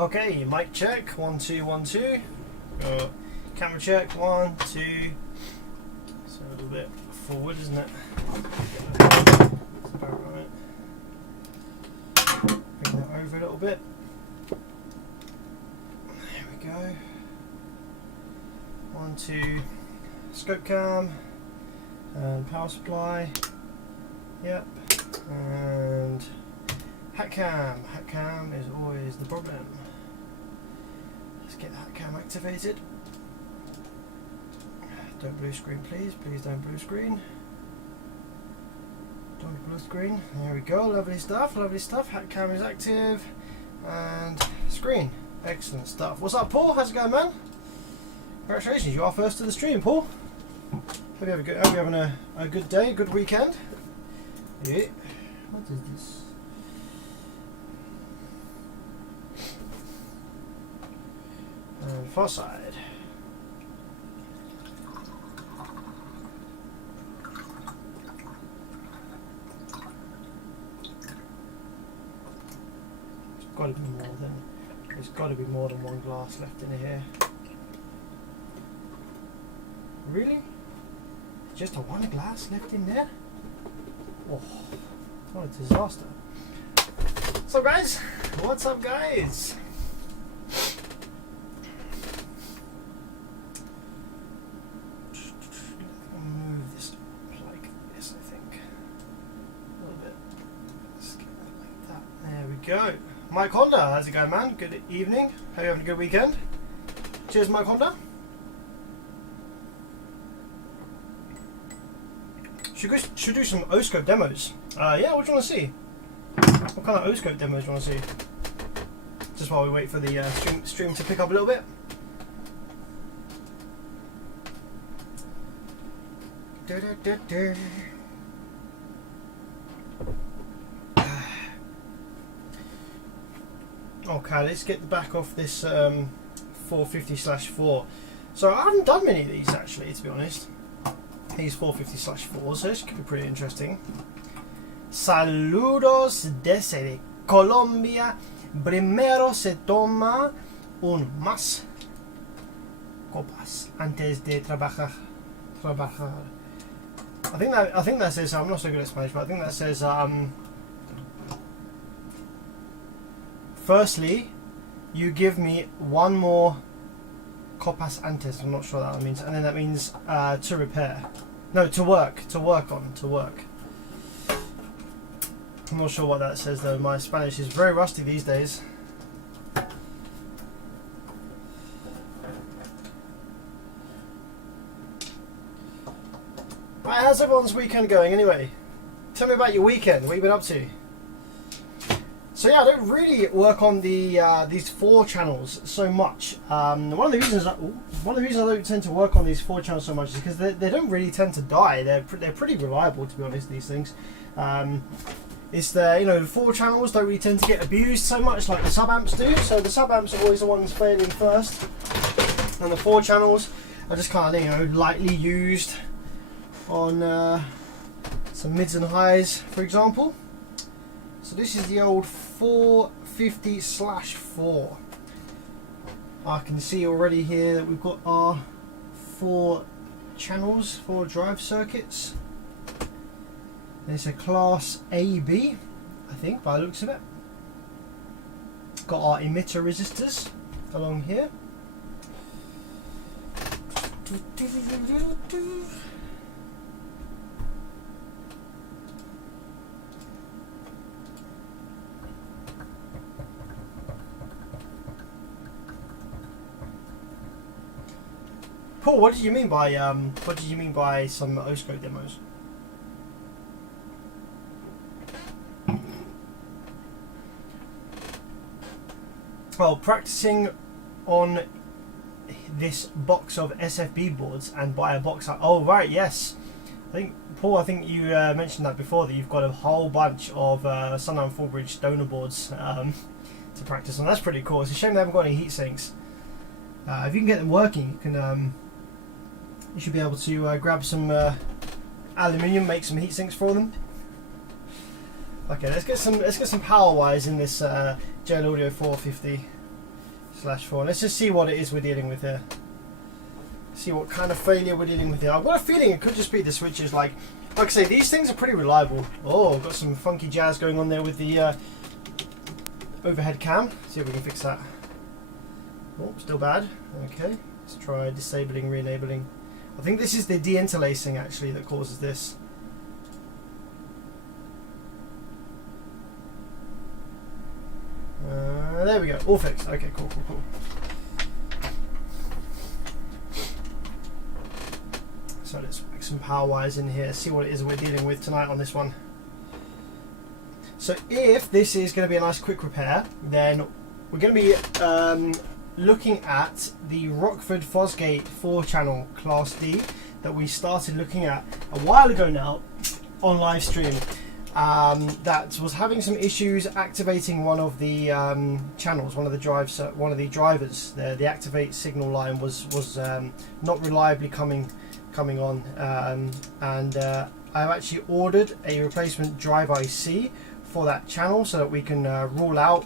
Okay, mic check, 1 2 1 2. Camera check, 1 2. So a little bit forward, isn't it? That's about right. Bring that over a little bit. There we go. 1 2. Scope cam and power supply. Yep. And hat cam. Hat cam is always the problem. Let's get that cam activated. Don't blue screen, please. Please don't blue screen. Don't blue screen. There we go. Lovely stuff. Lovely stuff. Hat cam is active. And screen. Excellent stuff. What's up, Paul? How's it going, man? Congratulations. You are first to the stream, Paul. Hope you're having a good day, good weekend. Yeah. What is this? And far side. There's got to be more than one glass left in here. Really? Just a one glass left in there? Oh, what a disaster. What's up, guys? What's up, guys? Move this like this, I think. A little bit. Let's get that like that. There we go. Mike Honda, how's it going, man? Good evening. Hope you're having a good weekend. Cheers, Mike Honda. Should do some O-scope demos. Yeah, what do you want to see? What kind of O-scope demos do you want to see? Just while we wait for the stream to pick up a little bit. Okay, let's get the back off this 450/4. So I haven't done many of these actually, to be honest. He's 450/4, so this could be pretty interesting. Saludos desde Colombia. Primero se toma un más copas antes de trabajar. I think that says, I'm not so good at Spanish, but I think that says firstly, you give me one more copas antes. I'm not sure what that means, and then that means to repair. No, to work on. I'm not sure what that says though. My Spanish is very rusty these days. Right, how's everyone's weekend going anyway? Tell me about your weekend. What have you been up to? So yeah, I don't really work on the these 4 channels so much. One of the reasons I don't tend to work on these 4 channels so much is because they don't really tend to die. They're pretty reliable, to be honest. These things. It's the 4 channels don't really tend to get abused so much like the sub amps do. So the sub amps are always the ones failing first, and the 4 channels are just kind of lightly used on some mids and highs, for example. So this is the old 450/4. I can see already here that we've got our 4 channels, 4 drive circuits. There's a class AB, I think, by the looks of it. Got our emitter resistors along here. Paul, what did you mean by some O-scope demos? Well, practicing on this box of SFB boards, and by a box, oh right, yes. Paul, I think you mentioned that before, that you've got a whole bunch of Sundown Fullbridge donor boards to practice on. That's pretty cool. It's a shame they haven't got any heat sinks. If you can get them working, you should be able to grab some aluminium, make some heat sinks for them. Okay, let's get some power wires in this Gel Audio 450. 4. Let's just see what it is we're dealing with here. See what kind of failure we're dealing with here. I've got a feeling it could just be the switches. Like I say, these things are pretty reliable. Oh, got some funky jazz going on there with the overhead cam. See if we can fix that. Oh, still bad. Okay, let's try disabling, re-enabling. I think this is the de-interlacing actually that causes this. There we go, all fixed. Okay, cool. So let's make some power wires in here, see what it is we're dealing with tonight on this one. So if this is going to be a nice quick repair, then we're going to be looking at the Rockford Fosgate 4-channel Class D that we started looking at a while ago now on live stream. That was having some issues activating one of the channels, one of the drivers. The activate signal line was not reliably coming on, and I've actually ordered a replacement drive IC for that channel so that we can rule out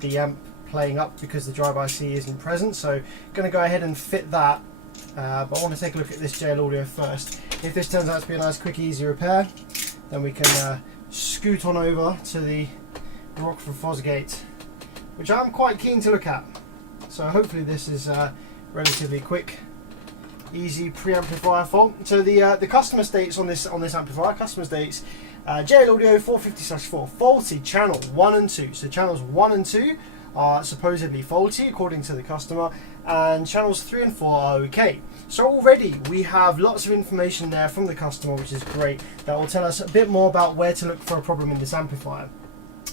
the amp playing up because the drive IC isn't present. So going to go ahead and fit that, but I want to take a look at this JL Audio first. If this turns out to be a nice quick easy repair, then we can scoot on over to the Rockford Fosgate, which I'm quite keen to look at. So hopefully this is relatively quick, easy preamplifier fault. So the customer states on this amplifier, customer states JL Audio 450/4 faulty channel 1 and 2. So channels 1 and 2 are supposedly faulty according to the customer, and channels 3 and 4 are okay. So already we have lots of information there from the customer, which is great. That will tell us a bit more about where to look for a problem in this amplifier.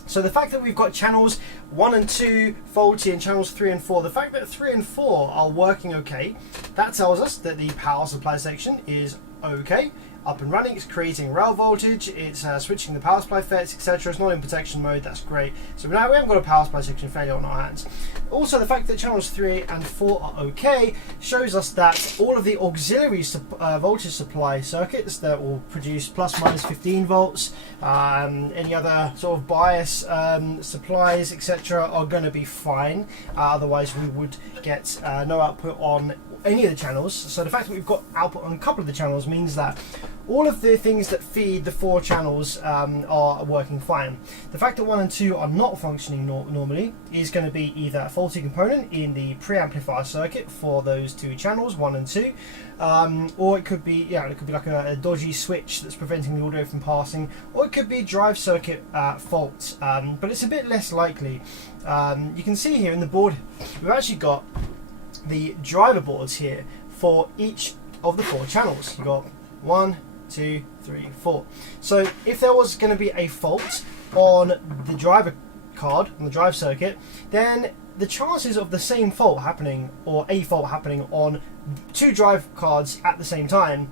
So the fact that we've got channels 1 and 2 faulty and channels 3 and 4, the fact that 3 and 4 are working okay, that tells us that the power supply section is okay, up and running. It's creating rail voltage, it's switching the power supply FETs, etc. It's not in protection mode, that's great. So now we haven't got a power supply section failure on our hands. Also, the fact that channels 3 and 4 are okay shows us that all of the auxiliary voltage supply circuits that will produce plus minus 15 volts, any other sort of bias supplies, etc. are going to be fine. Otherwise we would get no output on any of the channels. So the fact that we've got output on a couple of the channels means that all of the things that feed the 4 channels are working fine. The fact that 1 and 2 are not functioning normally is going to be either a faulty component in the preamplifier circuit for those 2 channels, 1 and 2, or it could be like a dodgy switch that's preventing the audio from passing, or it could be drive circuit fault, but it's a bit less likely. You can see here in the board we've actually got the driver boards here for each of the 4 channels. You've got 1, 2, 3, 4. So if there was going to be a fault on the driver card, on the drive circuit, then the chances of the same fault happening, or a fault happening on 2 drive cards at the same time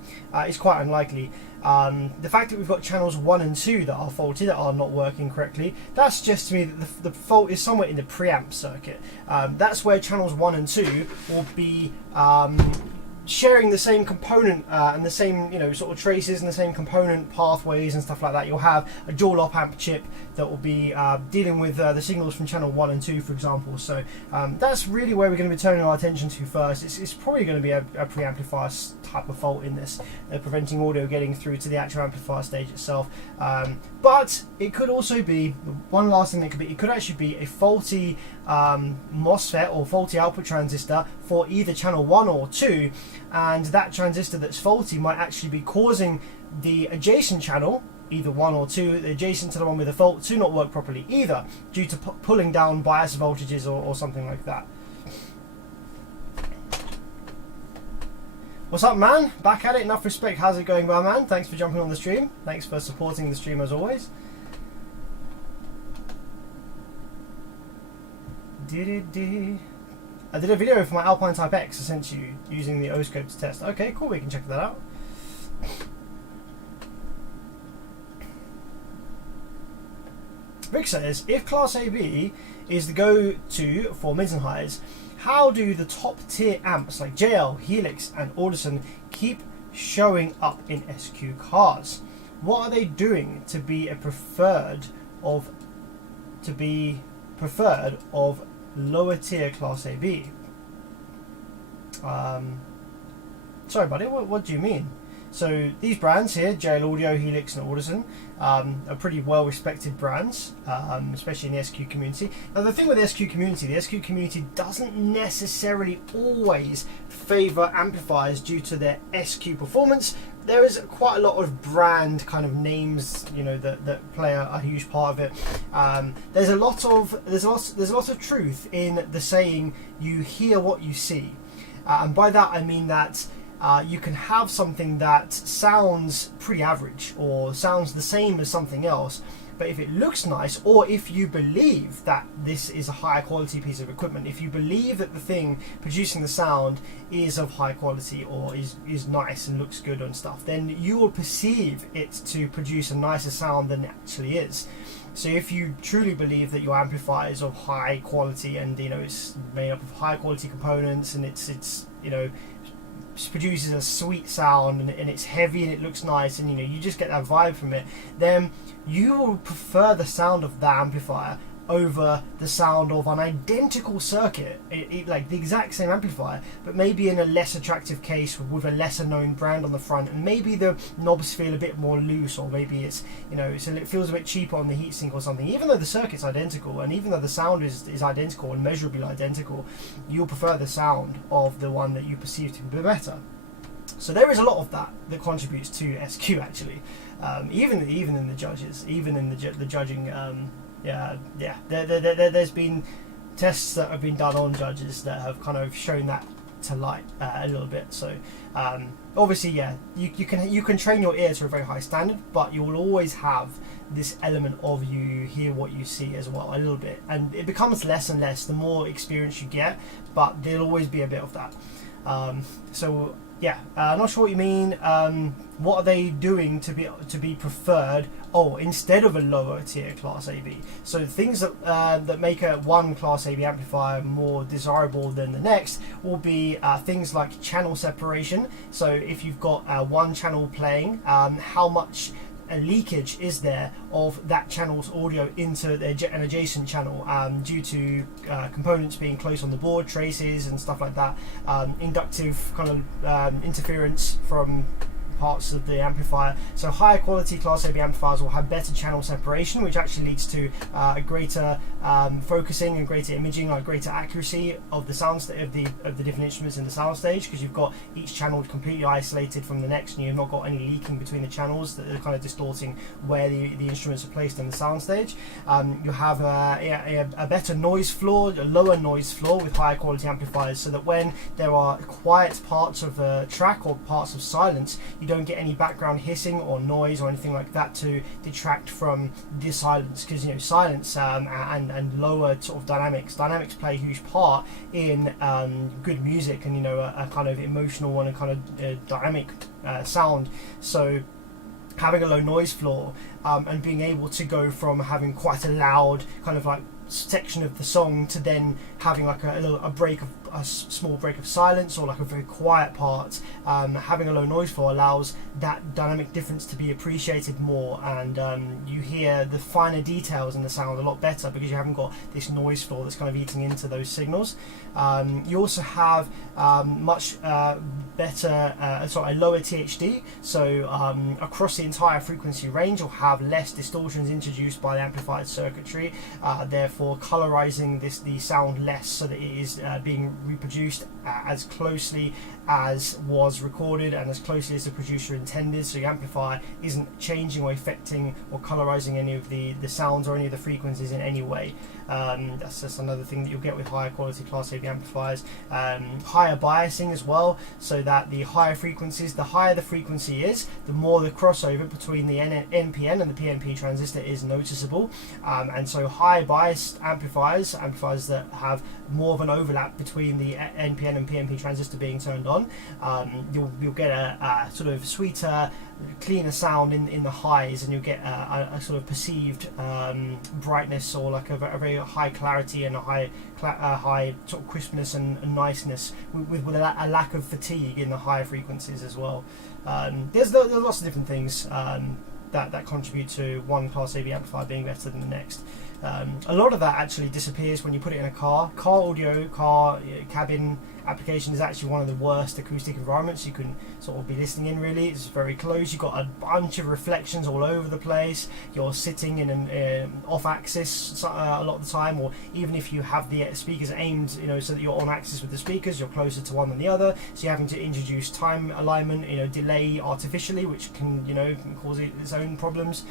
is quite unlikely. The fact that we've got channels 1 and 2 that are faulty, that are not working correctly, that suggests to me that the fault is somewhere in the preamp circuit. That's where channels 1 and 2 will be sharing the same component and the same sort of traces and the same component pathways and stuff like that. You'll have a dual op amp chip that will be dealing with the signals from channel 1 and 2, for example. So that's really where we're going to be turning our attention to first. It's probably going to be a preamplifier type of fault in this, preventing audio getting through to the actual amplifier stage itself. But it could also be, one last thing that could be, it could actually be a faulty Mosfet or faulty output transistor for either channel 1 or 2, and that transistor that's faulty might actually be causing the adjacent channel, either 1 or 2, adjacent to the one with the fault, to not work properly either, due to pulling down bias voltages or something like that. What's up, man? Back at it, enough respect. How's it going, my man? Thanks for jumping on the stream. Thanks for supporting the stream as always. I did a video for my Alpine Type X I sent you using the O-scope to test. Okay, cool, we can check that out. Rick says, if Class AB is the go-to for mids and highs, how do the top tier amps like JL, Helix and Audison keep showing up in SQ cars? What are they doing to be preferred of lower tier Class AB. Sorry, buddy, what do you mean? So these brands here, JL Audio, Helix and Audison, are pretty well respected brands, especially in the SQ community. Now the thing with the SQ community doesn't necessarily always favour amplifiers due to their SQ performance. There is quite a lot of brand kind of names, you know, that play a huge part of it. There's a lot of truth in the saying, you hear what you see. And by that I mean that you can have something that sounds pretty average or sounds the same as something else, but if it looks nice, or if you believe that this is a higher quality piece of equipment, if you believe that the thing producing the sound is of high quality or is nice and looks good and stuff, then you will perceive it to produce a nicer sound than it actually is. So if you truly believe that your amplifier is of high quality and, you know, it's made up of high quality components and it's you know, produces a sweet sound and it's heavy and it looks nice and, you know, you just get that vibe from it, then you will prefer the sound of that amplifier over the sound of an identical circuit, like the exact same amplifier, but maybe in a less attractive case with a lesser known brand on the front, and maybe the knobs feel a bit more loose, or maybe it's, you know, so it feels a bit cheaper on the heatsink or something. Even though the circuit's identical, and even though the sound is identical and measurably identical, you'll prefer the sound of the one that you perceive to be better. So there is a lot of that contributes to SQ actually, even in the judges, even in the judging. There's been tests that have been done on judges that have kind of shown that to light a little bit. So obviously, yeah, you can train your ear to a very high standard, but you will always have this element of you hear what you see as well, a little bit, and it becomes less and less the more experience you get, but there'll always be a bit of that. So yeah, I'm not sure what you mean. What are they doing to be preferred? Oh, instead of a lower tier Class AB. So things that make a one Class AB amplifier more desirable than the next will be things like channel separation. So if you've got one channel playing, how much leakage is there of that channel's audio into an adjacent channel due to components being close on the board, traces and stuff like that, inductive kind of interference from parts of the amplifier. So higher quality Class AB amplifiers will have better channel separation, which actually leads to a greater focusing and greater imaging, like greater accuracy of the sound of the different instruments in the soundstage, because you've got each channel completely isolated from the next, and you've not got any leaking between the channels that are kind of distorting where the instruments are placed in the soundstage. You have a better noise floor, a lower noise floor with higher quality amplifiers, so that when there are quiet parts of a track or parts of silence, you don't get any background hissing or noise or anything like that to detract from the silence, because, you know, silence and lower sort of dynamics play a huge part in good music and, you know, a kind of emotional and a kind of dynamic sound. So having a low noise floor and being able to go from having quite a loud kind of like section of the song to then having like a small break of silence, or like a very quiet part, having a low noise floor allows that dynamic difference to be appreciated more, and you hear the finer details in the sound a lot better because you haven't got this noise floor that's kind of eating into those signals. You also have much better, a lower THD, so across the entire frequency range you'll have less distortions introduced by the amplified circuitry, therefore colorizing the sound less, so that it is being reproduced as closely as was recorded and as closely as the producer intended, so your amplifier isn't changing or affecting or colorizing any of the sounds or any of the frequencies in any way. That's just another thing that you'll get with higher quality Class AB amplifiers. Higher biasing as well, so that the higher frequencies, the higher the frequency is, the more the crossover between the NPN and the PNP transistor is noticeable, and so high biased amplifiers that have more of an overlap between the NPN and PNP transistor being turned on, you'll get a sort of sweeter, cleaner sound in the highs, and you'll get a sort of perceived brightness, or like a very high clarity and a high sort of crispness and niceness, with a lack of fatigue in the higher frequencies as well. There's lots of different things. that contribute to one Class AB amplifier being better than the next. A lot of that actually disappears when you put it in a car. Car audio, cabin application is actually one of the worst acoustic environments you can sort of be listening in. Really, it's very close. You've got a bunch of reflections all over the place. You're sitting in an off-axis a lot of the time, or even if you have the speakers aimed, so that you're on axis with the speakers, you're closer to one than the other. So you're having to introduce time alignment, delay artificially, which can can cause its own problems.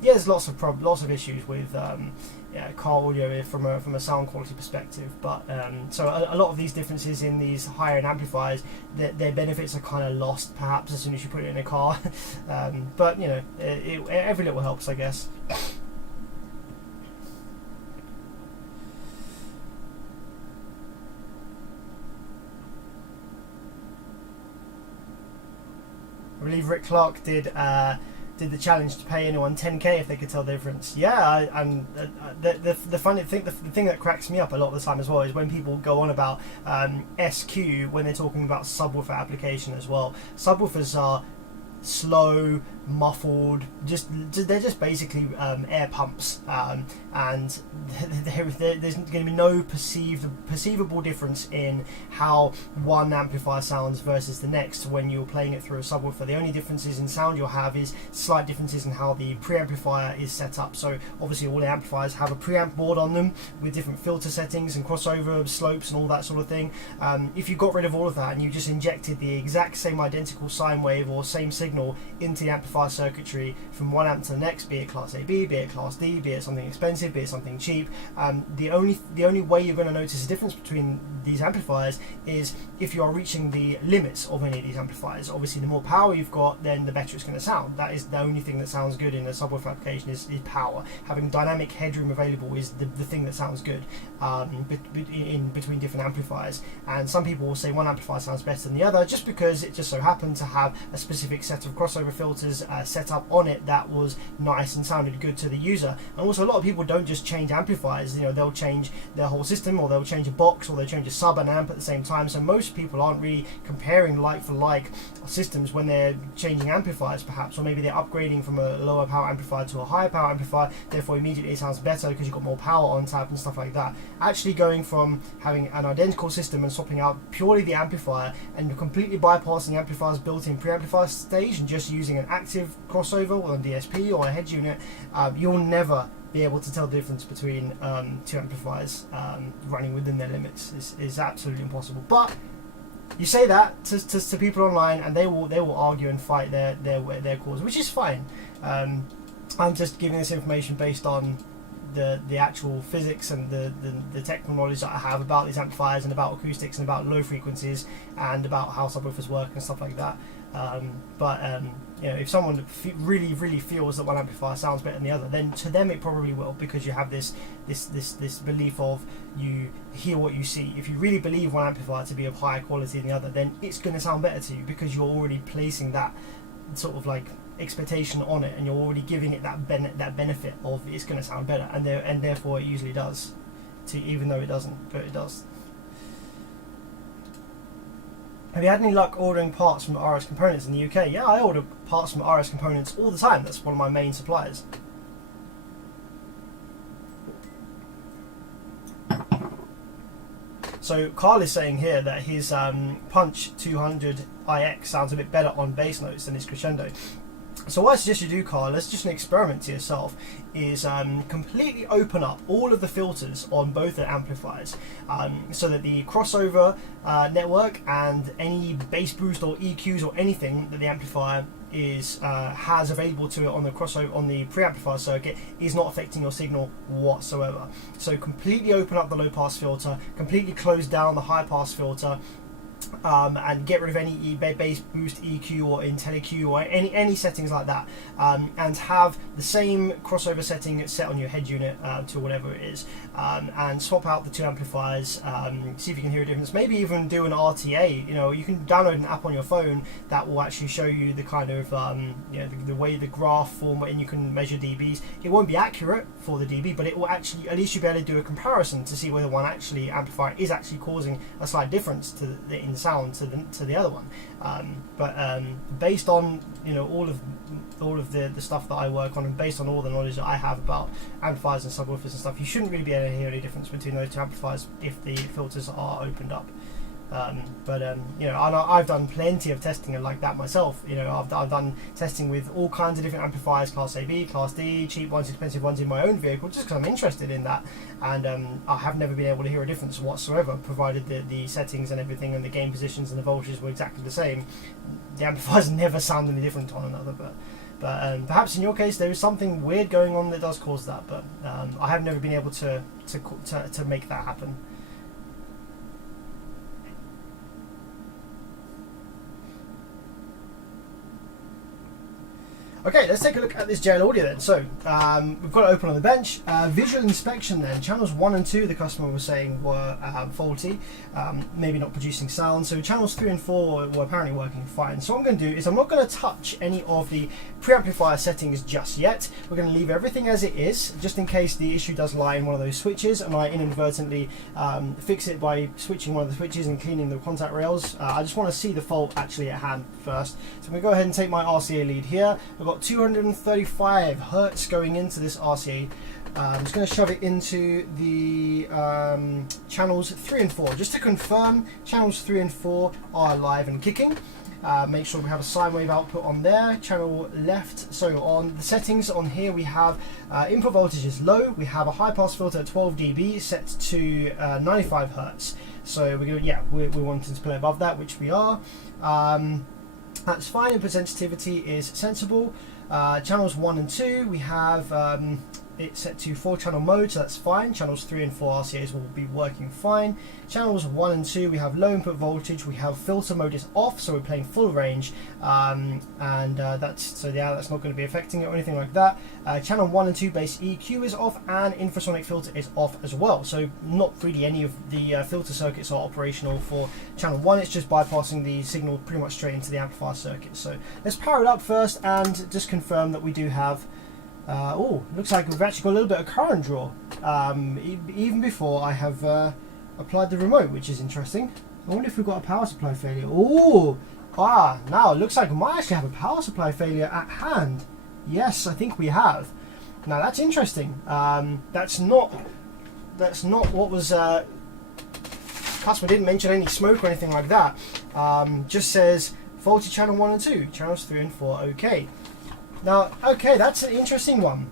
There's lots of issues with car audio from a sound quality perspective, but so a lot of these differences in these higher end amplifiers, their benefits are kind of lost perhaps as soon as you put it in a car. But every little helps, I guess. I believe Rick Clark did the challenge to pay anyone 10k if they could tell the difference. And the funny thing, the thing that cracks me up a lot of the time as well is when people go on about SQ when they're talking about subwoofer application as well. Subwoofers are slow, muffled, they're just basically air pumps, and there's going to be no perceivable difference in how one amplifier sounds versus the next when you're playing it through a subwoofer. The only differences in sound you'll have is slight differences in how the preamplifier is set up. So obviously all the amplifiers have a preamp board on them with different filter settings and crossover slopes and all that sort of thing. If you got rid of all of that and you just injected the exact same identical sine wave or same signal into the amplifier circuitry from one amp to the next, be it Class AB, be it Class D, be it something expensive, be it something cheap, the only way you're going to notice a difference between these amplifiers is if you are reaching the limits of any of these amplifiers. Obviously the more power you've got, then the better it's going to sound. That is the only thing that sounds good in a subwoofer application is power. Having dynamic headroom available is the thing that sounds good in between different amplifiers. And some people will say one amplifier sounds better than the other just because it just so happened to have a specific set of crossover filters set up on it that was nice and sounded good to the user. And also a lot of people don't just change amplifiers, they'll change their whole system, or they'll change a box, or they'll change a sub and amp at the same time. So most people aren't really comparing like for like systems when they're changing amplifiers perhaps, or maybe they're upgrading from a lower power amplifier to a higher power amplifier, therefore immediately it sounds better because you've got more power on tap and stuff like that. Actually going from having an identical system and swapping out purely the amplifier and completely bypassing the amplifier's built-in preamplifier stage and just using an active crossover or a DSP or a head unit, you'll never be able to tell the difference between two amplifiers running within their limits. Is absolutely impossible. But you say that to people online and they will argue and fight their cause, which is fine. I'm just giving this information based on the actual physics and the technical knowledge that I have about these amplifiers and about acoustics and about low frequencies and about how subwoofers work and stuff like that. If someone really feels that one amplifier sounds better than the other, then to them it probably will, because you have this belief of you hear what you see. If you really believe one amplifier to be of higher quality than the other, then it's going to sound better to you because you're already placing that sort of like expectation on it, and you're already giving it that benefit of it's going to sound better, and therefore it usually does, even though it doesn't, but it does. Have you had any luck ordering parts from RS Components in the UK? Yeah, I order parts from RS Components all the time. That's one of my main suppliers. So Carl is saying here that his Punch 200 IX sounds a bit better on bass notes than his Crescendo. So what I suggest you do, Carl, as just an experiment to yourself, is completely open up all of the filters on both the amplifiers, so that the crossover network and any bass boost or EQs or anything that the amplifier has available to it on the crossover on the preamplifier circuit is not affecting your signal whatsoever. So completely open up the low pass filter, completely close down the high pass filter, and get rid of any bass boost EQ or IntelliQ or any settings like that, and have the same crossover setting set on your head unit to whatever it is, and swap out the two amplifiers, see if you can hear a difference. Maybe even do an RTA. You can download an app on your phone that will actually show you the kind of the way the graph form, and you can measure dBs. It won't be accurate for the dB, but it will actually, at least you'll be able to do a comparison to see whether one amplifier is actually causing a slight difference in the sound to the other one. But based on all of the stuff that I work on, and based on all the knowledge that I have about amplifiers and subwoofers and stuff, you shouldn't really be able to hear any difference between those two amplifiers if the filters are opened up. I've done plenty of testing like that myself. I've done testing with all kinds of different amplifiers, Class A, B, Class D, cheap ones, expensive ones in my own vehicle, just because I'm interested in that. And I have never been able to hear a difference whatsoever, provided the settings and everything and the gain positions and the voltages were exactly the same. The amplifiers never sound any different to one another. But perhaps in your case there is something weird going on that does cause that. But I have never been able to make that happen. Okay, let's take a look at this jail audio then. So we've got it open on the bench. Visual inspection then. Channels 1 and 2, the customer was saying, were faulty, maybe not producing sound. So channels 3 and 4 were apparently working fine. So what I'm going to do is I'm not going to touch any of the preamplifier settings just yet. We're going to leave everything as it is, just in case the issue does lie in one of those switches and I inadvertently fix it by switching one of the switches and cleaning the contact rails. I just want to see the fault actually at hand first. So I'm going to go ahead and take my RCA lead here. I've got 235 hertz going into this RCA. I'm just going to shove it into the channels 3 and 4 just to confirm channels 3 and 4 are live and kicking. Make sure we have a sine wave output on there, channel left. So on the settings on here we have input voltage is low, we have a high pass filter at 12 dB set to 95 hertz. So we're wanting to play above that, which we are. That's fine. Input sensitivity is sensible. Channels 1 and 2 we have it set to 4-channel mode, so that's fine. Channels 3 and 4 RCAs will be working fine. Channels 1 and 2 we have low input voltage, we have filter mode is off, so we're playing full range, that's not going to be affecting it or anything like that. Channel 1 and 2 bass EQ is off and infrasonic filter is off as well, so not really any of the filter circuits are operational for channel 1. It's just bypassing the signal pretty much straight into the amplifier circuit. So let's power it up first and just confirm that we do have looks like we've actually got a little bit of current draw even before I have applied the remote, which is interesting. I wonder if we've got a power supply failure. Now it looks like we might actually have a power supply failure at hand. Yes, I think we have. Now that's interesting. That's not what was customer didn't mention any smoke or anything like that. Just says faulty channel 1 and 2, channels 3 and 4 okay. Now, okay, that's an interesting one.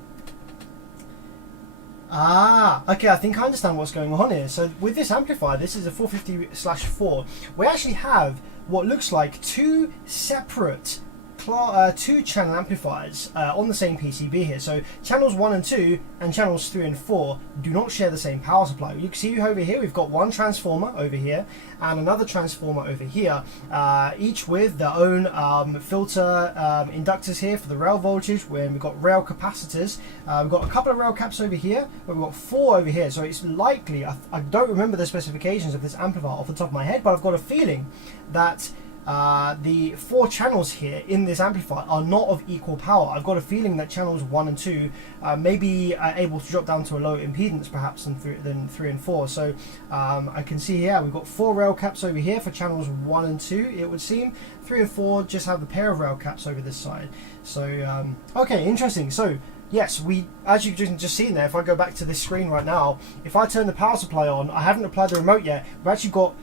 Okay, I think I understand what's going on here. So with this amplifier, this is a 450/4, we actually have what looks like two separate 2-channel amplifiers on the same PCB here. So channels 1 and 2 and channels 3 and 4 do not share the same power supply. You can see over here we've got one transformer over here and another transformer over here, each with their own filter inductors here for the rail voltage, where we've got rail capacitors. We've got a couple of rail caps over here, but we've got 4 over here. So it's likely, I don't remember the specifications of this amplifier off the top of my head, but I've got a feeling that the 4 channels here in this amplifier are not of equal power. I've got a feeling that channels 1 and 2 may be able to drop down to a lower impedance perhaps than 3 and 4. So I can see here we've got 4 rail caps over here for channels 1 and 2, it would seem. 3 and 4 just have the pair of rail caps over this side. So okay, interesting. So yes, as you've just seen there, if I go back to this screen right now, if I turn the power supply on, I haven't applied the remote yet, we've actually got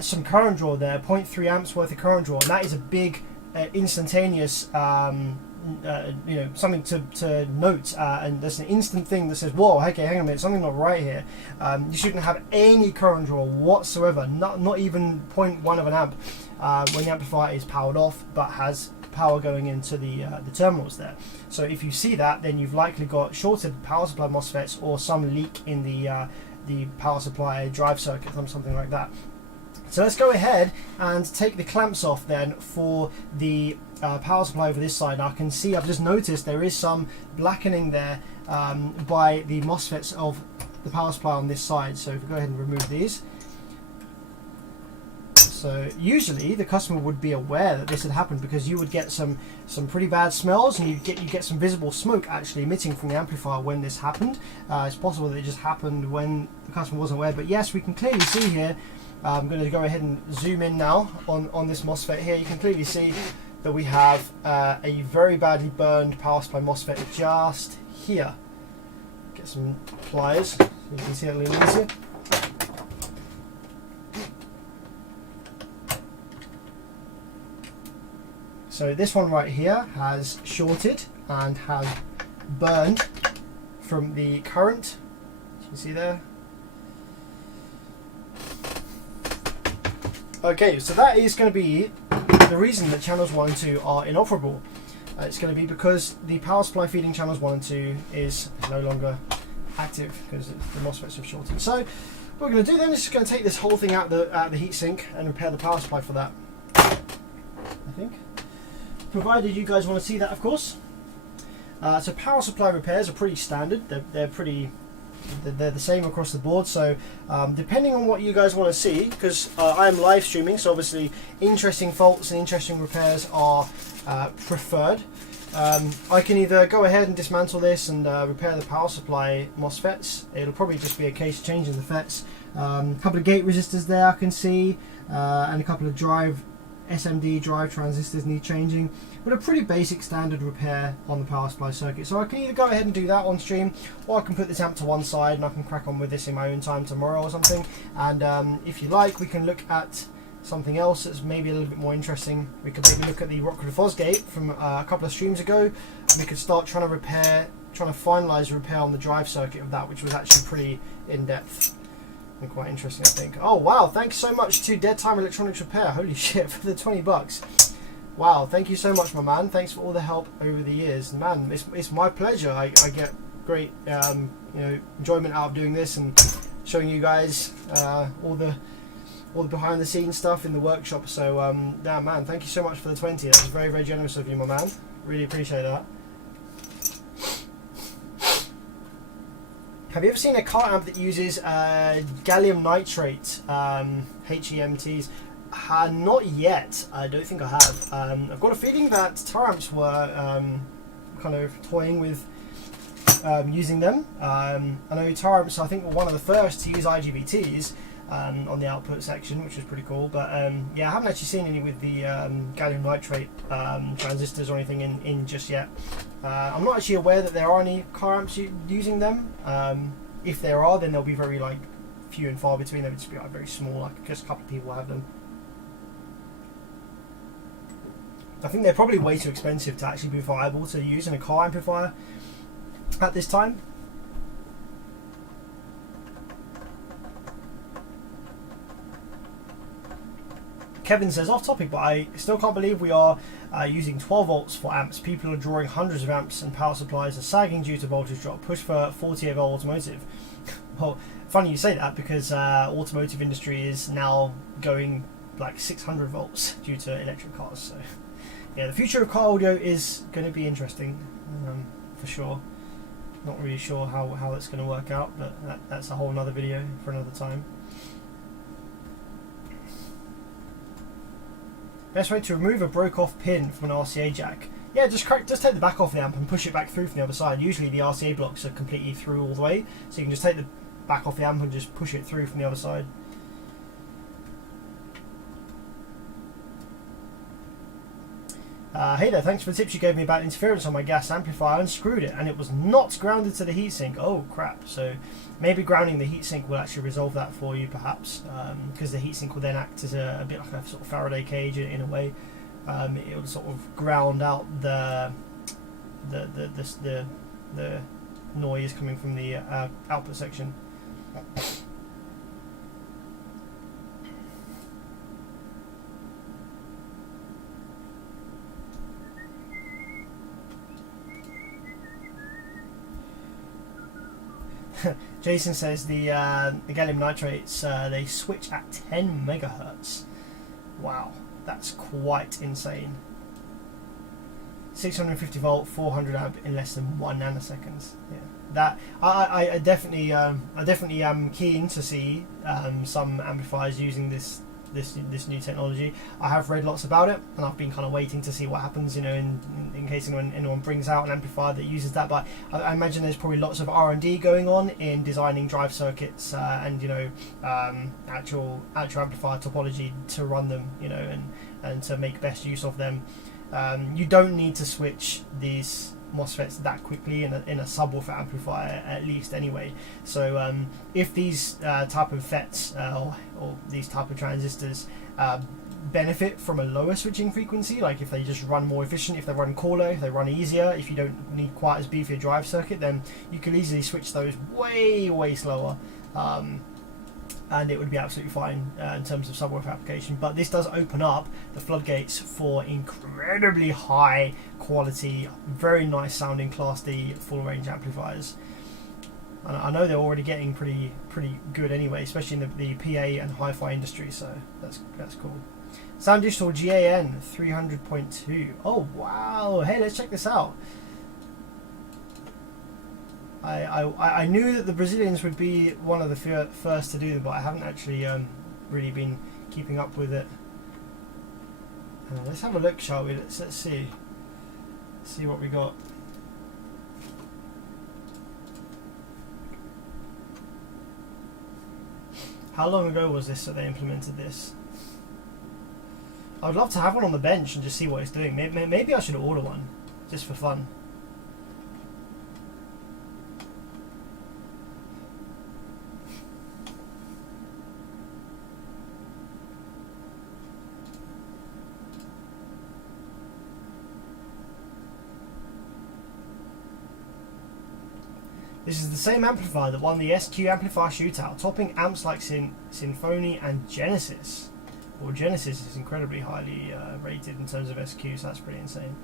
some current draw there, 0.3 amps worth of current draw, and that is a big instantaneous something to note, and there's an instant thing that says, whoa, okay, hang on a minute, something not right here. You shouldn't have any current draw whatsoever, not even 0.1 of an amp when the amplifier is powered off but has power going into the terminals there. So if you see that, then you've likely got shorted power supply MOSFETs or some leak in the power supply drive circuit or something like that. So let's go ahead and take the clamps off then for the power supply over this side. Now I can see, I've just noticed there is some blackening there by the MOSFETs of the power supply on this side. So if we go ahead and remove these. So usually the customer would be aware that this had happened, because you would get some pretty bad smells, and you get some visible smoke actually emitting from the amplifier when this happened. It's possible that it just happened when the customer wasn't aware, but yes, we can clearly see here I'm going to go ahead and zoom in now on this MOSFET here. You can clearly see that we have a very badly burned power supply MOSFET just here. Get some pliers so you can see it a little easier. So this one right here has shorted and has burned from the current, as you can see there. Okay, so that is going to be the reason that channels 1 and 2 are inoperable. It's going to be because the power supply feeding channels 1 and 2 is no longer active because the MOSFETs have shorted. So what we're going to do then is just going to take this whole thing out the heatsink and repair the power supply for that, I think. Provided you guys want to see that, of course. So power supply repairs are pretty standard. They're the same across the board. So depending on what you guys want to see, because I am live streaming, so obviously interesting faults and interesting repairs are preferred. I can either go ahead and dismantle this and repair the power supply MOSFETs. It'll probably just be a case of changing the FETs. A couple of gate resistors there I can see, and a couple of SMD drive transistors need changing, but a pretty basic standard repair on the power supply circuit. So I can either go ahead and do that on stream, or I can put this amp to one side and I can crack on with this in my own time tomorrow or something. And if you like, we can look at something else that's maybe a little bit more interesting. We could maybe look at the Rockford Fosgate from a couple of streams ago, and we could start trying to finalise repair on the drive circuit of that, which was actually pretty in-depth and quite interesting, I think. Oh wow, thanks so much to Dead Time Electronics Repair, holy shit, for the 20 bucks. Wow, thank you so much, my man. Thanks for all the help over the years. Man, it's my pleasure. I get great enjoyment out of doing this and showing you guys all the behind the scenes stuff in the workshop. So yeah, man, thank you so much for the 20. That was very, very generous of you, my man. Really appreciate that. Have you ever seen a car amp that uses gallium nitrate HEMTs? Not yet. I don't think I have. I've got a feeling that Taramps were kind of toying with using them. I know Taramps, I think, were one of the first to use IGBTs on the output section, which was pretty cool. But yeah, I haven't actually seen any with the gallium nitrate transistors or anything in just yet. I'm not actually aware that there are any car amps using them. If there are, then they'll be very few and far between. They'll just be very small, just a couple of people have them. I think they're probably way too expensive to actually be viable to use in a car amplifier at this time. Kevin says, off topic, but I still can't believe we are using 12 volts for amps. People are drawing hundreds of amps and power supplies are sagging due to voltage drop. Push for 48 volt automotive. Well, funny you say that, because automotive industry is now going 600 volts due to electric cars. So yeah, the future of car audio is going to be interesting, for sure. Not really sure how that's going to work out, but that's a whole nother video for another time. Best way to remove a broke off pin from an RCA jack. Yeah, just take the back off the amp and push it back through from the other side. Usually the RCA blocks are completely through all the way, so you can just take the back off the amp and just push it through from the other side. Hey there, thanks for the tips you gave me about interference on my gas amplifier. I unscrewed it and it was not grounded to the heatsink. Oh crap, so maybe grounding the heatsink will actually resolve that for you, perhaps, because the heatsink will then act as a bit like a sort of Faraday cage in a way. It will sort of ground out the noise coming from the output section. Jason says the gallium nitrates, they switch at 10 megahertz. Wow, that's quite insane. 650 volt, 400 amp in less than 1 nanoseconds. Yeah, that I definitely am keen to see some amplifiers using this this new technology. I have read lots about it, and I've been kind of waiting to see what happens, in case anyone brings out an amplifier that uses that. But I imagine there's probably lots of R&D going on in designing drive circuits and actual amplifier topology to run them, and to make best use of them. You don't need to switch these MOSFETs that quickly in a subwoofer amplifier, at least anyway. So if these type of FETs or these type of transistors benefit from a lower switching frequency, like if they just run more efficient, if they run cooler, if they run easier, if you don't need quite as beefy a drive circuit, then you could easily switch those way slower, and it would be absolutely fine in terms of subwoofer application. But this does open up the floodgates for incredibly high quality, very nice sounding Class D full range amplifiers. And I know they're already getting pretty good anyway, especially in the PA and hi-fi industry. So that's cool. Sound Digital GAN 300.2. Oh wow! Hey, let's check this out. I knew that the Brazilians would be one of the first to do them, but I haven't actually really been keeping up with it. Let's have a look, shall we? Let's see what we got. How long ago was this that they implemented this? I would love to have one on the bench and just see what it's doing. Maybe I should order one, just for fun. This is the same amplifier that won the SQ Amplifier Shootout, topping amps like Symphony and Genesis. Well, Genesis is incredibly highly rated in terms of SQ, so that's pretty insane.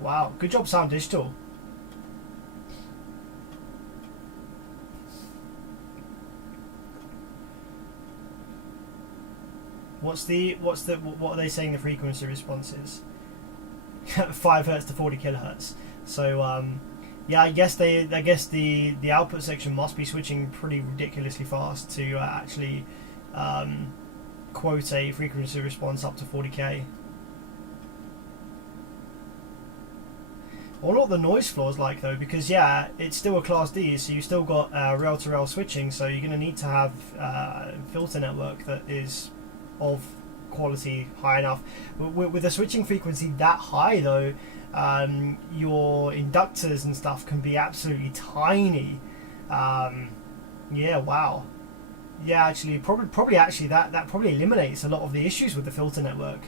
Wow, good job, Sound Digital. What are they saying the frequency response is? 5 Hz to 40 kHz. So yeah, I guess the output section must be switching pretty ridiculously fast to actually quote a frequency response up to 40k. I wonder what the noise floor is like though, because yeah, it's still a Class D, so you still got rail-to-rail switching, so you're going to need to have a filter network that is of quality high enough. With a switching frequency that high though, your inductors and stuff can be absolutely tiny. Yeah, wow. Yeah, actually, probably actually that probably eliminates a lot of the issues with the filter network,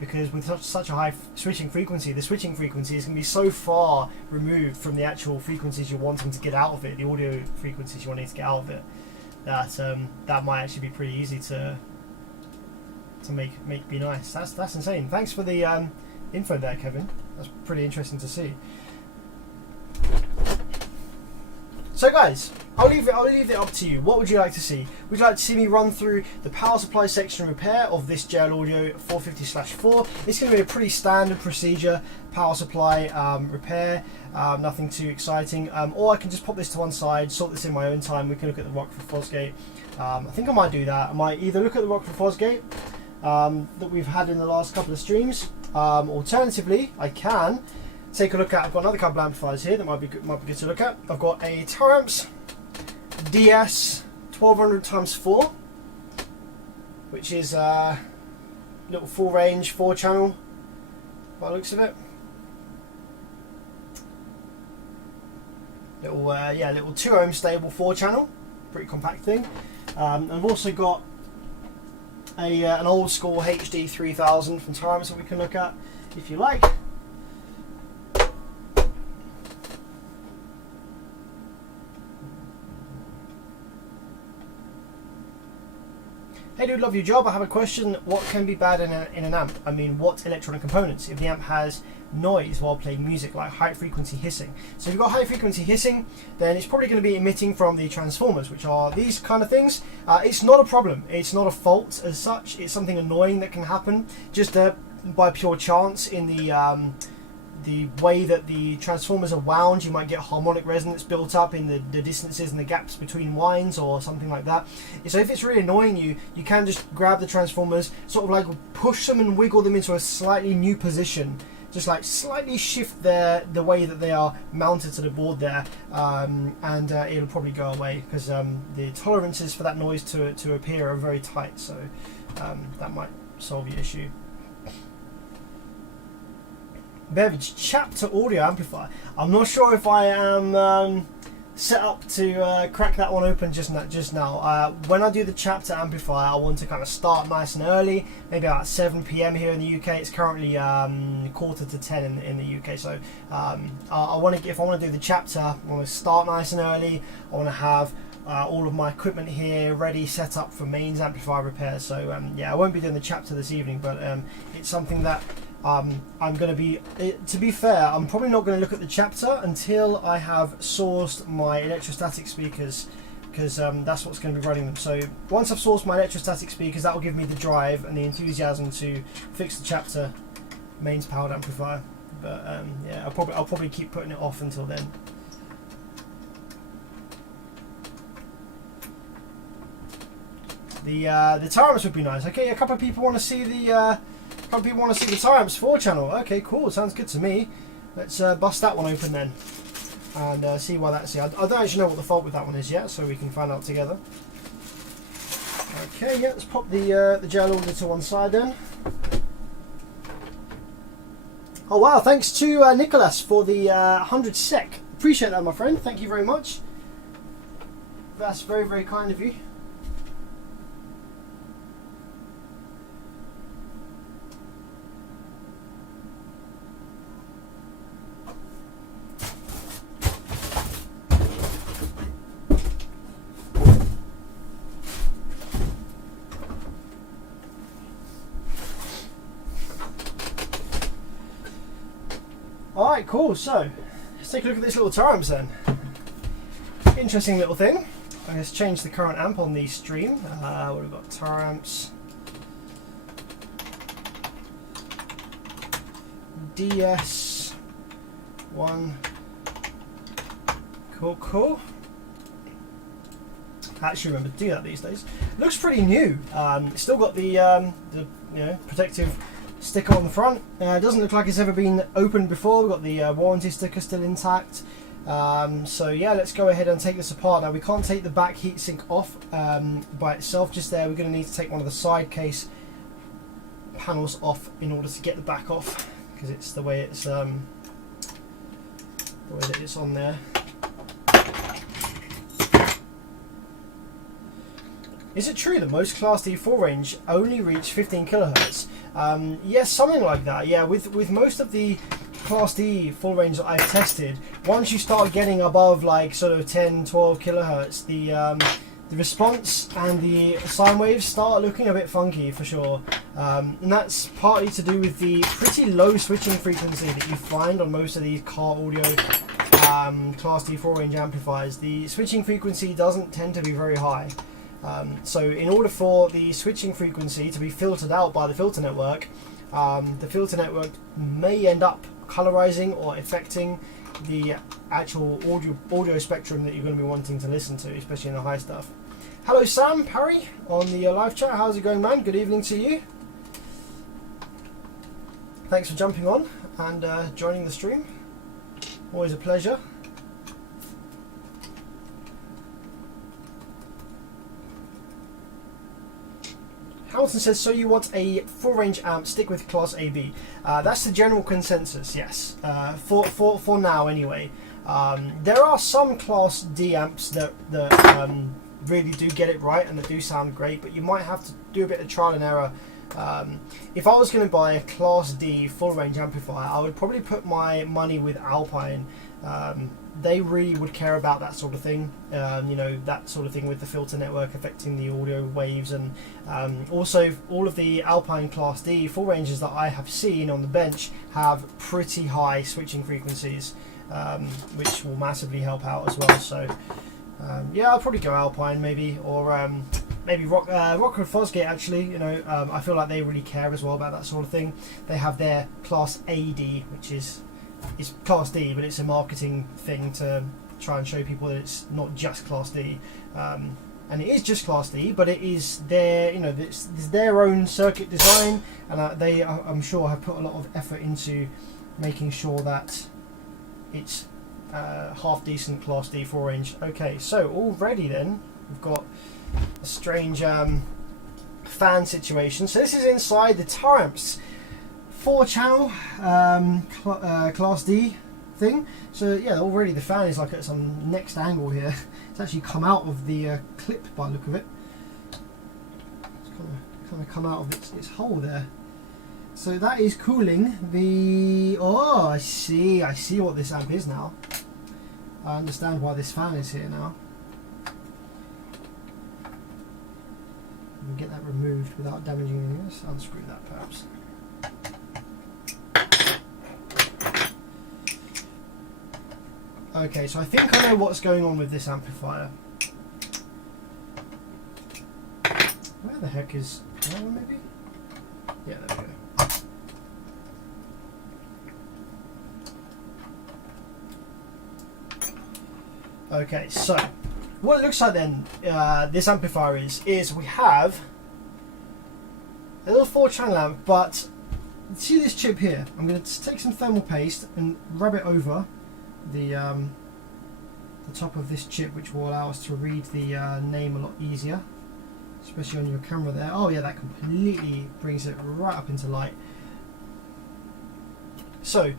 because with such a high switching frequency, the switching frequency is going to be so far removed from the actual frequencies you're wanting to get out of it, the audio frequencies you're wanting to get out of it, that that might actually be pretty easy to make be nice. That's insane. Thanks for the info there, Kevin. That's pretty interesting to see. So guys, I'll leave it up to you. What would you like to see? Would you like to see me run through the power supply section repair of this JL Audio 450/4? It's going to be a pretty standard procedure, power supply repair, nothing too exciting. Or I can just pop this to one side, sort this in my own time. We can look at the Rockford Fosgate. I think I might do that. I might either look at the Rockford Fosgate that we've had in the last couple of streams. Alternatively, I can take a look at, I've got another couple of amplifiers here that might be good to look at. I've got a Taramps DS 1200x4, which is a little full range 4-channel by the looks of it. Little 2 ohm stable 4-channel, pretty compact thing. I've also got an old school HD 3000 from Taramps that we can look at if you like. Hey dude, love your job. I have a question. What can be bad in an amp? I mean, what electronic components? If the amp has noise while playing music, like high frequency hissing. So if you've got high frequency hissing, then it's probably going to be emitting from the transformers, which are these kind of things. It's not a problem. It's not a fault as such. It's something annoying that can happen just by pure chance in the the way that the transformers are wound, you might get harmonic resonance built up in the distances and the gaps between winds or something like that. So if it's really annoying you, you can just grab the transformers, sort of like push them and wiggle them into a slightly new position. Just like slightly shift the way that they are mounted to the board there, and it'll probably go away, because the tolerances for that noise to appear are very tight, so that might solve your issue. Beverage Chapter audio amplifier. I'm not sure if I am set up to crack that one open just now. When I do the Chapter amplifier, I want to kind of start nice and early, maybe about 7 PM here in the UK. It's currently quarter to 10 in the UK, so I want to, if I want to do the Chapter, I want to start nice and early. I want to have all of my equipment here ready, set up for mains amplifier repairs. So yeah, I won't be doing the Chapter this evening, but it's something that I'm going to be, to be fair, I'm probably not going to look at the Chapter until I have sourced my electrostatic speakers, because that's what's going to be running them. So once I've sourced my electrostatic speakers, that will give me the drive and the enthusiasm to fix the Chapter mains powered amplifier. But yeah, I'll probably keep putting it off until then. The Tyrants would be nice. Okay, a couple of people want to see the Tyrants 4 channel. Okay, cool. Sounds good to me. Let's bust that one open then, and see why that's here. I don't actually know what the fault with that one is yet, so we can find out together. Okay, yeah. Let's pop the gel order to one side then. Oh wow! Thanks to Nicholas for the 100 sec. Appreciate that, my friend. Thank you very much. That's very, very kind of you. Alright, cool. So, let's take a look at this little Tyrants then. Interesting little thing. I'm going to change the current amp on the stream. What we've got, Tyrants DS1. Cool. I actually remember to do that these days. Looks pretty new. It's still got the protective sticker on the front. It doesn't look like it's ever been opened before. We've got the warranty sticker still intact. So yeah, let's go ahead and take this apart. Now we can't take the back heatsink off by itself just there. We're going to need to take one of the side case panels off in order to get the back off, because it's the way it's the way that it's on there. Is it true that most Class D full range only reach 15 kilohertz? Yes, something like that. Yeah, with most of the Class D full range that I've tested, once you start getting above like sort of 10, 12 kilohertz, the response and the sine waves start looking a bit funky for sure. And that's partly to do with the pretty low switching frequency that you find on most of these car audio Class D full range amplifiers. The switching frequency doesn't tend to be very high. So in order for the switching frequency to be filtered out by the filter network may end up colorizing or affecting the actual audio spectrum that you're going to be wanting to listen to, especially in the high stuff. Hello Sam Parry on the live chat. How's it going, man? Good evening to you. Thanks for jumping on and joining the stream. Always a pleasure. Hamilton says, so you want a full range amp, stick with Class AB. That's the general consensus, yes, for now anyway. There are some Class D amps that really do get it right and that do sound great, but you might have to do a bit of trial and error. If I was going to buy a Class D full range amplifier, I would probably put my money with Alpine. They really would care about that sort of thing, that sort of thing with the filter network affecting the audio waves, and also all of the Alpine Class D full ranges that I have seen on the bench have pretty high switching frequencies, which will massively help out as well. So yeah, I'll probably go Alpine maybe, or maybe Rockford Fosgate actually. I feel like they really care as well about that sort of thing. They have their Class AD, which is it's Class D, but it's a marketing thing to try and show people that it's not just Class D. And it is just Class D, but it is their, you know, it's their own circuit design, and they, I'm sure, have put a lot of effort into making sure that it's half decent Class D 4-inch. Okay, so already then we've got a strange fan situation. So this is inside the Taramps 4-channel Class D thing. So yeah, already the fan is like at some next angle here. It's actually come out of the clip by the look of it. It's kind of come out of its hole there. So that is cooling the... Oh, I see what this amp is now. I understand why this fan is here now. We can get that removed without damaging anything. Let's unscrew that perhaps. Okay, so I think I know what's going on with this amplifier. Where the heck is that one, maybe? Yeah, there we go. Okay, so what it looks like then, this amplifier is we have a little 4-channel amp, but see this chip here? I'm going to take some thermal paste and rub it over the top of this chip, which will allow us to read the name a lot easier, especially on your camera there. Oh yeah, that completely brings it right up into light. So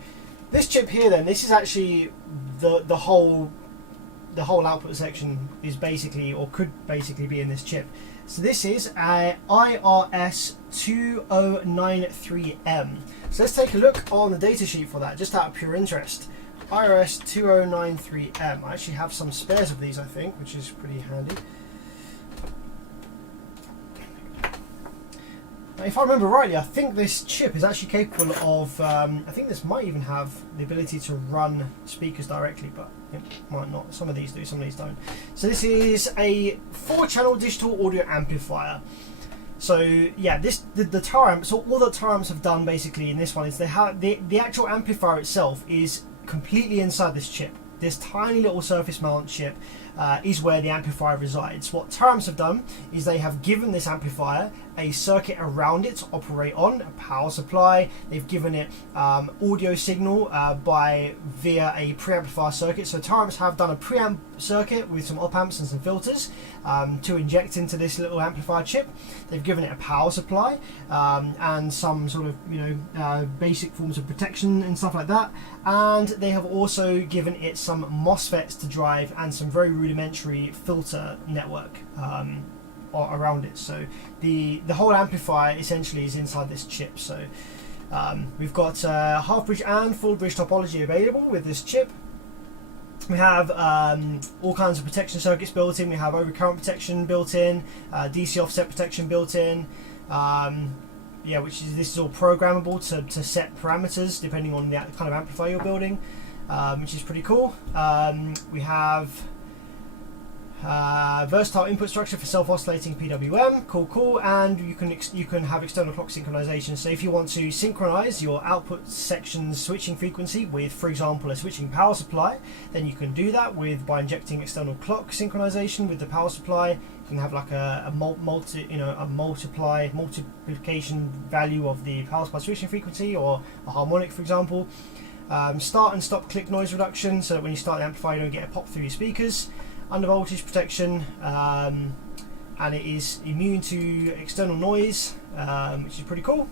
this chip here then, this is actually the whole output section is basically, or could basically be, in this chip. So this is a IRS 2093M. So let's take a look on the datasheet for that, just out of pure interest. IRS 2093M. I actually have some spares of these, I think, which is pretty handy. Now, if I remember rightly, I think this chip is actually capable of, I think this might even have the ability to run speakers directly, but it might not. Some of these do, some of these don't. So this is a 4-channel digital audio amplifier. So yeah, the Taramps, so all that Taramps have done basically in this one is they have the actual amplifier itself is completely inside this chip. This tiny little surface mount chip is where the amplifier resides. What Taramps have done is they have given this amplifier a circuit around it to operate on, a power supply. They've given it audio signal via a preamplifier circuit. So Taramps have done a preamp circuit with some op amps and some filters to inject into this little amplifier chip. They've given it a power supply and some sort of, you know, basic forms of protection and stuff like that. And they have also given it some Mosfets to drive and some very rudimentary filter network around it. So the whole amplifier essentially is inside this chip. So we've got half bridge and full bridge topology available with this chip. We have all kinds of protection circuits built in. We have overcurrent protection built in, DC offset protection built in. Yeah, this is all programmable to set parameters depending on the kind of amplifier you're building, which is pretty cool. We have versatile input structure for self-oscillating PWM, cool, and you can have external clock synchronization. So if you want to synchronize your output section's switching frequency with, for example, a switching power supply, then you can do that by injecting external clock synchronization with the power supply. You can have like a multiplication value of the power supply switching frequency, or a harmonic, for example. Start and stop click noise reduction, so that when you start the amplifier you don't get a pop through your speakers. Under voltage protection, and it is immune to external noise, which is pretty cool.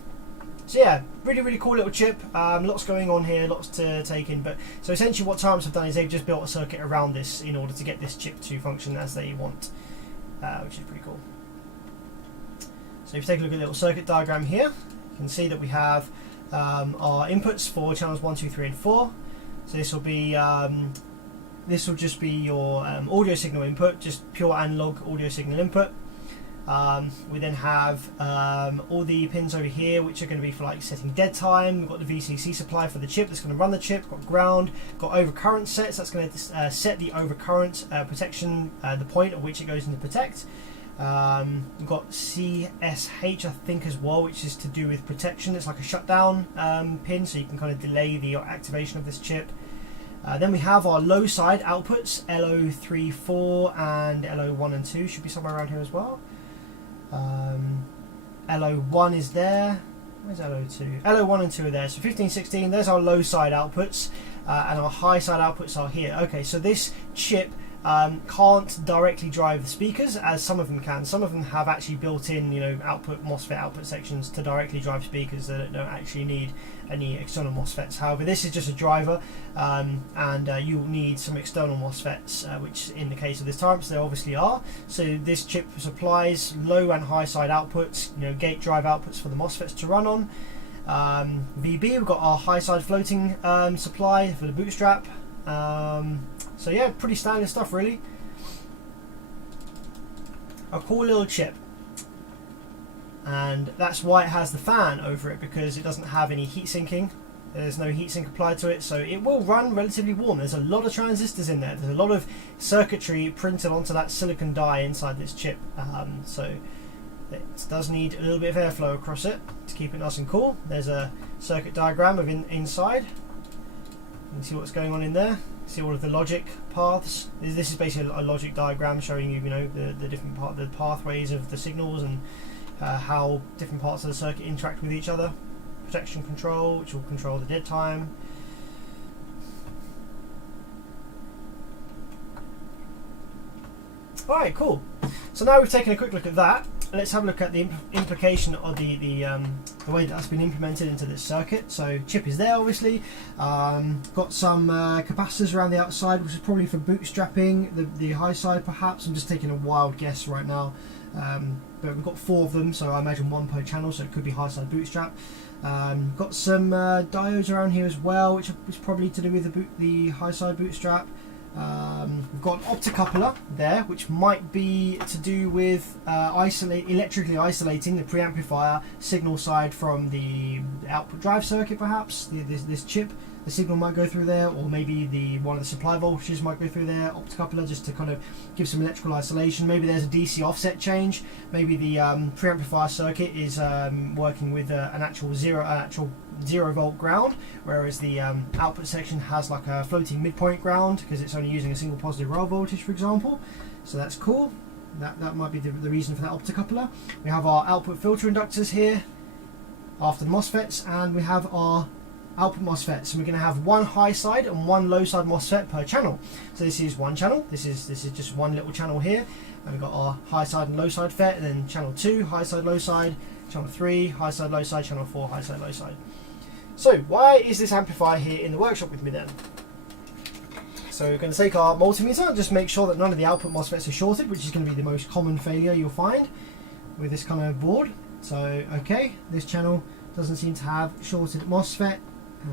So yeah, really cool little chip. Lots going on here, lots to take in. But so essentially what Taramps have done is they've just built a circuit around this in order to get this chip to function as they want, which is pretty cool. So if you take a look at the little circuit diagram here, you can see that we have our inputs for channels 1, 2, 3 and 4. So this will be this will just be your audio signal input, just pure analog audio signal input. We then have all the pins over here, which are going to be for like setting dead time. We've got the VCC supply for the chip that's going to run the chip. We've got ground, got overcurrent sets, that's going to set the overcurrent protection, the point at which it goes into protect. We've got CSH, I think, as well, which is to do with protection. It's like a shutdown pin, so you can kind of delay the activation of this chip. Then we have our low side outputs, LO3, and LO1 and 2 should be somewhere around here as well. LO1 is there. Where's LO2? LO1 and 2 are there. So 15, 16, there's our low side outputs, and our high side outputs are here. Okay, so this chip can't directly drive the speakers, as some of them can. Some of them have actually built in, output MOSFET output sections to directly drive speakers that don't actually need any external MOSFETs. However, this is just a driver, and you'll need some external MOSFETs, which in the case of this TARMPS there obviously are. So this chip supplies low and high side outputs, gate drive outputs for the MOSFETs to run on. VB, we've got our high side floating supply for the bootstrap. So yeah, pretty standard stuff really. A cool little chip, and that's why it has the fan over it, because it doesn't have any heat sinking. There's no heat sink applied to it, so it will run relatively warm. There's a lot of transistors in there. There's a lot of circuitry printed onto that silicon die inside this chip, so it does need a little bit of airflow across it to keep it nice and cool. There's a circuit diagram of inside. You can see what's going on in there. See all of the logic paths. This is basically a logic diagram showing you, the different the pathways of the signals, and how different parts of the circuit interact with each other. Protection control, which will control the dead time. Alright, cool. So now we've taken a quick look at that. Let's have a look at the implication of the way that's been implemented into this circuit. So chip is there, obviously. Got some capacitors around the outside, which is probably for bootstrapping the high side, perhaps. I'm just taking a wild guess right now. But we've got 4 of them, so I imagine 1 per channel, so it could be high side bootstrap. Got some diodes around here as well, which is probably to do with the high side bootstrap. We've got an optocoupler there, which might be to do with electrically isolating the preamplifier signal side from the output drive circuit, perhaps. This chip, the signal might go through there, or maybe one of the supply voltages might go through there. Optocoupler, just to kind of give some electrical isolation. Maybe there's a DC offset change. Maybe the preamplifier circuit is working with an actual 0 volt ground, whereas the output section has like a floating midpoint ground because it's only using a single positive rail voltage, for example. So that's cool. That might be the reason for that optocoupler. We have our output filter inductors here after the MOSFETs, and we have our output MOSFETs, and we're going to have 1 high side and 1 low side MOSFET per channel. So this is 1 channel. This is just 1 little channel here, and we've got our high side and low side FET, and then channel 2 high side low side, channel 3 high side low side, channel 4 high side low side. So why is this amplifier here in the workshop with me then? So we're going to take our multimeter, just make sure that none of the output MOSFETs are shorted, which is going to be the most common failure you'll find with this kind of board. So okay, this channel doesn't seem to have shorted MOSFET.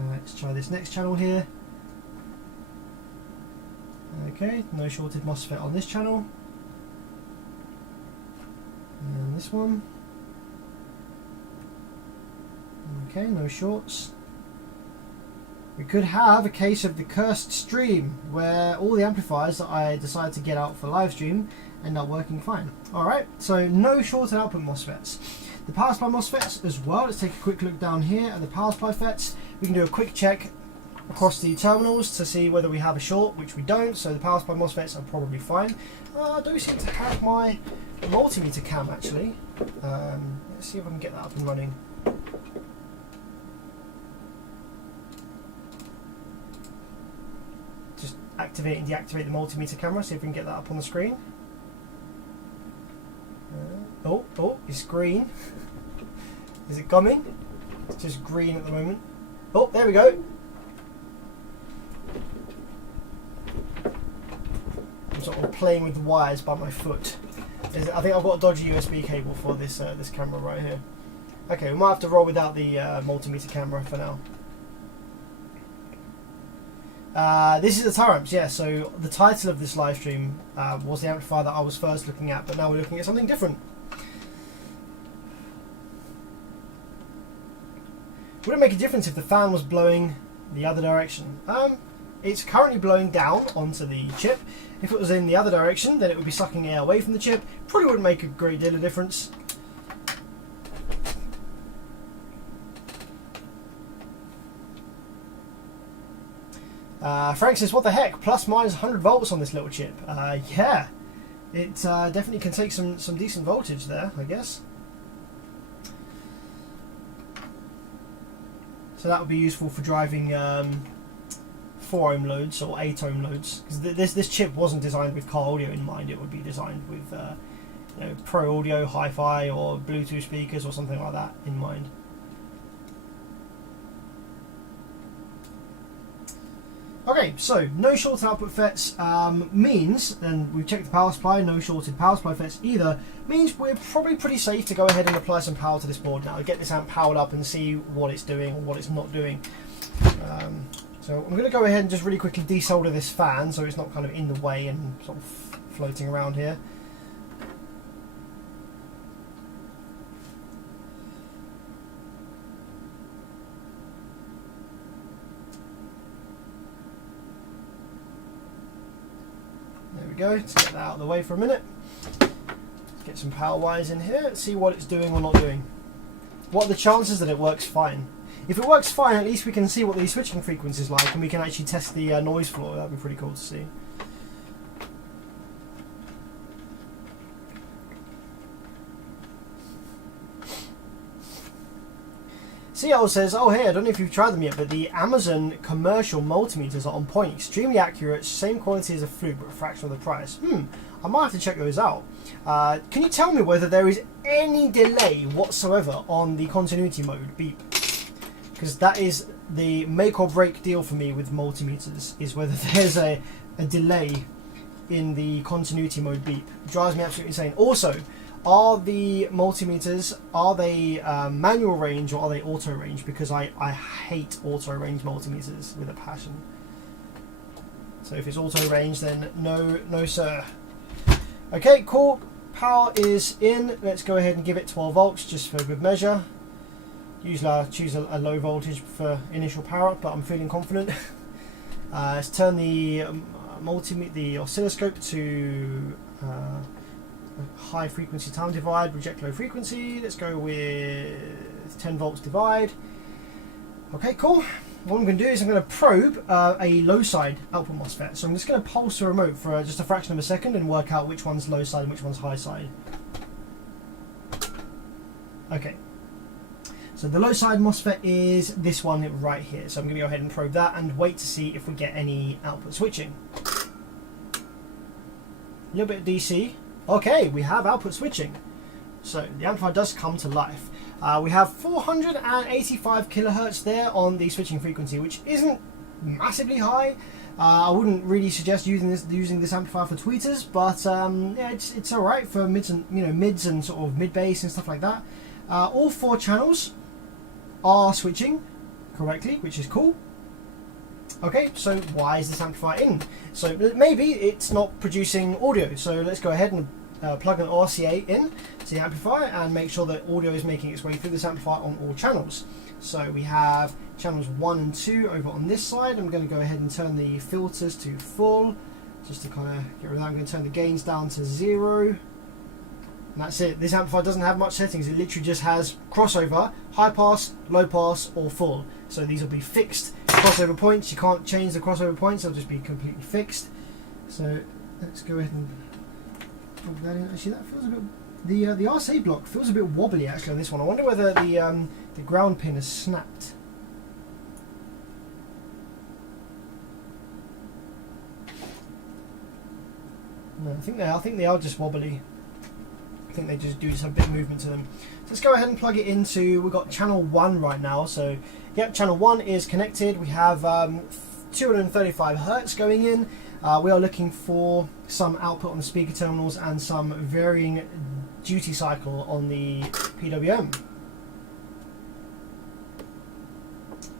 Let's try this next channel here. Okay, no shorted MOSFET on this channel. And this one. Okay, no shorts. We could have a case of the cursed stream, where all the amplifiers that I decided to get out for live stream end up working fine. Alright, so no shorted output MOSFETs. The power supply MOSFETs as well. Let's take a quick look down here at the power supply FETs. We can do a quick check across the terminals to see whether we have a short, which we don't, so the power supply MOSFETs are probably fine. I don't seem to have my multimeter cam actually. Let's see if I can get that up and running. Just activate and deactivate the multimeter camera, see if we can get that up on the screen. Oh, it's green. Is it coming? It's just green at the moment. Oh, there we go. I'm sort of playing with the wires by my foot. I think I've got a dodgy USB cable for this this camera right here. Okay, we might have to roll without the multimeter camera for now. This is the TARMPS, yeah, so the title of this live stream was the amplifier that I was first looking at, but now we're looking at something different. Would it make a difference if the fan was blowing the other direction? it's currently blowing down onto the chip. If it was in the other direction, then it would be sucking air away from the chip. Probably wouldn't make a great deal of difference. Frank says, what the heck? Plus minus 100 volts on this little chip. Yeah, it definitely can take some decent voltage there, I guess. So that would be useful for driving 4 ohm loads or 8 ohm loads. Because this chip wasn't designed with car audio in mind. It would be designed with you know, pro audio, hi-fi, or Bluetooth speakers or something like that in mind. Okay, so no shorted output FETs means, and we've checked the power supply, no shorted power supply FETs either, means we're probably pretty safe to go ahead and apply some power to this board now, get this amp powered up and see what it's doing or what it's not doing. So I'm going to go ahead and just really quickly desolder this fan so it's not kind of in the way and sort of floating around here. Go. Let's get that out of the way for a minute. Let's get some power wires in here. Let's see what it's doing or not doing. What are the chances that it works fine? If it works fine, at least we can see what the switching frequency is like, and we can actually test the noise floor. That'd be pretty cool to see. CL says, oh hey, I don't know if you've tried them yet, but the Amazon commercial multimeters are on point, extremely accurate, same quality as a Fluke, but a fraction of the price. I might have to check those out. Can you tell me whether there is any delay whatsoever on the continuity mode beep? Because that is the make or break deal for me with multimeters, is whether there's a delay in the continuity mode beep. It drives me absolutely insane. Also, are the multimeters, are they manual range or are they auto range? Because I hate auto range multimeters with a passion. So if it's auto range, then no sir. Okay, cool. Power is in. Let's go ahead and give it 12 volts just for good measure. Usually I choose a low voltage for initial power up, but I'm feeling confident. Let's turn the the oscilloscope to high frequency time divide, reject low frequency. Let's go with 10 volts divide. Okay, cool. What I'm going to do is I'm going to probe a low side output MOSFET. So I'm just going to pulse the remote for just a fraction of a second and work out which one's low side and which one's high side. Okay. So the low side MOSFET is this one right here. So I'm going to go ahead and probe that and wait to see if we get any output switching. A little bit of DC. Okay, we have output switching. So the amplifier does come to life. We have 485 kilohertz there on the switching frequency, which isn't massively high. I wouldn't really suggest using this amplifier for tweeters, but yeah, it's all right for mids and sort of mid bass and stuff like that. All 4 channels are switching correctly, which is cool. Okay, so why is this amplifier in? So maybe it's not producing audio. So let's go ahead and plug an RCA in to the amplifier and make sure that audio is making its way through this amplifier on all channels. So we have channels 1 and 2 over on this side. I'm going to go ahead and turn the filters to full, just to kind of get rid of that. I'm going to turn the gains down to 0. And that's it. This amplifier doesn't have much settings. It literally just has crossover, high pass, low pass, or full. So these will be fixed crossover points. You can't change the crossover points. They'll just be completely fixed. So let's go ahead and plug that in. Actually, that feels a bit... The RCA block feels a bit wobbly actually on this one. I wonder whether the ground pin has snapped. No, I think they are just wobbly. I think they just have a bit of movement to them. So let's go ahead and plug it into, we've got channel 1 right now. So yep, channel 1 is connected. We have 235 Hertz going in. We are looking for some output on the speaker terminals and some varying duty cycle on the PWM.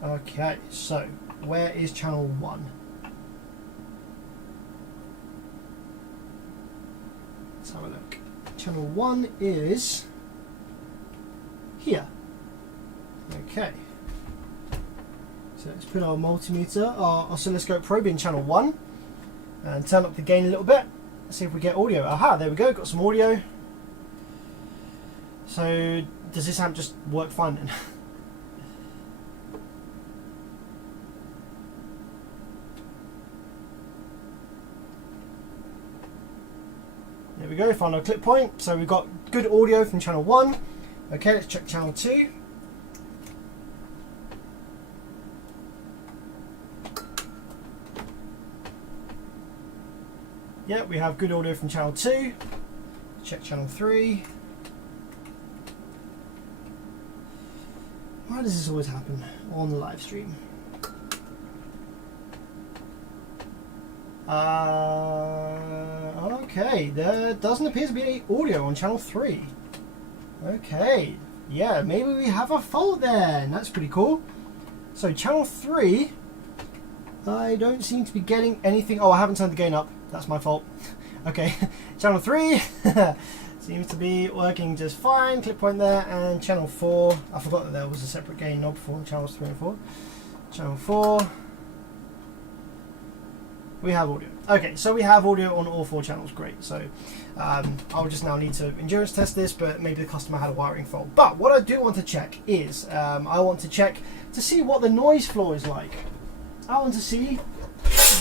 Okay, so where is channel 1? Let's have a look. Channel 1 is here. Okay. So So let's put our multimeter, our oscilloscope probe in channel 1 and turn up the gain a little bit. Let's see if we get audio. Aha, there we go, got some audio. So does this amp just work fine then? There we go, find our clip point. So we've got good audio from channel 1. Okay, let's check channel 2. Yeah, we have good audio from channel 2. Check channel 3. Why does this always happen on the live stream? Okay, there doesn't appear to be any audio on channel 3. Okay, yeah, maybe we have a fault there, and that's pretty cool. So channel 3, I don't seem to be getting anything. Oh, I haven't turned the gain up. That's my fault. Okay, channel 3 seems to be working just fine. Clip point there, and channel 4. I forgot that there was a separate gain knob for channels 3 and 4. Channel 4. We have audio. Okay, so we have audio on all 4 channels. Great. So I'll just now need to endurance test this, but maybe the customer had a wiring fault. But what I do want to check is I want to check to see what the noise floor is like. I want to see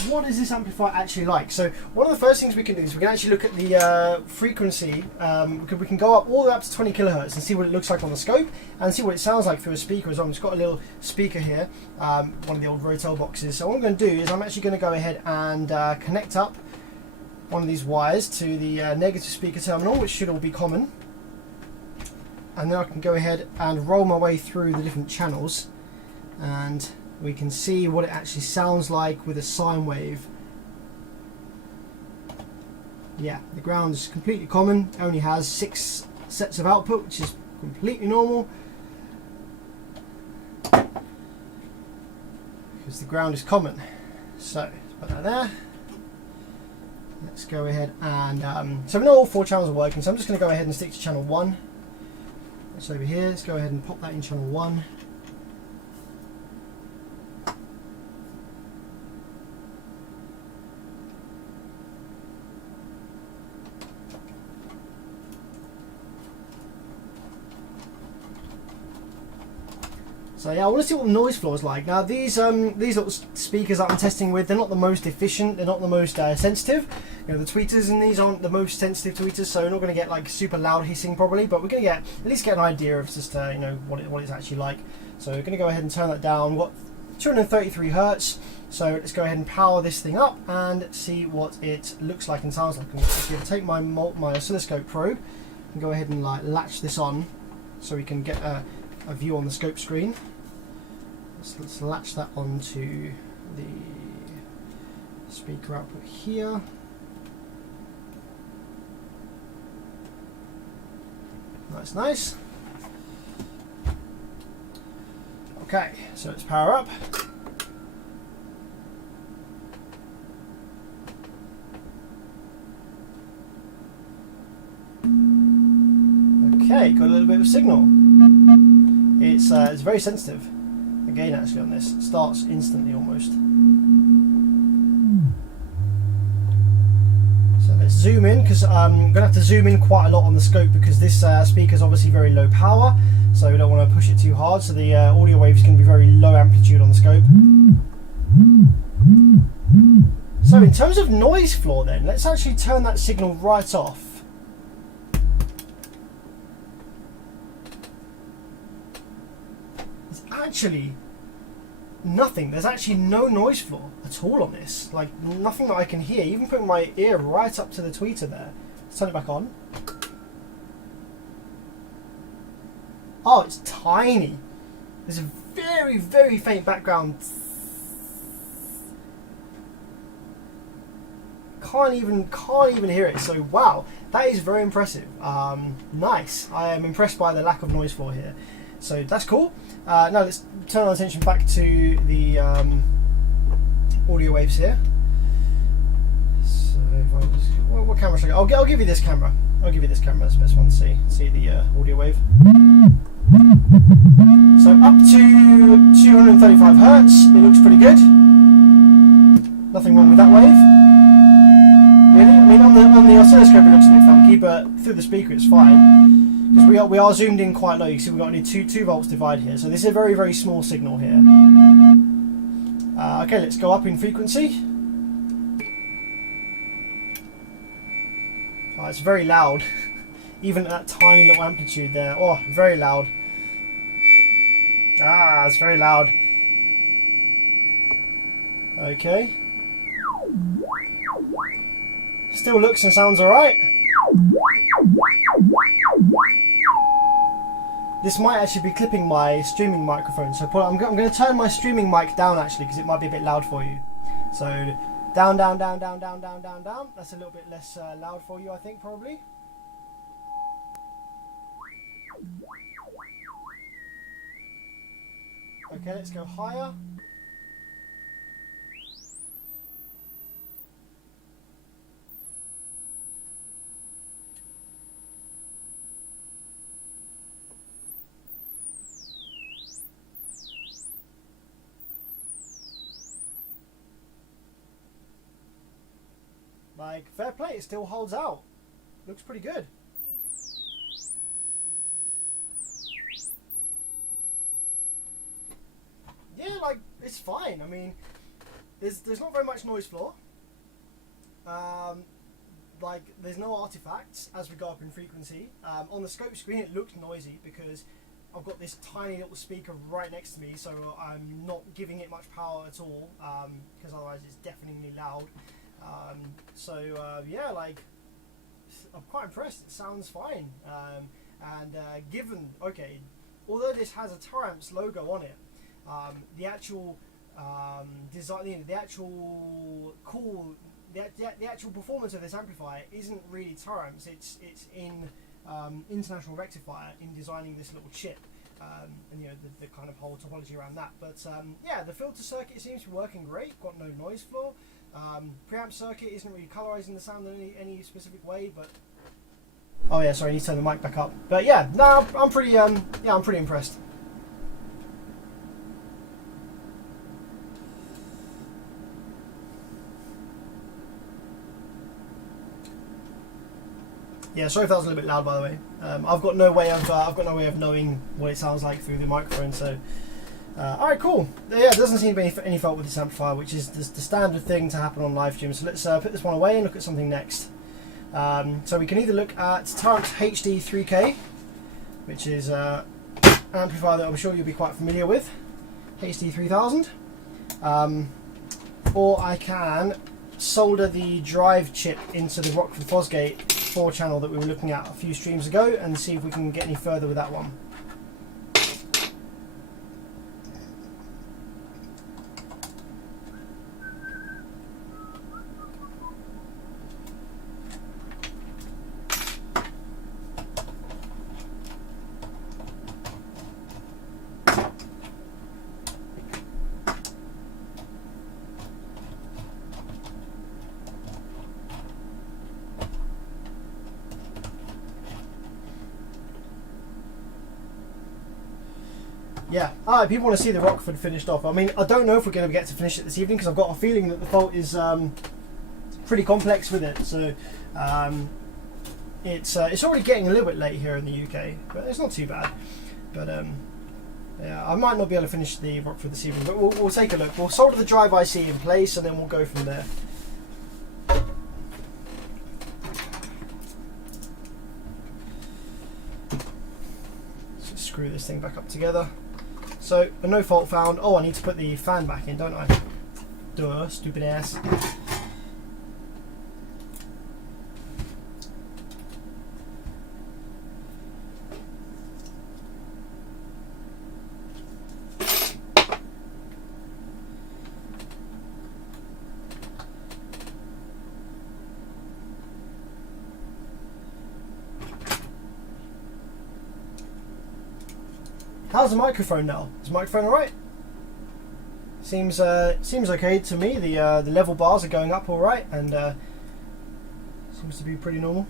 what is this amplifier actually like. So one of the first things we can do is we can actually look at the frequency. We can go up all the way up to 20 kilohertz and see what it looks like on the scope and see what it sounds like through a speaker as well. It's got a little speaker here, one of the old Rotel boxes. So what I'm going to do is I'm actually going to go ahead and connect up one of these wires to the negative speaker terminal, which should all be common. And then I can go ahead and roll my way through the different channels, and we can see what it actually sounds like with a sine wave. Yeah, the ground is completely common. It only has 6 sets of output, which is completely normal, because the ground is common. So let's put that there. Let's go ahead and so we know all 4 channels are working, so I'm just going to go ahead and stick to channel 1. It's over here. Let's go ahead and pop that in channel 1. So yeah, I want to see what the noise floor is like. Now these little speakers that I'm testing with, they're not the most efficient, they're not the most sensitive. You know, the tweeters in these aren't the most sensitive tweeters, so we're not going to get like super loud hissing probably, but we're going to get at least get an idea of just you know what it's actually like. So we're going to go ahead and turn that down. We've got 233 hertz. So let's go ahead and power this thing up and see what it looks like and sounds like. I'm going to take my oscilloscope probe and go ahead and like latch this on so we can get a view on the scope screen. Let's latch that onto the speaker output here. That's nice. Okay, so let's power up. Okay, got a little bit of signal. It's very sensitive. The gain actually on this starts instantly almost. So let's zoom in, because I'm going to have to zoom in quite a lot on the scope because this speaker is obviously very low power, so we don't want to push it too hard, so the audio wave is going to be very low amplitude on the scope. So in terms of noise floor then, let's actually turn that signal right off. Actually nothing. There's actually no noise floor at all on this, like nothing that I can hear, even putting my ear right up to the tweeter there. Let's turn it back on. Oh, it's tiny. There's a very, very faint background. Can't even hear it. So wow, that is very impressive. Nice. I am impressed by the lack of noise floor here. So that's cool. Now let's turn our attention back to the audio waves here. So if I just, what camera should I go? I'll give you this camera. I'll give you this camera. That's the best one to see the audio wave. So up to 135 hertz. It looks pretty good. Nothing wrong with that wave. Really? I mean, on the oscilloscope it looks a bit funky, but through the speaker it's fine. Because we are zoomed in quite low. You see we've got only 2 volts divide here. So this is a very, very small signal here. Okay, let's go up in frequency. Oh, it's very loud. Even at that tiny little amplitude there. Oh, very loud. Ah, it's very loud. Okay. Still looks and sounds alright. This might actually be clipping my streaming microphone, so I'm going to turn my streaming mic down actually, because it might be a bit loud for you. So down, down, down, down, down, down, down, down. That's a little bit less loud for you, I think, probably. Okay, let's go higher. Like, fair play, it still holds out. Looks pretty good. Yeah, like, it's fine. I mean, there's not very much noise floor. Like, there's no artifacts as we go up in frequency. On the scope screen it looks noisy because I've got this tiny little speaker right next to me, so I'm not giving it much power at all, because otherwise it's deafeningly loud. Yeah, like, I'm quite impressed. It sounds fine. Given, okay, although this has a Taramps logo on it, the actual design, the actual the actual performance of this amplifier isn't really Taramps. It's in International Rectifier in designing this little chip, and you know the kind of whole topology around that. But yeah, the filter circuit seems to be working great. Got no noise floor. Preamp circuit isn't really colorizing the sound in any specific way, but oh yeah, sorry, I need to turn the mic back up. But yeah, no, I'm pretty I'm pretty impressed. Yeah, sorry if that was a little bit loud, by the way. I've got no way of knowing what it sounds like through the microphone. So, all right, cool. Yeah, there doesn't seem to be any fault with this amplifier, which is the standard thing to happen on live streams. So let's put this one away and look at something next. So we can either look at Taramps HD 3K, which is an amplifier that I'm sure you'll be quite familiar with, HD 3000, or I can solder the drive chip into the Rockford Fosgate 4 channel that we were looking at a few streams ago and see if we can get any further with that one. Yeah, people want to see the Rockford finished off. I mean, I don't know if we're going to get to finish it this evening because I've got a feeling that the fault is pretty complex with it. So it's already getting a little bit late here in the UK, but it's not too bad. But yeah, I might not be able to finish the Rockford this evening, but we'll take a look. We'll solder the drive IC in place and then we'll go from there. So screw this thing back up together. So, a no fault found. Oh, I need to put the fan back in, don't I? Duh, stupid ass. How's the microphone now? Is the microphone alright? Seems okay to me. The level bars are going up alright, and seems to be pretty normal.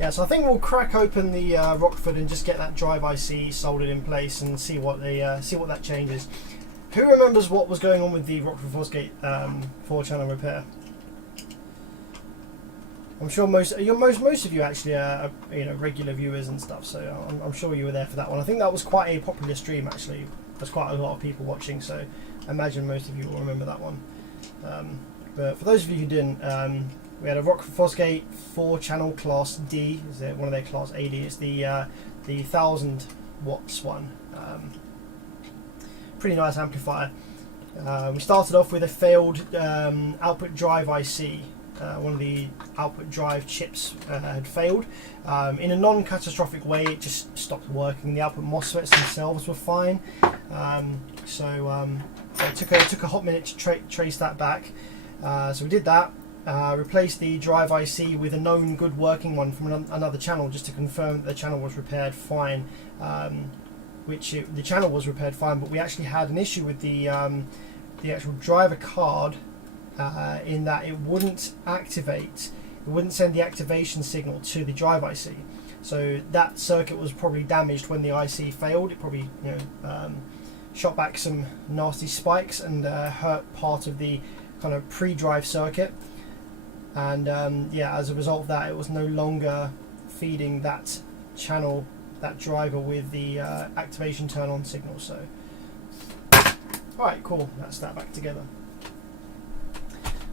Yeah, so I think we'll crack open the Rockford and just get that drive IC soldered in place and see what that changes. Who remembers what was going on with the Rockford Fosgate 4-channel repair? I'm sure most of you actually are regular viewers and stuff, so I'm sure you were there for that one. I think that was quite a popular stream actually. There's quite a lot of people watching, so I imagine most of you will remember that one. But for those of you who didn't, we had a Rockford Fosgate 4-channel Class D. Is it one of their Class AD? It's the 1000 watts one. Pretty nice amplifier. We started off with a failed output drive IC. One of the output drive chips had failed. In a non-catastrophic way, it just stopped working. The output Mosfets themselves were fine. It took a hot minute to trace that back. So we did that. Replaced the drive IC with a known good working one from another channel just to confirm that the channel was repaired fine. The channel was repaired fine, but we actually had an issue with the actual driver card in that it wouldn't activate. It wouldn't send the activation signal to the drive IC. So that circuit was probably damaged when the IC failed. It probably shot back some nasty spikes and hurt part of the kind of pre-drive circuit. And as a result of that, it was no longer feeding that channel, that driver, with the activation turn on signal. So alright, cool, that's that back together.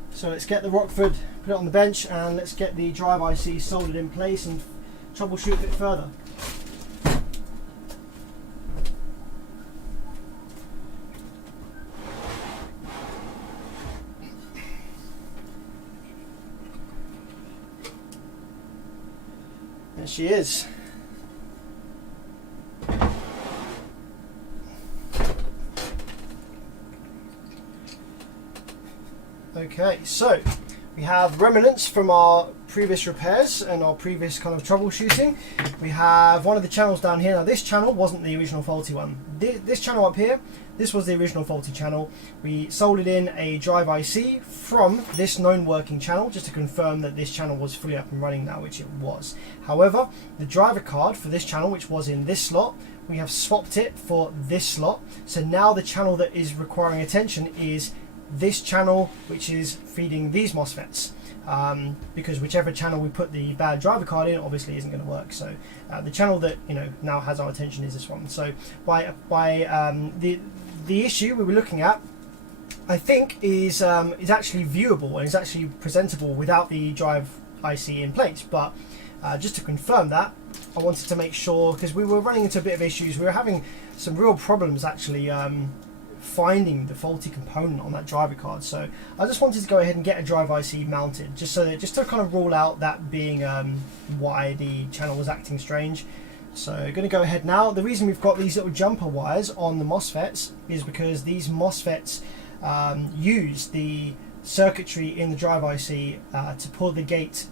So let's get the Rockford, put it on the bench, and let's get the drive IC soldered in place and troubleshoot a bit further. There she is. Okay, so we have remnants from our previous repairs and our previous kind of troubleshooting. We have one of the channels down here. Now this channel wasn't the original faulty one. This channel up here, this was the original faulty channel. We soldered in a drive IC from this known working channel just to confirm that this channel was fully up and running now, which it was. However, the driver card for this channel, which was in this slot, we have swapped it for this slot. So now the channel that is requiring attention is this channel, which is feeding these Mosfets, because whichever channel we put the bad driver card in obviously isn't going to work. So the channel that now has our attention is this one. So by the issue we were looking at, I think is actually viewable and is actually presentable without the drive IC in place. But just to confirm that, I wanted to make sure, because we were running into a bit of issues. We were having some real problems actually finding the faulty component on that driver card. So I just wanted to go ahead and get a drive IC mounted, just to kind of rule out that being why the channel was acting strange. So I'm going to go ahead now. The reason we've got these little jumper wires on the Mosfets is because these Mosfets use the circuitry in the drive IC to pull the gate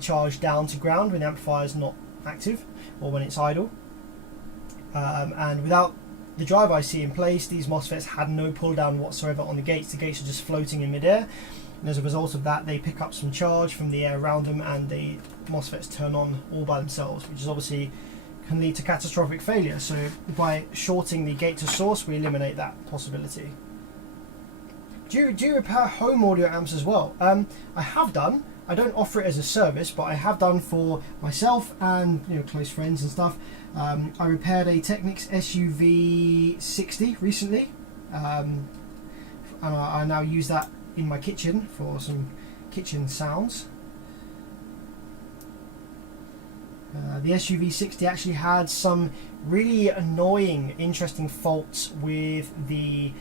charge down to ground when the amplifier is not active or when it's idle. And without the drive IC in place, these Mosfets had no pull down whatsoever on the gates. The gates are just floating in midair, and as a result of that, they pick up some charge from the air around them, and the Mosfets turn on all by themselves, which is obviously can lead to catastrophic failure. So by shorting the gate to source, we eliminate that possibility. Do you repair home audio amps as well? I have done. I don't offer it as a service, but I have done for myself and close friends and stuff. I repaired a Technics SUV 60 recently, and I now use that in my kitchen for some kitchen sounds. The SUV 60 actually had some really annoying, interesting faults with the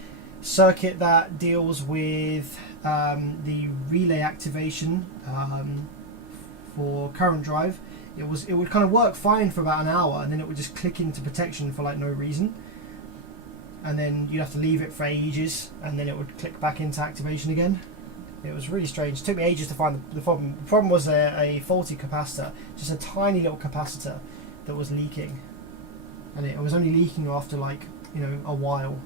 circuit that deals with the relay activation for current drive. It would kind of work fine for about an hour, and then it would just click into protection for like no reason, and then you'd have to leave it for ages, and then it would click back into activation again. It was really strange. It took me ages to find the problem. The problem was a faulty capacitor, just a tiny little capacitor that was leaking, and it was only leaking after like a while.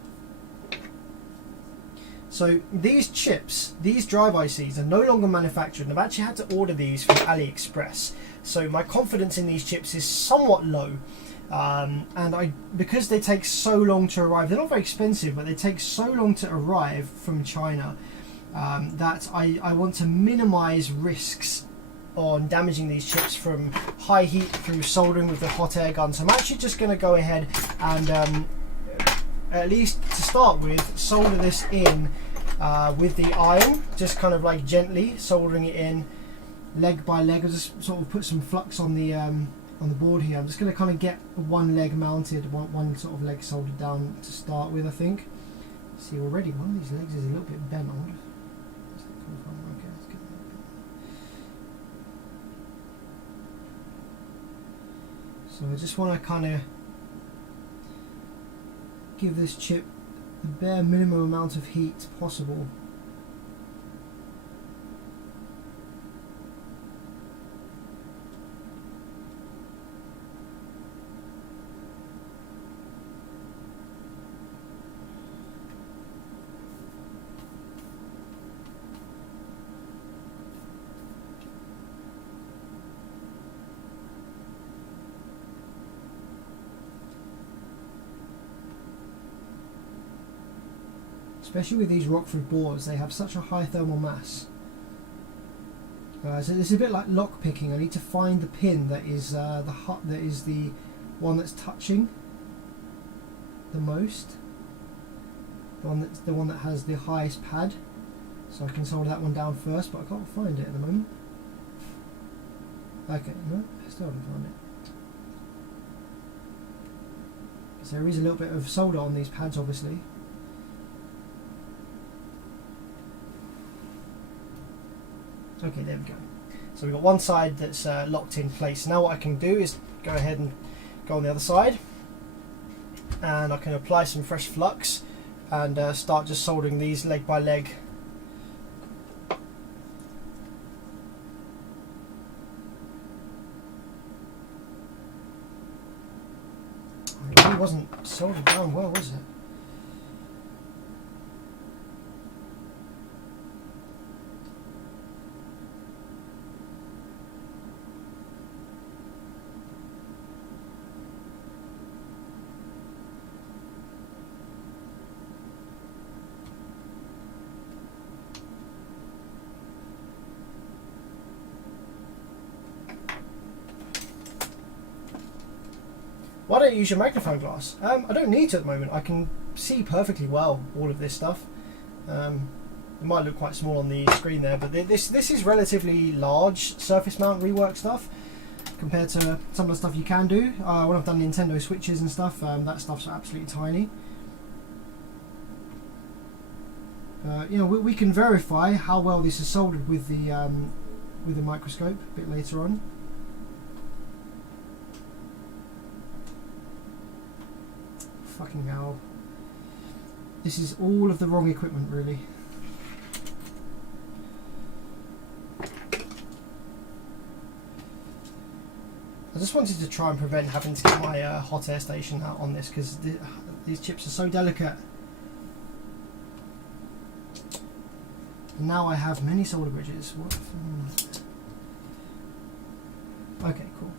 So these chips, these drive ICs, are no longer manufactured, and I've actually had to order these from AliExpress. So my confidence in these chips is somewhat low, and because they take so long to arrive, they're not very expensive, but they take so long to arrive from China, that I want to minimize risks on damaging these chips from high heat through soldering with the hot air gun. So I'm actually just going to go ahead and at least to start with, solder this in with the iron, just kind of like gently soldering it in leg by leg. I'll just sort of put some flux on the board here. I'm just going to kind of get one leg mounted, one sort of leg soldered down to start with, I think. See, already one of these legs is a little bit bent on. Okay, let's get that. So I just want to kind of give this chip the bare minimum amount of heat possible. Especially with these Rockford boards, they have such a high thermal mass. So it's a bit like lock picking. I need to find the pin that is the one that's touching the most, the one that has the highest pad. So I can solder that one down first, but I can't find it at the moment. Okay, no, I still haven't found it. So there is a little bit of solder on these pads, obviously. Okay, there we go. So we've got one side that's locked in place. Now what I can do is go ahead and go on the other side, and I can apply some fresh flux and start just soldering these leg by leg. It really wasn't soldered down well, was it? Why don't you use your magnifying glass? I don't need to at the moment. I can see perfectly well all of this stuff. It might look quite small on the screen there, but this is relatively large surface mount rework stuff compared to some of the stuff you can do. When I've done Nintendo Switches and stuff, that stuff's absolutely tiny. You know, we can verify how well this is soldered with the microscope a bit later on. Fucking hell. This is all of the wrong equipment, really. I just wanted to try and prevent having to get my hot air station out on this, because these chips are so delicate. And now I have many solder bridges. What? Okay, cool.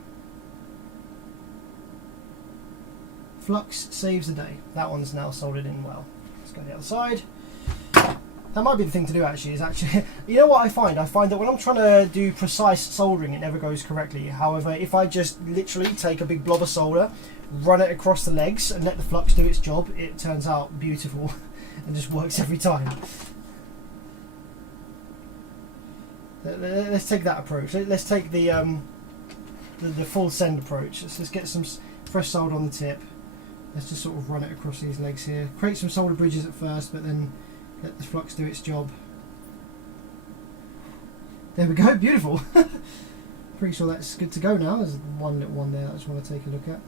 Flux saves the day. That one's now soldered in well. Let's go to the other side. That might be the thing to do, actually, is actually... You know what I find? I find that when I'm trying to do precise soldering, it never goes correctly. However, if I just literally take a big blob of solder, run it across the legs, and let the flux do its job, it turns out beautiful and just works every time. Let's take that approach. Let's take the full send approach. Let's just get some fresh solder on the tip. Let's just sort of run it across these legs here. Create some solder bridges at first, but then let the flux do its job. There we go, beautiful. Pretty sure that's good to go now. There's one little one there I just want to take a look at.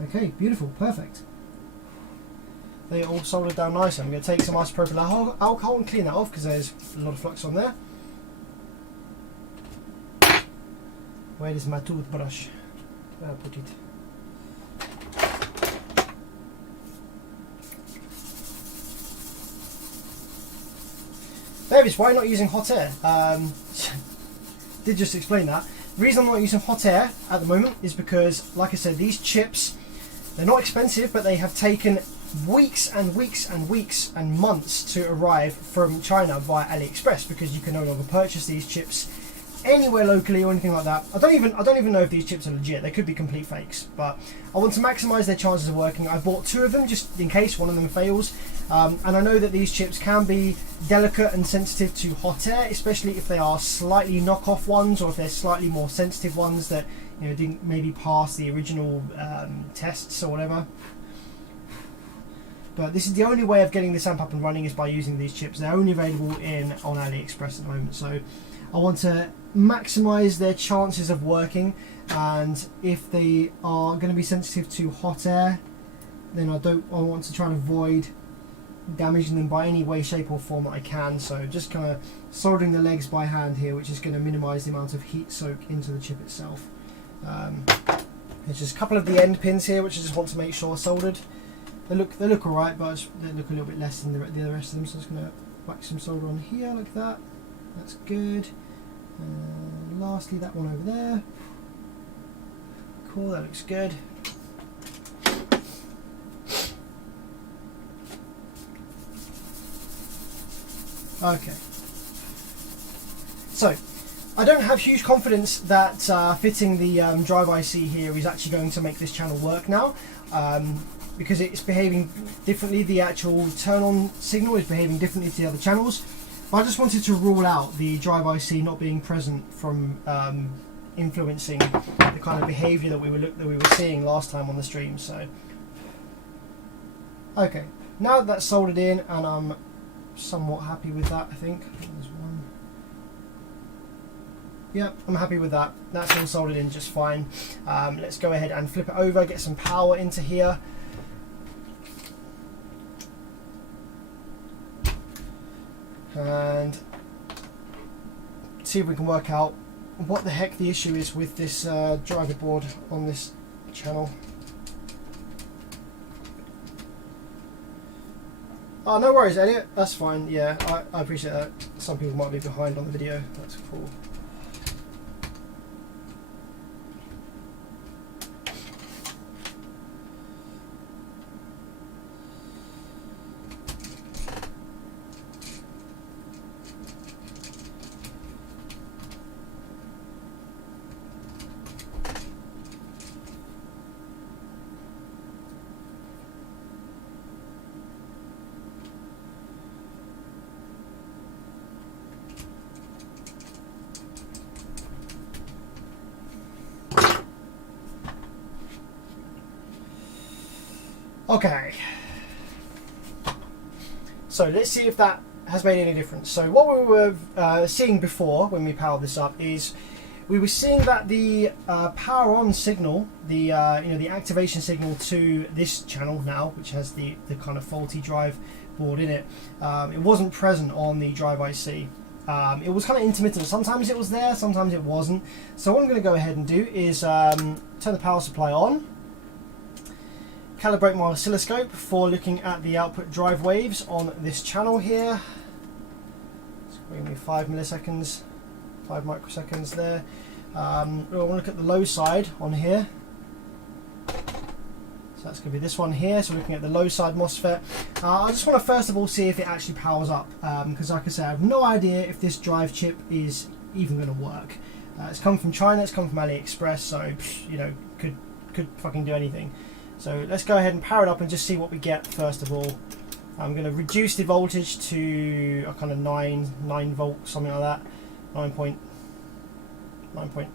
Okay, beautiful, perfect. They all soldered down nicely. I'm going to take some isopropyl alcohol and clean that off because there's a lot of flux on there. Where is my toothbrush? Where I put it? Davis, why not using hot air? Did just explain that. The reason I'm not using hot air at the moment is because, like I said, these chips, they're not expensive, but they have taken weeks and weeks and weeks and months to arrive from China via AliExpress, because you can no longer purchase these chips anywhere locally or anything like that. I don't even know if these chips are legit. They could be complete fakes, but I want to maximize their chances of working. I bought 2 of them just in case one of them fails, and I know that these chips can be delicate and sensitive to hot air, especially if they are slightly knockoff ones, or if they're slightly more sensitive ones that, you know, didn't maybe pass the original tests or whatever. But this is the only way of getting this amp up and running, is by using these chips. They're only available on AliExpress at the moment, so I want to maximize their chances of working. And if they are going to be sensitive to hot air, then I want to try and avoid damaging them by any way, shape or form that I can. So just kind of soldering the legs by hand here, which is going to minimize the amount of heat soak into the chip itself. There's just a couple of the end pins here which I just want to make sure are soldered. They look alright, but they look a little bit less than the rest of them, so I'm just going to whack some solder on here like that. That's good. And lastly, that one over there. Cool, that looks good. Okay. So, I don't have huge confidence that fitting the drive IC here is actually going to make this channel work now. Because it's behaving differently. The actual turn on signal is behaving differently to the other channels. But I just wanted to rule out the drive IC not being present from influencing the kind of behaviour that we were seeing last time on the stream. So, okay, now that's soldered in, and I'm somewhat happy with that. I think there's one. Yep, I'm happy with that. That's all soldered in just fine. Let's go ahead and flip it over, get some power into here. And see if we can work out what the heck the issue is with this driver board on this channel. Oh, no worries, Elliot. That's fine. Yeah, I appreciate that. Some people might be behind on the video. That's cool. Okay, so let's see if that has made any difference. So what we were seeing before when we powered this up is we were seeing that the power on signal, the the activation signal to this channel now, which has the kind of faulty drive board in it, it wasn't present on the drive IC. It was kind of intermittent. Sometimes it was there, sometimes it wasn't. So what I'm going to go ahead and do is turn the power supply on. Calibrate my oscilloscope for looking at the output drive waves on this channel here. It's giving me 5 milliseconds, 5 microseconds there. I want to look at the low side on here. So that's going to be this one here. So we're looking at the low side Mosfet. I just want to first of all see if it actually powers up, because like I said, I have no idea if this drive chip is even going to work. It's come from China, it's come from AliExpress, so you know, could fucking do anything. So let's go ahead and power it up and just see what we get first of all. I'm going to reduce the voltage to a kind of 9 volts, something like that. 9.6,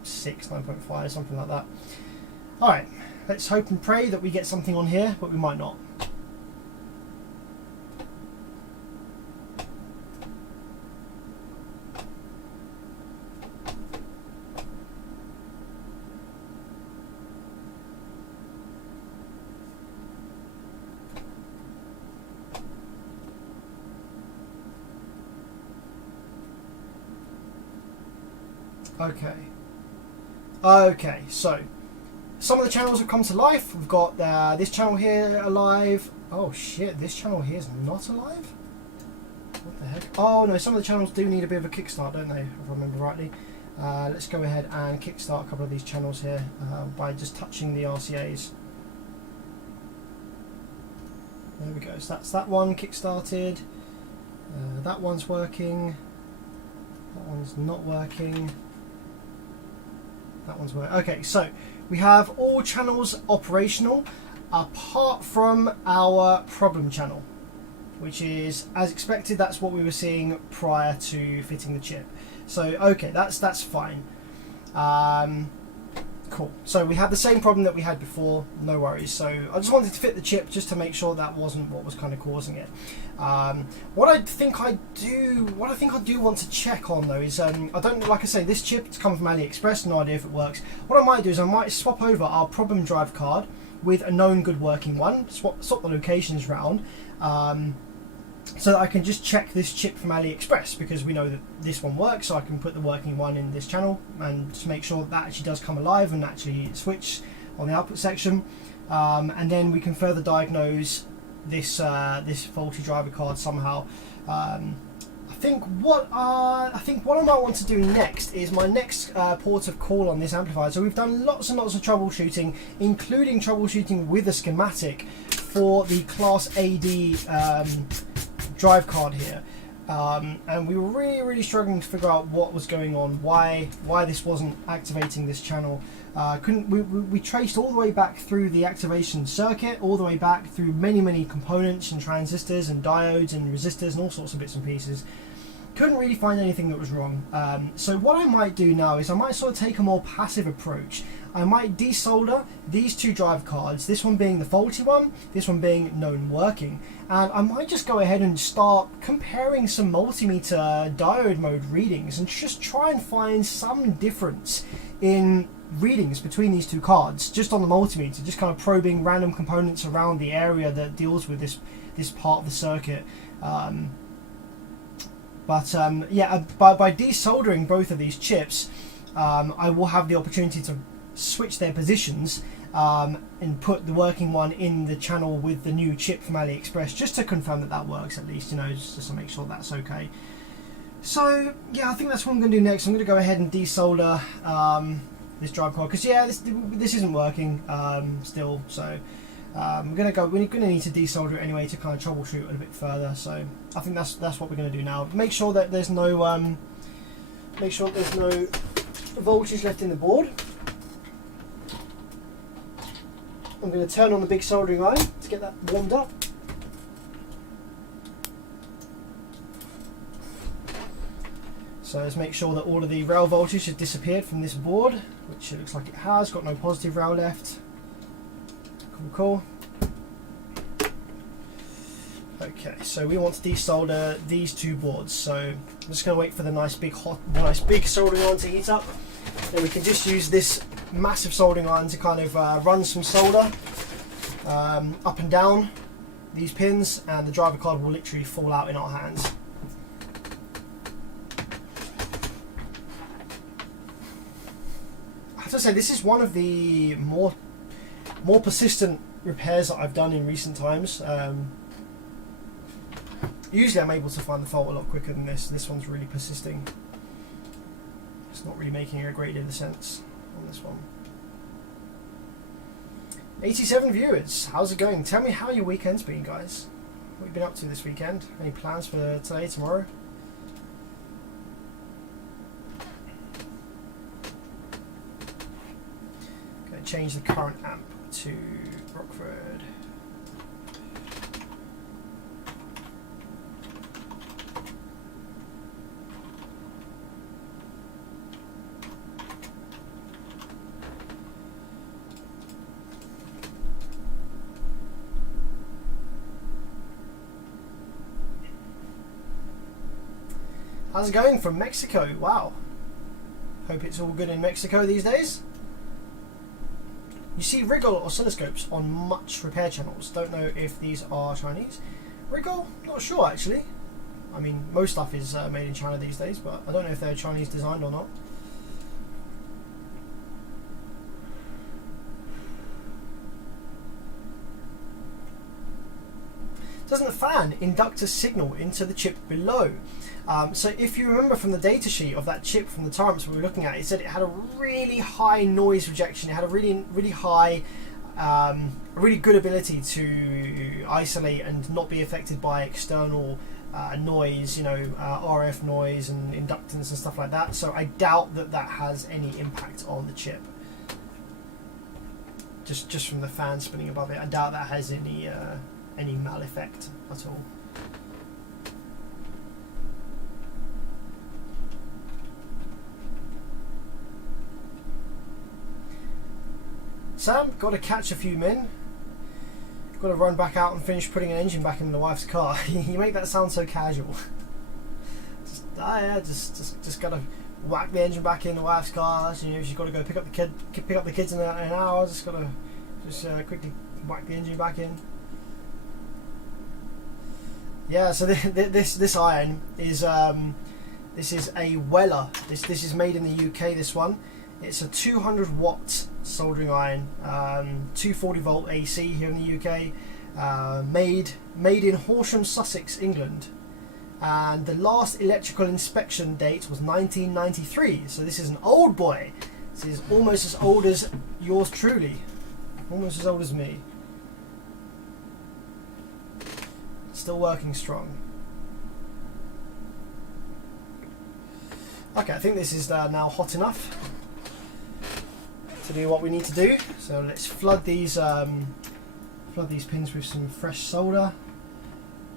9.5, something like that. Alright, let's hope and pray that we get something on here, but we might not. Okay. Okay, so some of the channels have come to life. We've got this channel here alive. Oh shit, this channel here is not alive? What the heck? Oh no, some of the channels do need a bit of a kickstart, don't they? If I remember rightly. Let's go ahead and kickstart a couple of these channels here by just touching the RCAs. There we go, so that's that one kick-started. That one's working. That one's not working. That one's working. Okay, so we have all channels operational apart from our problem channel, which is, as expected, that's what we were seeing prior to fitting the chip. So, okay, that's fine. Cool. So we had the same problem that we had before, no worries. So I just wanted to fit the chip just to make sure that wasn't what was kind of causing it. What I think I do want to check on though is, I don't, like I say, this chip, it's come from AliExpress, no idea if it works. What I might do is I might swap over our problem drive card with a known good working one, swap the locations round, so that I can just check this chip from AliExpress, because we know that this one works, so I can put the working one in this channel and just make sure that actually does come alive and actually switch on the output section, and then we can further diagnose this this faulty driver card somehow. I think what I might want to do next is my next port of call on this amplifier. So we've done lots and lots of troubleshooting, including troubleshooting with a schematic for the Class AD drive card here, and we were really struggling to figure out what was going on, why this wasn't activating this channel. We traced all the way back through the activation circuit, all the way back through many components and transistors and diodes and resistors and all sorts of bits and pieces. Couldn't really find anything that was wrong. So what I might do now is I might sort of take a more passive approach. I might desolder these two drive cards, this one being the faulty one, this one being known working, and I might just go ahead and start comparing some multimeter diode mode readings and just try and find some difference in readings between these two cards just on the multimeter, just kind of probing random components around the area that deals with this part of the circuit. Yeah, by desoldering both of these chips, I will have the opportunity to switch their positions and put the working one in the channel with the new chip from AliExpress, just to confirm that works, at least, you know, just to make sure that's okay. So yeah, I think that's what I'm going to do next. I'm going to go ahead and desolder this drive card, because yeah, this isn't working still. So we're going to need to desolder it anyway to kind of troubleshoot it a bit further. So I think that's what we're going to do now. Make sure that there's no voltage left in the board. I'm going to turn on the big soldering iron to get that warmed up. So let's make sure that all of the rail voltage has disappeared from this board, which it looks like it has. Got no positive rail left. Cool. Okay, so we want to desolder these two boards. So I'm just going to wait for the nice big soldering iron to heat up. Then we can just use this massive soldering iron to kind of run some solder up and down these pins, and the driver card will literally fall out in our hands. I have to say, this is one of the more persistent repairs that I've done in recent times. Usually I'm able to find the fault a lot quicker than this. This one's really persisting. It's not really making a great deal of sense on this one. 87 viewers, how's it going? Tell me how your weekend's been, guys. What have you been up to this weekend? Any plans for today, tomorrow? Going to change the current amp to Rockford. How's it going from Mexico? Wow. Hope it's all good in Mexico these days. You see Wriggle oscilloscopes on much repair channels. Don't know if these are Chinese. Wriggle? Not sure actually. I mean, most stuff is made in China these days, but I don't know if they're Chinese designed or not. doesn't the fan induct a signal into the chip below? So if you remember from the datasheet of that chip from the Torrents we were looking at, it said it had a really high noise rejection. It had a really high, a really good ability to isolate and not be affected by external noise, you know, RF noise and inductance and stuff like that. So I doubt that that has any impact on the chip. Just from the fan spinning above it, I doubt that has any mal effect at all. Sam, got to catch a few men. Got to run back out and finish putting an engine back in the wife's car. You make that sound so casual. Just got to whack the engine back in the wife's car. You know, she's got to go pick up the kids in an hour. Just got to quickly whack the engine back in. Yeah. So this iron is this is a Weller. This is made in the UK. This one. It's a 200 watt soldering iron, 240 volt AC here in the UK, made in Horsham, Sussex, England, and the last electrical inspection date was 1993. So this is an old boy. This is almost as old as yours truly, almost as old as me. Still working strong. Okay, I think this is now hot enough to do what we need to do. So let's flood these pins with some fresh solder.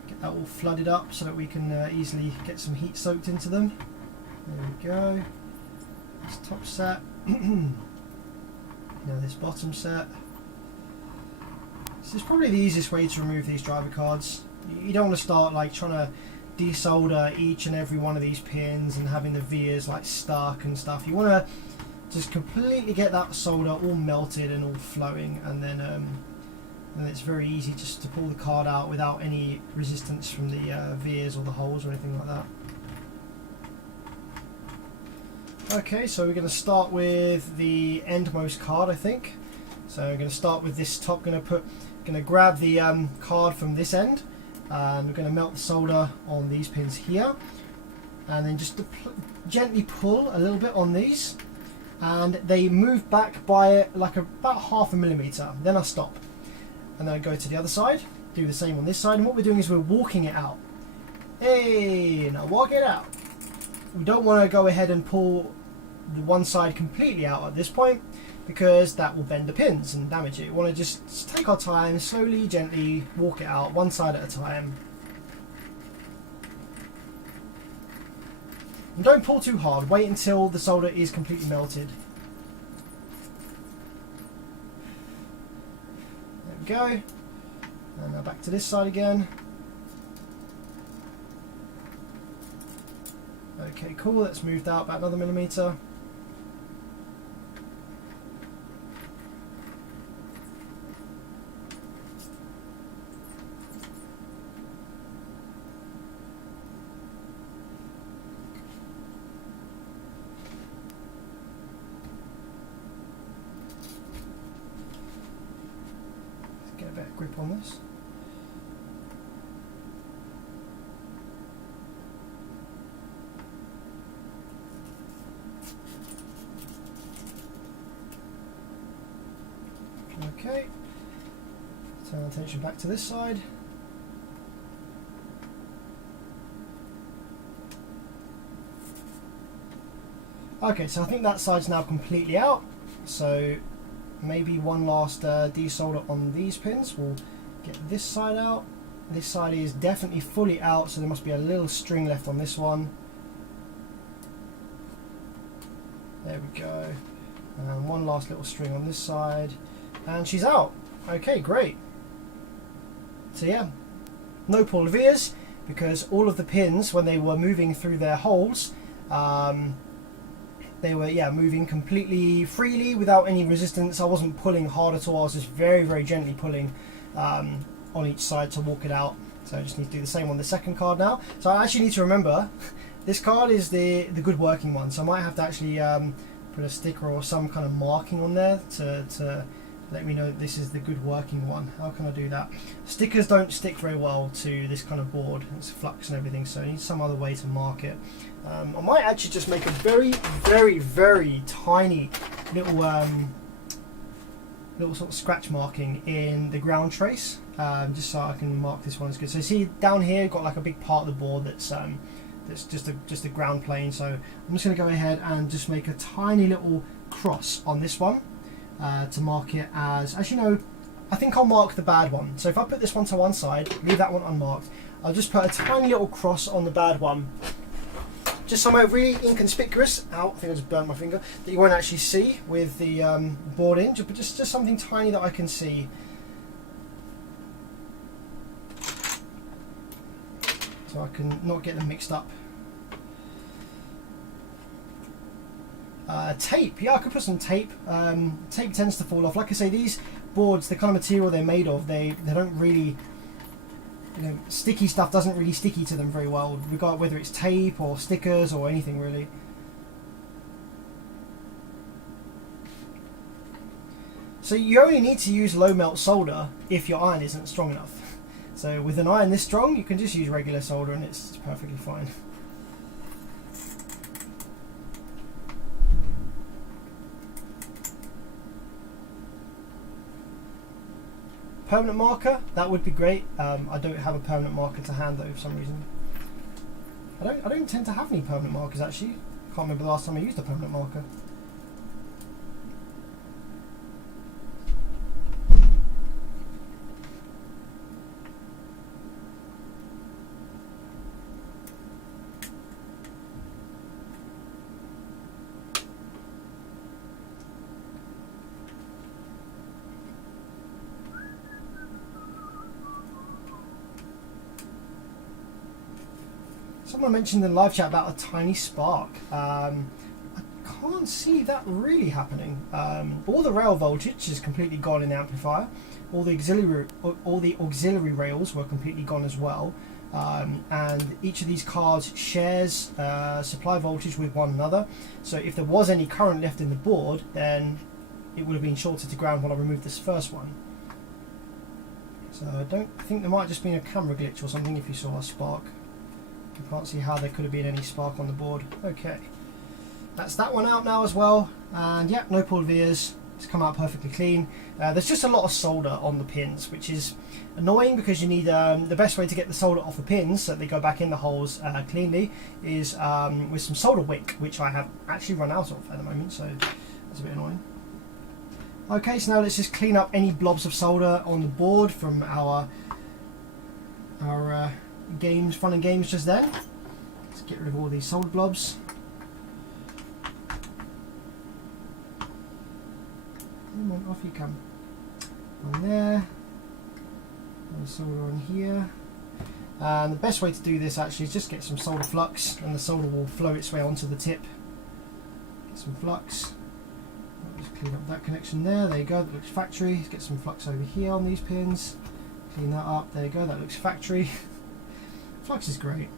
Get that all flooded up so that we can easily get some heat soaked into them. There we go. This top set. Now this bottom set. This is probably the easiest way to remove these driver cards. You don't want to start like trying to desolder each and every one of these pins and having the vias like stuck and stuff. You want to just completely get that solder all melted and all flowing, and then it's very easy just to pull the card out without any resistance from the vias or the holes or anything like that. Okay, so we're going to start with the endmost card, I think. So we're going to start with this top. Going to grab the card from this end, and we're going to melt the solder on these pins here, and then just gently pull a little bit on these. And they move back by like about ½ millimeter. Then I stop, and then I go to the other side, do the same on this side, and what we're doing is we're walking it out. Hey, now walk it out. We don't want to go ahead and pull the one side completely out at this point, because that will bend the pins and damage it. We want to just take our time, slowly, gently walk it out, one side at a time. And don't pull too hard, wait until the solder is completely melted. There we go. And now back to this side again. Okay, cool, that's moved out about another millimeter. Grip on this. Okay, turn attention back to this side. Okay, so I think that side's now completely out, so maybe one last desolder on these pins. We'll get this side out. This side is definitely fully out, so there must be a little string left on this one. There we go. And one last little string on this side. And she's out. Okay, great. So yeah, no pull vias, because all of the pins, when they were moving through their holes, they were moving completely freely without any resistance. I wasn't pulling hard at all. I was just very, very gently pulling on each side to walk it out. So I just need to do the same on the second card now. So I actually need to remember this card is the good working one. So I might have to actually put a sticker or some kind of marking on there to let me know that this is the good working one. How can I do that? Stickers don't stick very well to this kind of board. It's flux and everything, so I need some other way to mark it. I might actually just make a very, very, very tiny little little sort of scratch marking in the ground trace, just so I can mark this one as good. So see down here, got like a big part of the board that's just a ground plane. So I'm just going to go ahead and just make a tiny little cross on this one to mark it as. Actually, no, I think I'll mark the bad one. So if I put this one to one side, leave that one unmarked, I'll just put a tiny little cross on the bad one. Just somewhere really inconspicuous. Ow, I think I just burnt my finger. That you won't actually see with the board in, but just something tiny that I can see. So I can not get them mixed up. Tape, yeah, I could put some tape. Tape tends to fall off. Like I say, these boards, the kind of material they're made of, they don't really, you know, sticky stuff doesn't really sticky to them very well, regardless whether it's tape or stickers or anything really. So you only need to use low melt solder if your iron isn't strong enough. So with an iron this strong, you can just use regular solder and it's perfectly fine. Permanent marker, that would be great. I don't have a permanent marker to hand though for some reason. I don't tend to have any permanent markers actually. Can't remember the last time I used a permanent marker. Someone mentioned in the live chat about a tiny spark. I can't see that really happening. All the rail voltage is completely gone in the amplifier. All the auxiliary rails were completely gone as well. And each of these cards shares supply voltage with one another. So if there was any current left in the board, then it would have been shorted to ground when I removed this first one. So I don't think there might have just been a camera glitch or something if you saw a spark. I can't see how there could have been any spark on the board. Okay, that's that one out now as well. And yeah, no pulled vias. It's come out perfectly clean. There's just a lot of solder on the pins, which is annoying because you need the best way to get the solder off the pins so that they go back in the holes cleanly is with some solder wick, which I have actually run out of at the moment, so that's a bit annoying. Okay, so now let's just clean up any blobs of solder on the board from our games, fun and games just then. Let's get rid of all these solder blobs. Come on, off you come. On there. And solder on here. And the best way to do this actually is just get some solder flux, and the solder will flow its way onto the tip. Get some flux. I'll just clean up that connection there. There you go. That looks factory. Let's get some flux over here on these pins. Clean that up. There you go. That looks factory. Flux is great.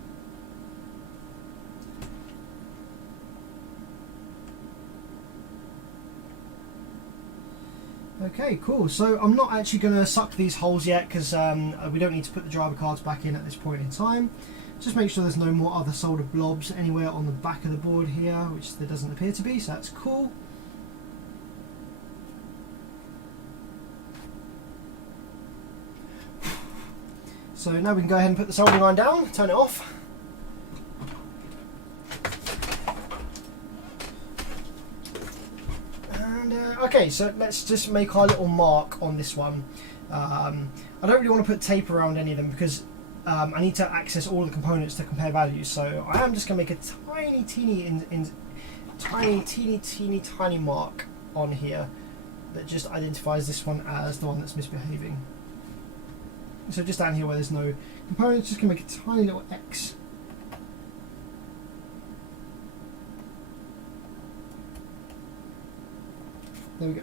Okay, cool. So I'm not actually going to suck these holes yet because we don't need to put the driver cards back in at this point in time. Just make sure there's no more other solder blobs anywhere on the back of the board here, which there doesn't appear to be, so that's cool. So now we can go ahead and put the soldering iron down, turn it off. And okay, so let's just make our little mark on this one. I don't really want to put tape around any of them because I need to access all the components to compare values. So I am just going to make a tiny mark on here that just identifies this one as the one that's misbehaving. So just down here where there's no components, just going to make a tiny little X. There we go.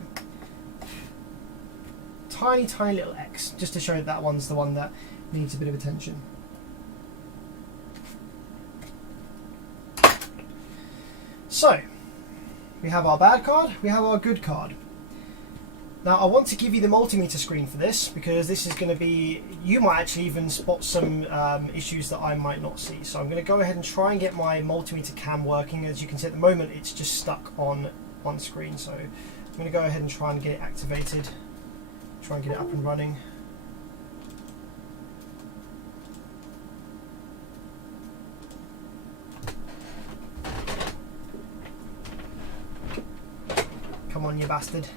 Tiny little X, just to show that that one's the one that needs a bit of attention. So, we have our bad card, we have our good card. Now I want to give you the multimeter screen for this because this is going to be, you might actually even spot some issues that I might not see. So I'm going to go ahead and try and get my multimeter cam working. As you can see at the moment it's just stuck on screen, so I'm going to go ahead and try and get it activated, try and get it up and running. Come on, you bastard.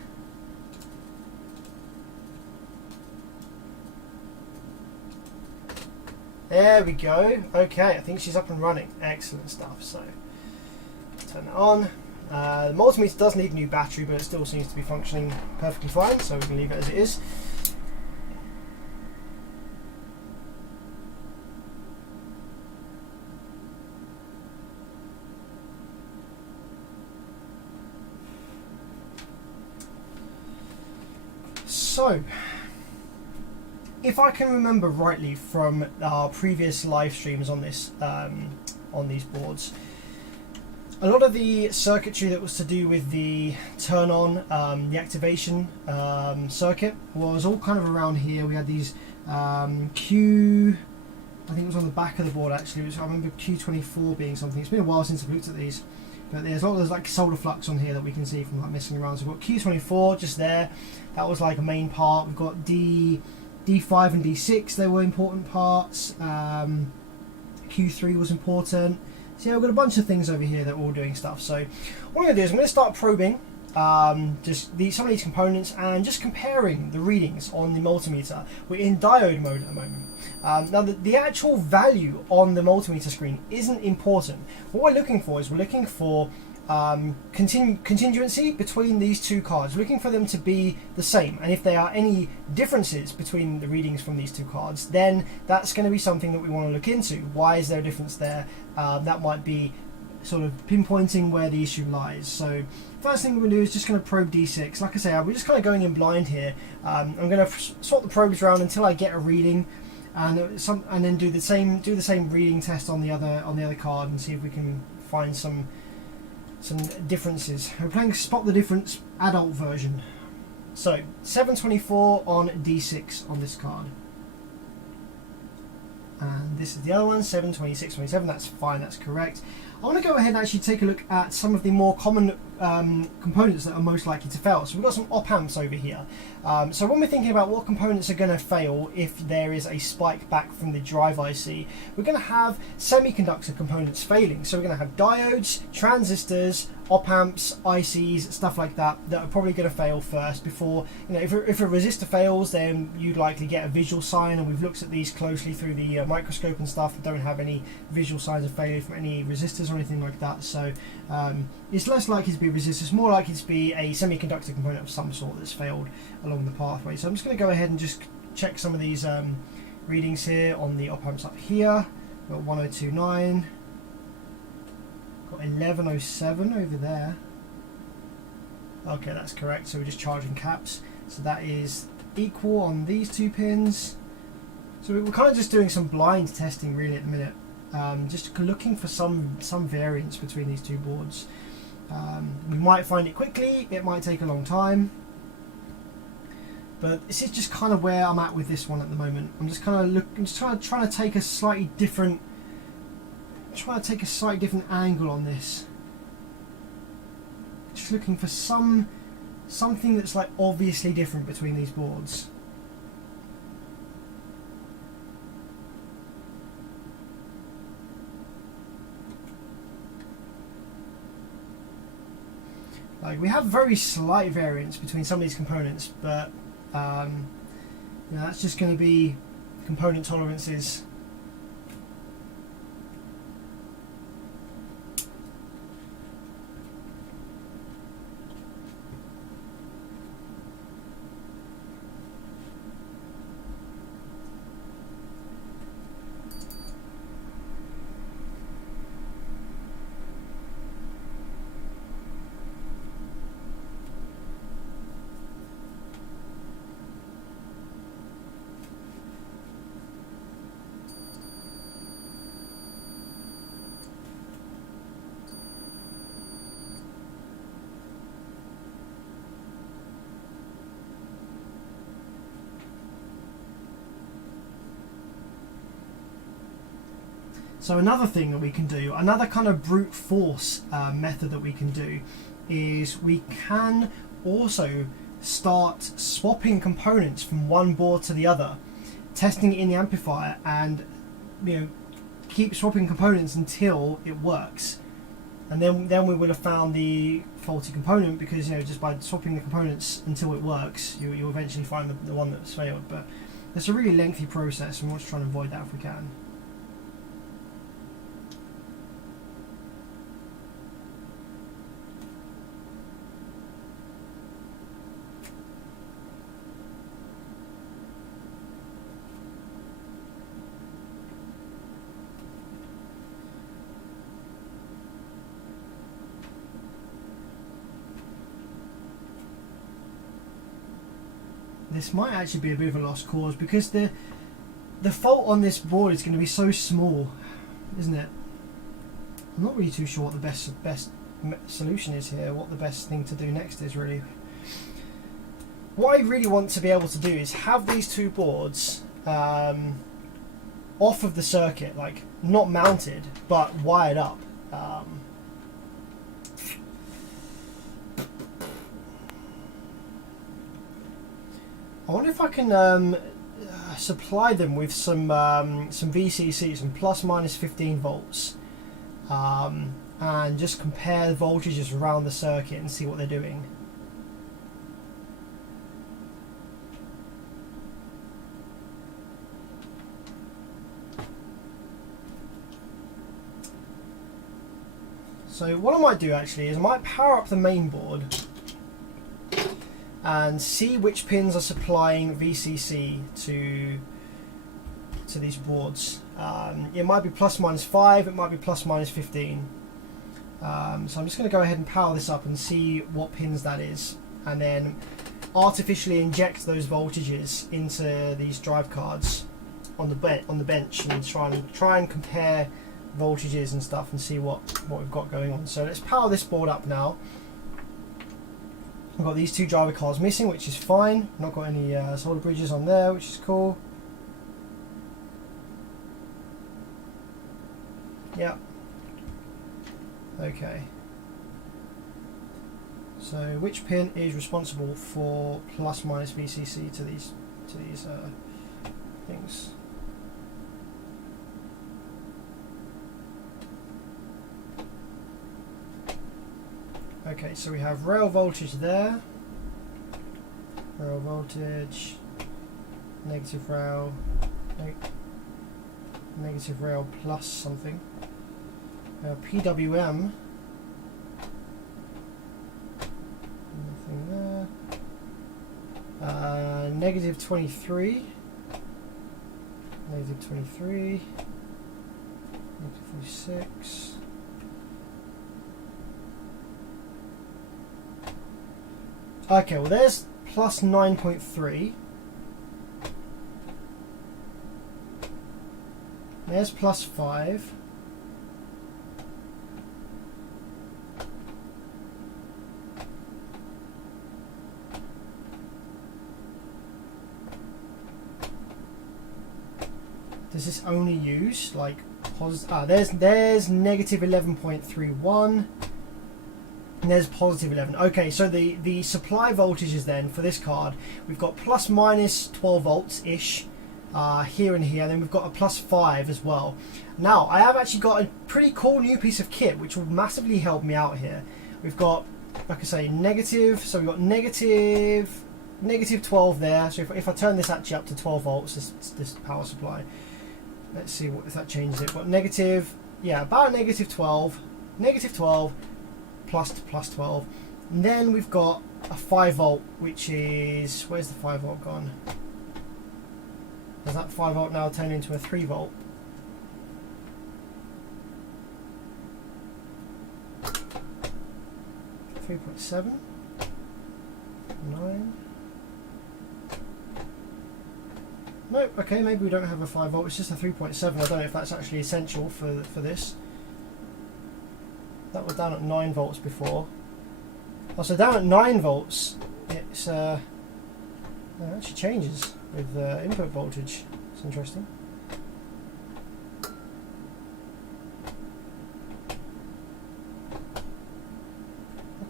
There we go. Okay, I think she's up and running. Excellent stuff. So, turn it on. The multimeter does need a new battery, but it still seems to be functioning perfectly fine, so we can leave it as it is. So, if I can remember rightly from our previous live streams on this, on these boards, a lot of the circuitry that was to do with the turn on, the activation circuit was all kind of around here. We had these Q, I think it was on the back of the board actually, which I remember Q24 being something. It's been a while since I've looked at these. But there's a lot of like solar flux on here that we can see from like messing around. So we've got Q24 just there. That was like a main part. We've got D5 and D6. They were important parts. Q3 was important. So yeah, we've got a bunch of things over here that we're all doing stuff. So what I'm going to do is I'm going to start probing just some of these components and just comparing the readings on the multimeter. We're in diode mode at the moment. Now the actual value on the multimeter screen isn't important. What we're looking for is we're looking for contingency between these two cards. We're looking for them to be the same, and if there are any differences between the readings from these two cards, then that's going to be something that we want to look into. Why is there a difference there? That might be sort of pinpointing where the issue lies. So first thing we're going to do is just going to probe D6. Like I say, we're just kind of going in blind here. I'm going to swap the probes around until I get a reading, and then do the same reading test on the other card and see if we can find some differences. We're playing Spot the Difference adult version. So 724 on D6 on this card. And this is the other one, 726, 27. That's fine, that's correct. I want to go ahead and actually take a look at some of the more common components that are most likely to fail. So we've got some op amps over here. So when we're thinking about what components are going to fail if there is a spike back from the drive IC, we're going to have semiconductor components failing. So we're going to have diodes, transistors, op amps, ICs, stuff like that are probably going to fail first before, you know, if a resistor fails, then you'd likely get a visual sign, and we've looked at these closely through the microscope and stuff that don't have any visual signs of failure from any resistors or anything like that. So it's less likely to be a resistor, it's more likely to be a semiconductor component of some sort that's failed along the pathway. So I'm just going to go ahead and just check some of these readings here on the op amps up here. Got 1029. 1107 over there. Okay, that's correct. So we're just charging caps. So that is equal on these two pins. So we're kind of just doing some blind testing really at the minute. Just looking for some variance between these two boards. We might find it quickly. It might take a long time. But this is just kind of where I'm at with this one at the moment. I'm just kind of trying to take a slightly different angle on this. Just looking for something that's like obviously different between these boards. Like, we have very slight variance between some of these components, but you know, that's just going to be component tolerances. So another thing that we can do, another kind of brute force method that we can do, is we can also start swapping components from one board to the other, testing it in the amplifier, and keep swapping components until it works. And then we would have found the faulty component, because just by swapping the components until it works, you eventually find the one that's failed. But it's a really lengthy process, and we're just trying to avoid that if we can. This might actually be a bit of a lost cause, because the fault on this board is going to be so small, isn't it? I'm not really too sure what the best solution is here, what the best thing to do next is really. What I really want to be able to do is have these two boards off of the circuit, like not mounted but wired up. I wonder if I can supply them with some VCC, some plus minus 15 volts, and just compare the voltages around the circuit and see what they're doing. So what I might do actually is I might power up the main board and see which pins are supplying VCC to these boards. It might be plus minus 5, it might be plus minus 15. So I'm just going to go ahead and power this up and see what pins that is, and then artificially inject those voltages into these drive cards on the bench, and try and compare voltages and stuff and see what we've got going on. So let's power this board up now. I've got these two driver cards missing, which is fine. Not got any solder bridges on there, which is cool. Yeah. Okay. So which pin is responsible for plus minus VCC to these things? Okay, so we have rail voltage there, rail voltage, negative rail, negative rail plus something, PWM, nothing there, negative 23, negative 23, negative 46. Okay, well there's plus 9.3. There's plus 5. Does this only use like there's negative 11.31. And there's positive 11. Okay, so the supply voltages then for this card, we've got plus minus 12 volts ish here and here, and then we've got a plus 5 as well. Now I have actually got a pretty cool new piece of kit which will massively help me out here. We've got, like I say, negative, so we've got negative 12 there. So if I turn this actually up to 12 volts, this power supply, let's see if that changes it. But negative, yeah, about negative 12, plus 12, and then we've got a 5 volt, which is, where's the 5 volt gone? Has that 5 volt now turned into a 3 volt? $3.7, 9. Nope. Okay, maybe we don't have a 5 volt. It's just a 3.7. I don't know if that's actually essential for this. That was down at 9 volts before. Oh, so down at 9 volts, it's it actually changes with input voltage. It's interesting.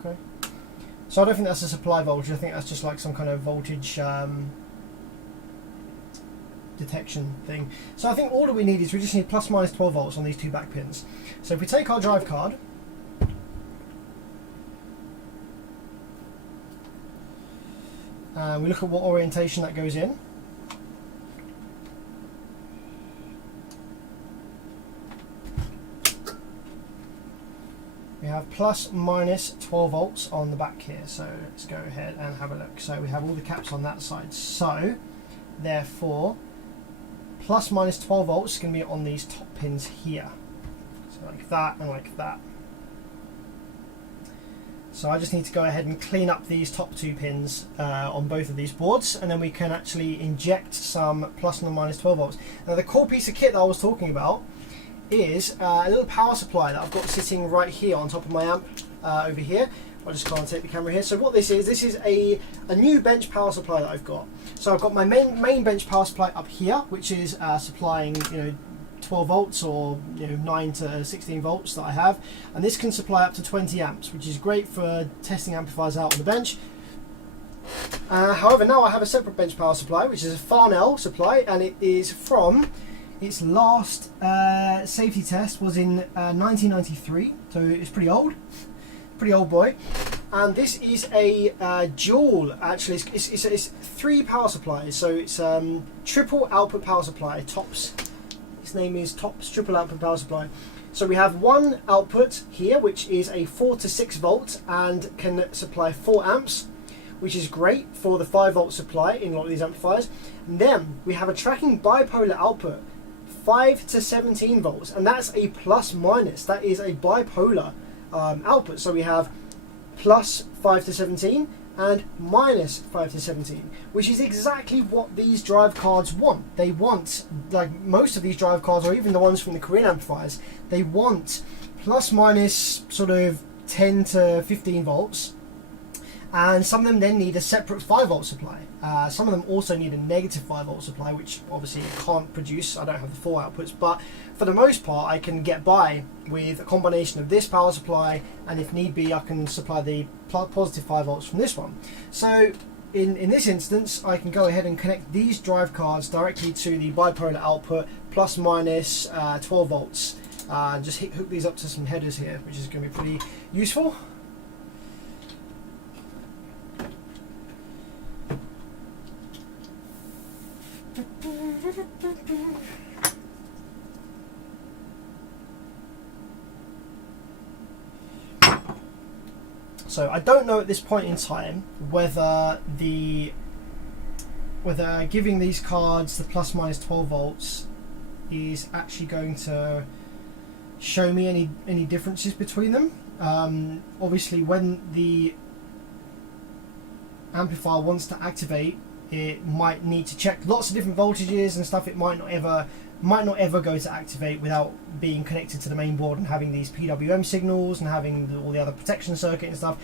Okay. So I don't think that's a supply voltage. I think that's just like some kind of voltage detection thing. So I think all that we need is we just need plus minus 12 volts on these two back pins. So if we take our drive card, and we look at what orientation that goes in, we have plus minus 12 volts on the back here. So let's go ahead and have a look. So we have all the caps on that side. So therefore plus minus 12 volts is going to be on these top pins here. So like that and like that. So I just need to go ahead and clean up these top two pins on both of these boards, and then we can actually inject some plus and minus 12 volts. Now the core piece of kit that I was talking about is a little power supply that I've got sitting right here on top of my amp over here. I'll just go and take the camera here. So what this is a new bench power supply that I've got. So I've got my main bench power supply up here, which is supplying 12 volts or 9 to 16 volts that I have, and this can supply up to 20 amps, which is great for testing amplifiers out on the bench. However, now I have a separate bench power supply, which is a Farnell supply, and it is from its last safety test was in 1993, so it's pretty old boy. And this is a dual, actually it's 3 power supplies, so it's triple output power supply, TOPS. Its name is TOPS triple output power supply. So we have one output here, which is a 4 to 6 volt and can supply 4 amps, which is great for the 5 volt supply in a lot of these amplifiers. And then we have a tracking bipolar output, 5 to 17 volts, and that's a plus minus. That is a bipolar output. So we have plus 5 to 17 and minus 5 to 17, which is exactly what these drive cards want. They want, like most of these drive cards, or even the ones from the Korean amplifiers, they want plus minus sort of 10 to 15 volts, and some of them then need a separate 5 volt supply. Some of them also need a negative 5 volt supply, which obviously you can't produce. I don't have the 4 outputs, but for the most part I can get by with a combination of this power supply, and if need be I can supply the positive 5 volts from this one. So in this instance I can go ahead and connect these drive cards directly to the bipolar output plus minus 12 volts, and just hook these up to some headers here, which is going to be pretty useful. So I don't know at this point in time whether giving these cards the plus minus 12 volts is actually going to show me any differences between them. Obviously when the amplifier wants to activate, it might need to check lots of different voltages and stuff. It might not ever go to activate without being connected to the main board and having these PWM signals and having all the other protection circuit and stuff.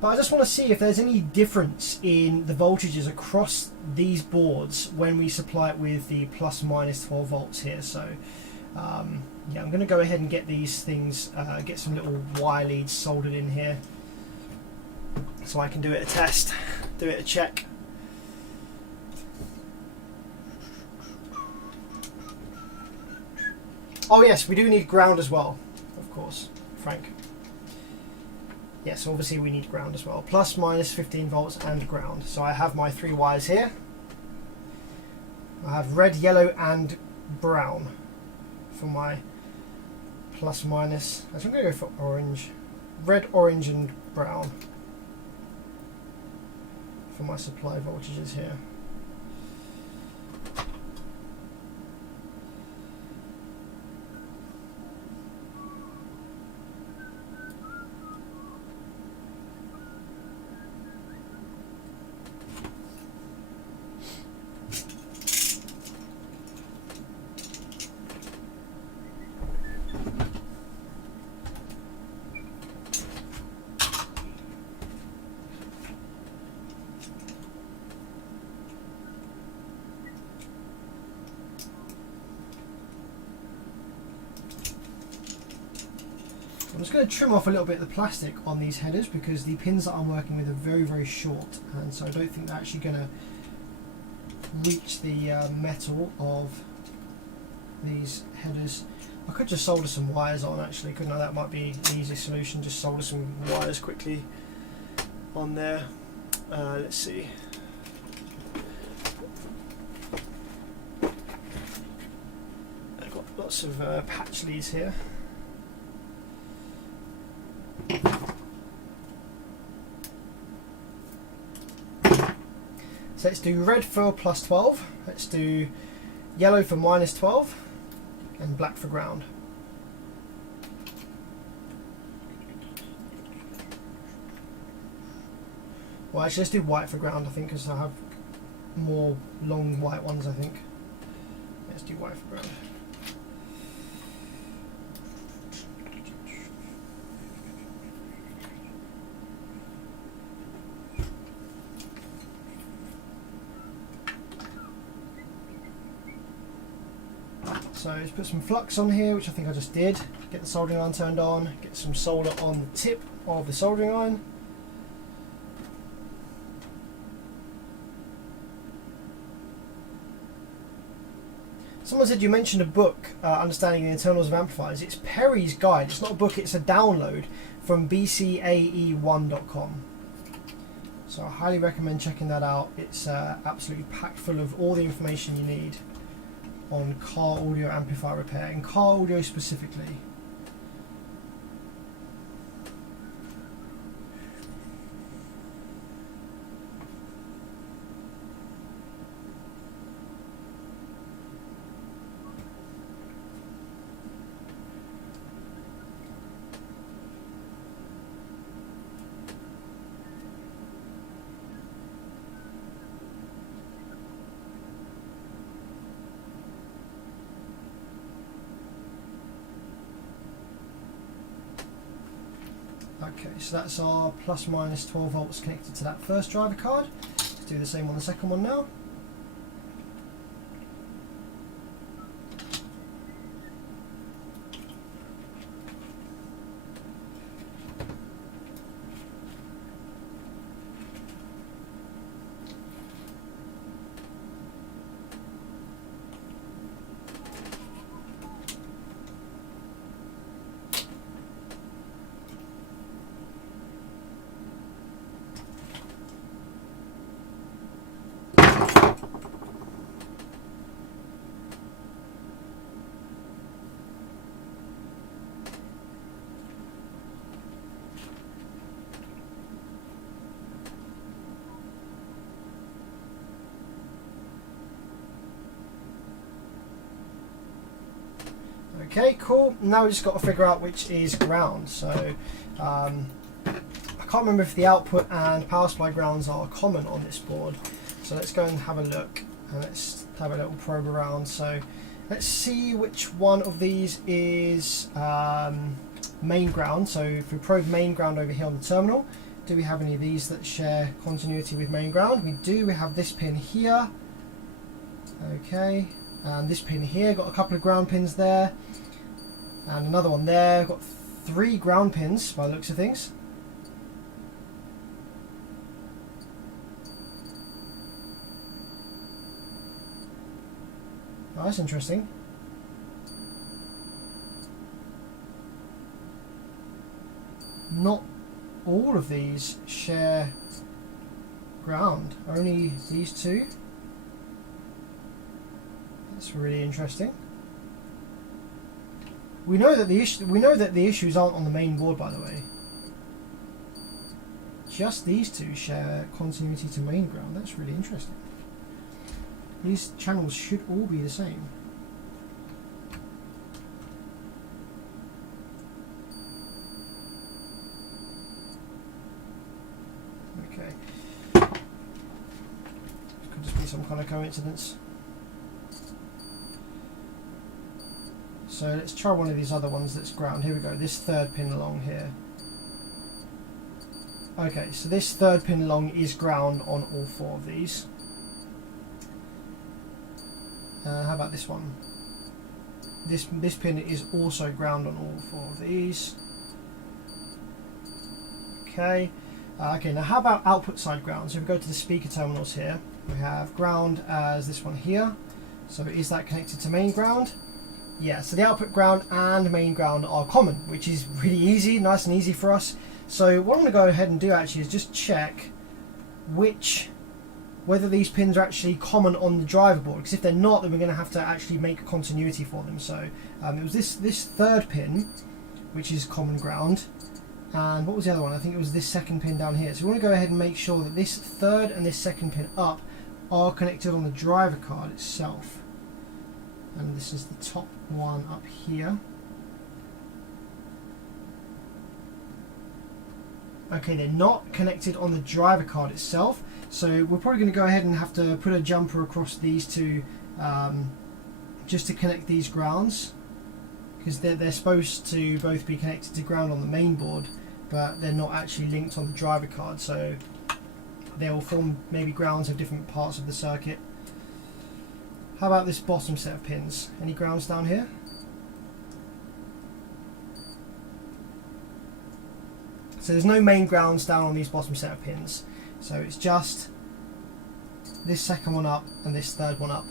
But I just want to see if there's any difference in the voltages across these boards when we supply it with the plus minus 12 volts here. So yeah, I'm going to go ahead and get these things, get some little wire leads soldered in here so I can do it a test, do it a check. Oh yes, we do need ground as well, of course, Frank. Yes, obviously we need ground as well. Plus minus 15 volts and ground. So I have my 3 wires here. I have red, yellow and brown for my plus minus. Actually, I'm going to go for orange. Red, orange and brown for my supply voltages here. I'm just going to trim off a little bit of the plastic on these headers because the pins that I'm working with are very, very short, and so I don't think they're actually going to reach the metal of these headers. I could just solder some wires on actually, couldn't I? That might be an easy solution, just solder some wires quickly on there. Let's see. I've got lots of patch leads here. So let's do red for plus 12, let's do yellow for minus 12, and black for ground. Well, actually, let's do white for ground, I think, because I have more long white ones, I think. Let's do white for ground. So let's put some flux on here, which I think I just did. Get the soldering iron turned on, get some solder on the tip of the soldering iron. Someone said you mentioned a book, Understanding the Internals of Amplifiers. It's Perry's Guide. It's not a book, it's a download from bcae1.com. So I highly recommend checking that out. It's absolutely packed full of all the information you need on car audio amplifier repair, and car audio specifically. Okay, so that's our plus minus 12 volts connected to that first driver card. Let's do the same on the second one now. Okay, cool. Now we just got to figure out which is ground. So I can't remember if the output and power supply grounds are common on this board. So let's go and have a look, and let's have a little probe around. So let's see which one of these is main ground. So if we probe main ground over here on the terminal, do we have any of these that share continuity with main ground? We do. We have this pin here. Okay, and this pin here, got a couple of ground pins there, and another one there. Got 3 ground pins by the looks of things. Oh, that's interesting. Not all of these share ground, only these 2. That's really interesting. We know that the issues aren't on the main board, by the way. Just these 2 share continuity to main ground. That's really interesting. These channels should all be the same. Okay. This could just be some kind of coincidence. So let's try one of these other ones that's ground. Here we go, this 3rd pin along here. Okay, so this 3rd pin along is ground on all 4 of these. How about this one? This pin is also ground on all 4 of these. Okay. Okay, now how about output side ground? So if we go to the speaker terminals here, we have ground as this one here. So is that connected to main ground? Yeah, so the output ground and main ground are common, which is really easy, nice and easy for us. So what I'm going to go ahead and do actually is just check whether these pins are actually common on the driver board, because if they're not, then we're going to have to actually make a continuity for them. So it was this third pin, which is common ground, and what was the other one? I think it was this second pin down here. So we want to go ahead and make sure that this third and this second pin up are connected on the driver card itself. And this is the top one up here. Okay, they're not connected on the driver card itself, so we're probably going to go ahead and have to put a jumper across these two just to connect these grounds, because they're supposed to both be connected to ground on the main board, but they're not actually linked on the driver card, so they'll form maybe grounds of different parts of the circuit. How about this bottom set of pins? Any grounds down here? So there's no main grounds down on these bottom set of pins. So it's just this second one up and this third one up.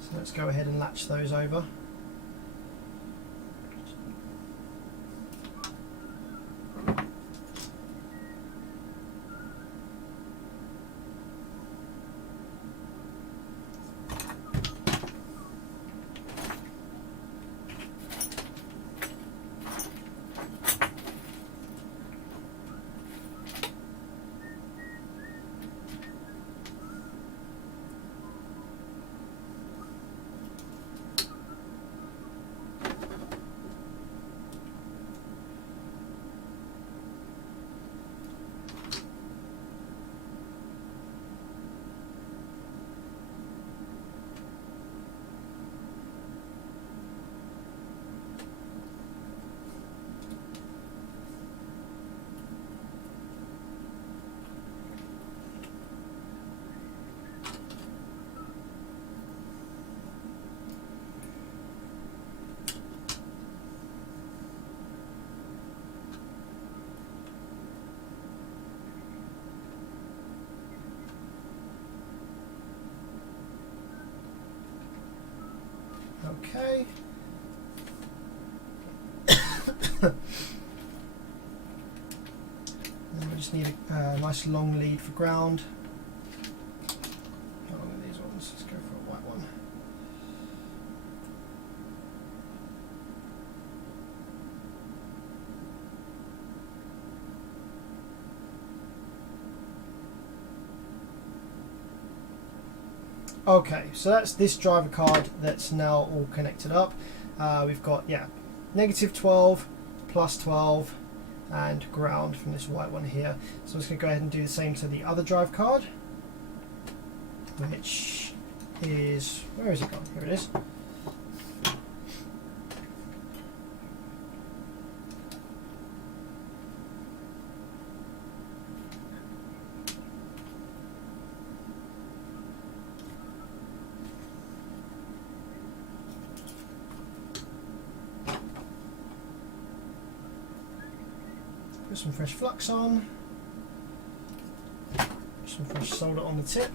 So let's go ahead and latch those over. Okay. Then we just need a nice long lead for ground. How long are these ones? Let's go for a white one. Okay, so that's this driver card that's now all connected up. We've got, yeah, negative 12, plus 12, and ground from this white one here. So I'm just going to go ahead and do the same to the other drive card, which is, where is it gone? Here it is. Put some fresh flux on, some fresh solder on the tip.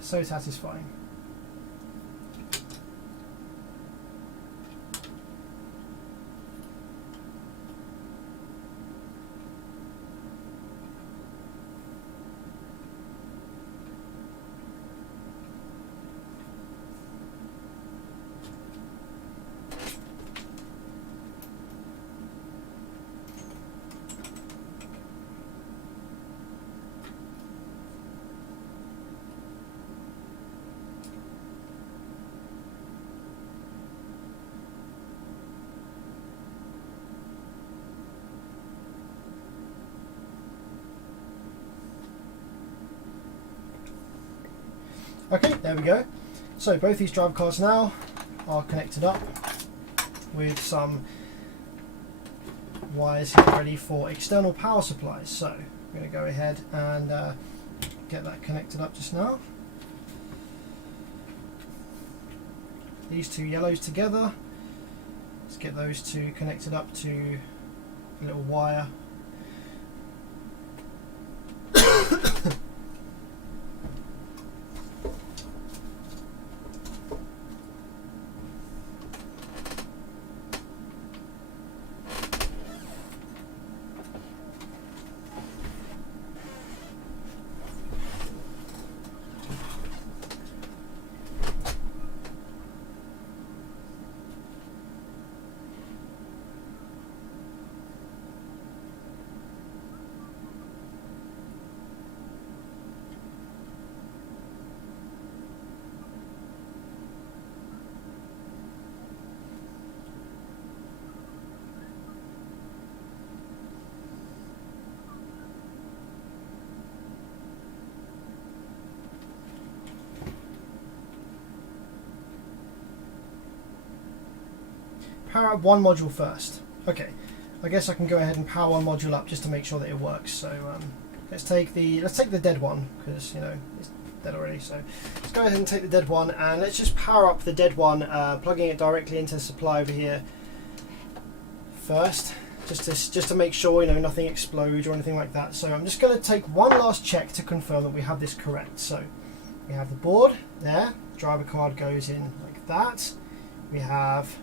So satisfying. Okay, there we go. So both these drive cards now are connected up with some wires here ready for external power supplies. So I'm going to go ahead and get that connected up just now. These two yellows together. Let's get those two connected up to a little wire. Power up one module first. Okay, I guess I can go ahead and power one module up just to make sure that it works. So let's take the dead one, because you know it's dead already. So let's go ahead and take the dead one, and let's just power up the dead one, plugging it directly into the supply over here first, just to make sure you know nothing explodes or anything like that. So I'm just going to take one last check to confirm that we have this correct. So we have the board there, driver card goes in like that. We have,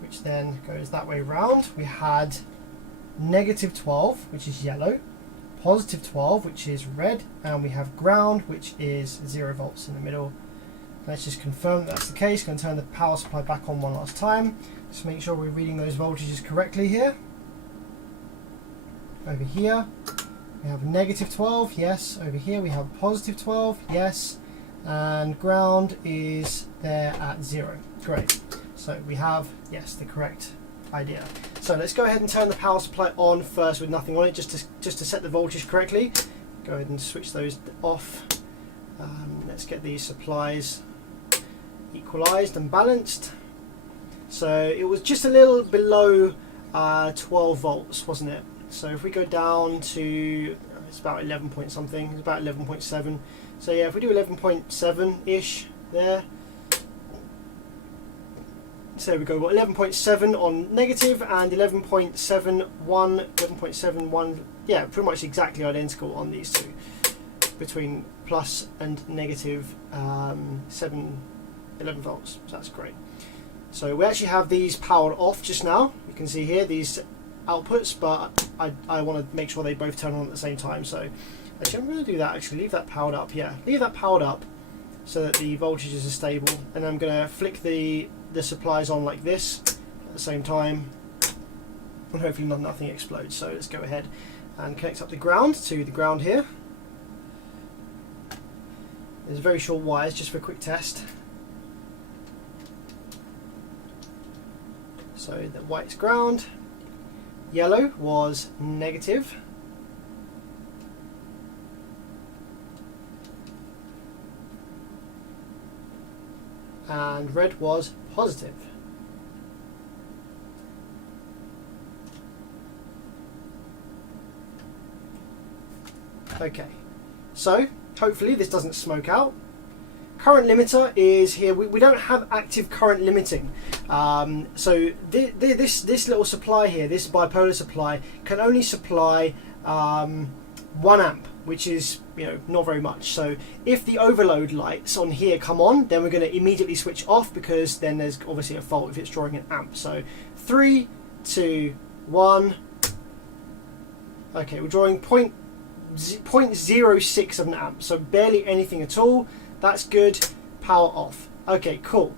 which then goes that way round. We had -12, which is yellow, +12, which is red, and we have ground, which is 0 volts in the middle. Let's just confirm that's the case. Going to turn the power supply back on one last time. Just make sure we're reading those voltages correctly here. Over here we have -12, yes. Over here we have +12, yes. And ground is there at 0. Great. So we have, yes, the correct idea. So let's go ahead and turn the power supply on first with nothing on it, just to set the voltage correctly. Go ahead and switch those off. Let's get these supplies equalized and balanced. So it was just a little below 12 volts, wasn't it? So if we go down to, it's about 11 point something, it's about 11.7. So yeah, if we do 11.7-ish there, so we go 11.7 on negative and 11.71, 11.71, yeah, pretty much exactly identical on these two, between plus and negative 11 volts. So that's great. So we actually have these powered off just now. You can see here these outputs, but I want to make sure they both turn on at the same time. So actually I'm going to do that, actually leave that powered up, yeah, leave that powered up so that the voltages are stable, and I'm going to flick the supplies on like this at the same time, and hopefully nothing explodes. So let's go ahead and connect up the ground to the ground here. There's very short wires just for a quick test. So the white's ground, yellow was negative, and red was positive. Okay, so hopefully this doesn't smoke out. Current limiter is here. We don't have active current limiting, so this little supply here, this bipolar supply, can only supply 1 amp, which is, you know, not very much. So if the overload lights on here come on, then we're going to immediately switch off, because then there's obviously a fault if it's drawing an amp. So 3, 2, 1. Okay, we're drawing 0.06 of an amp, so barely anything at all. That's good. Power off. Okay, cool.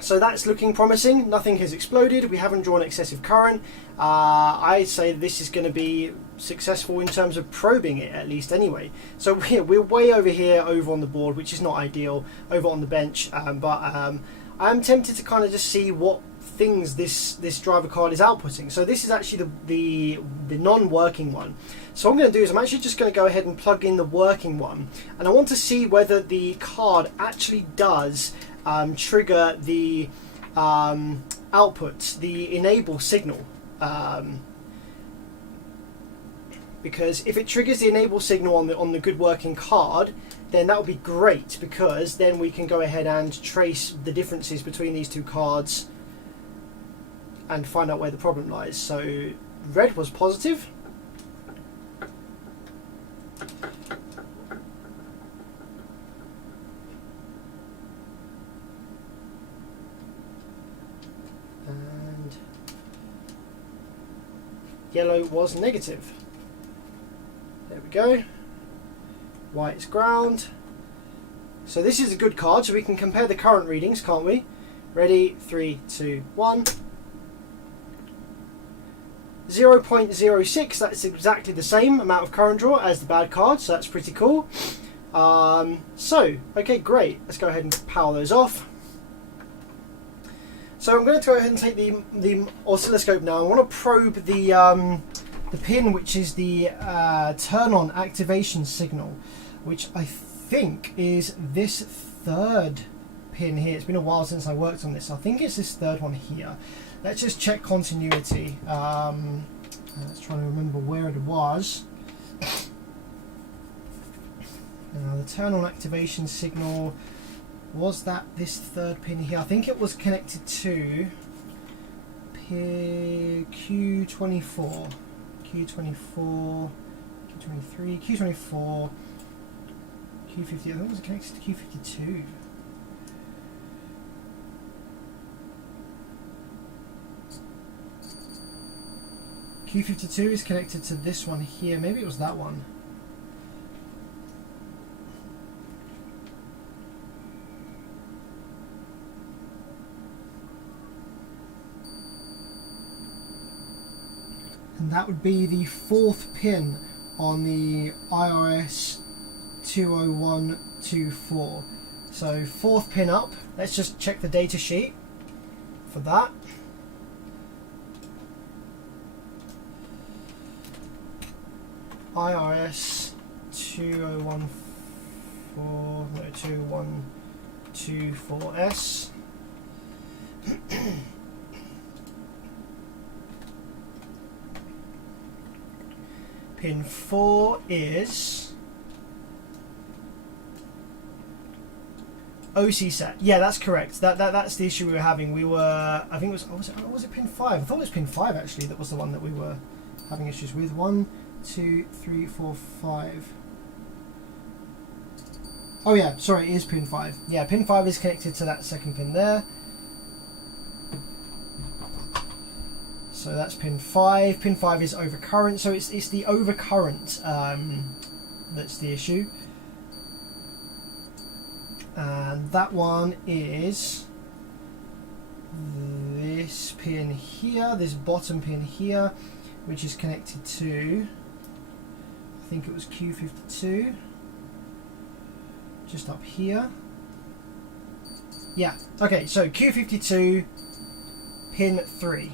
So that's looking promising. Nothing has exploded. We haven't drawn excessive current. I'd say this is going to be successful in terms of probing it, at least anyway. So we're way over here, over on the board, which is not ideal, over on the bench. But I'm tempted to kind of just see what things this driver card is outputting. So this is actually the non-working one. So what I'm going to do is I'm actually just going to go ahead and plug in the working one, and I want to see whether the card actually does trigger the output, the enable signal. Because if it triggers the enable signal on the good working card, then that would be great, because then we can go ahead and trace the differences between these two cards and find out where the problem lies. So red was positive. And yellow was negative. There we go. White's ground. So this is a good card, so we can compare the current readings, can't we? Ready? 3, 2, 1. 0.06, that's exactly the same amount of current draw as the bad card, so that's pretty cool. Okay, great. Let's go ahead and power those off. So I'm going to go ahead and take the oscilloscope now. I want to probe the pin, which is the turn on activation signal, which I think is this third pin here. It's been a while since I worked on this. I think it's this third one here. Let's just check continuity. Let's try to remember where it was. Now the turn on activation signal, was that this third pin here? I think it was connected to pin Q24. Q24, Q23, Q24, Q50. I think it was connected to Q52. Q52 is connected to this one here. Maybe it was that one. And that would be the fourth pin on the IRS 20124. So fourth pin up. Let's just check the data sheet for that. IRS 2124S. Pin 4 is OC set. Yeah, that's correct. That's the issue we were having. We were, I think it was it pin 5? I thought it was pin 5 actually. That was the one that we were having issues with. 1, 2, 3, 4, 5. Oh yeah, sorry, it is pin 5. Yeah, pin 5 is connected to that second pin there. So that's pin 5. Pin 5 is overcurrent, so it's the overcurrent that's the issue. And that one is this pin here, this bottom pin here, which is connected to, I think it was Q52, just up here. Yeah, okay, so Q52, pin 3.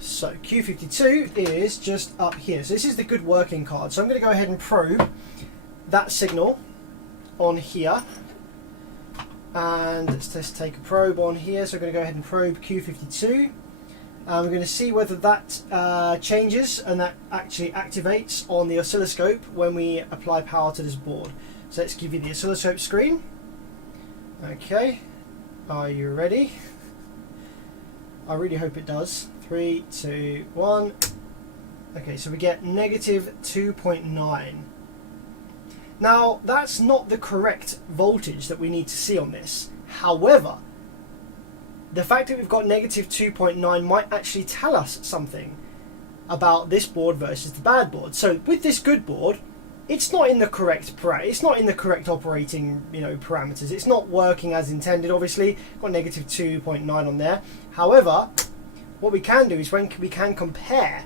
So Q52 is just up here. So this is the good working card. So I'm going to go ahead and probe that signal on here. And let's just take a probe on here. So we're going to go ahead and probe Q52. We're going to see whether that changes and that actually activates on the oscilloscope when we apply power to this board. So let's give you the oscilloscope screen. Okay, are you ready? I really hope it does. 3, 2, 1. Okay, so we get negative 2.9. Now, that's not the correct voltage that we need to see on this. However, the fact that we've got negative 2.9 might actually tell us something about this board versus the bad board. So with this good board, it's not in the correct operating, parameters. It's not working as intended. Obviously, got negative 2.9 on there. However, what we can do is we can compare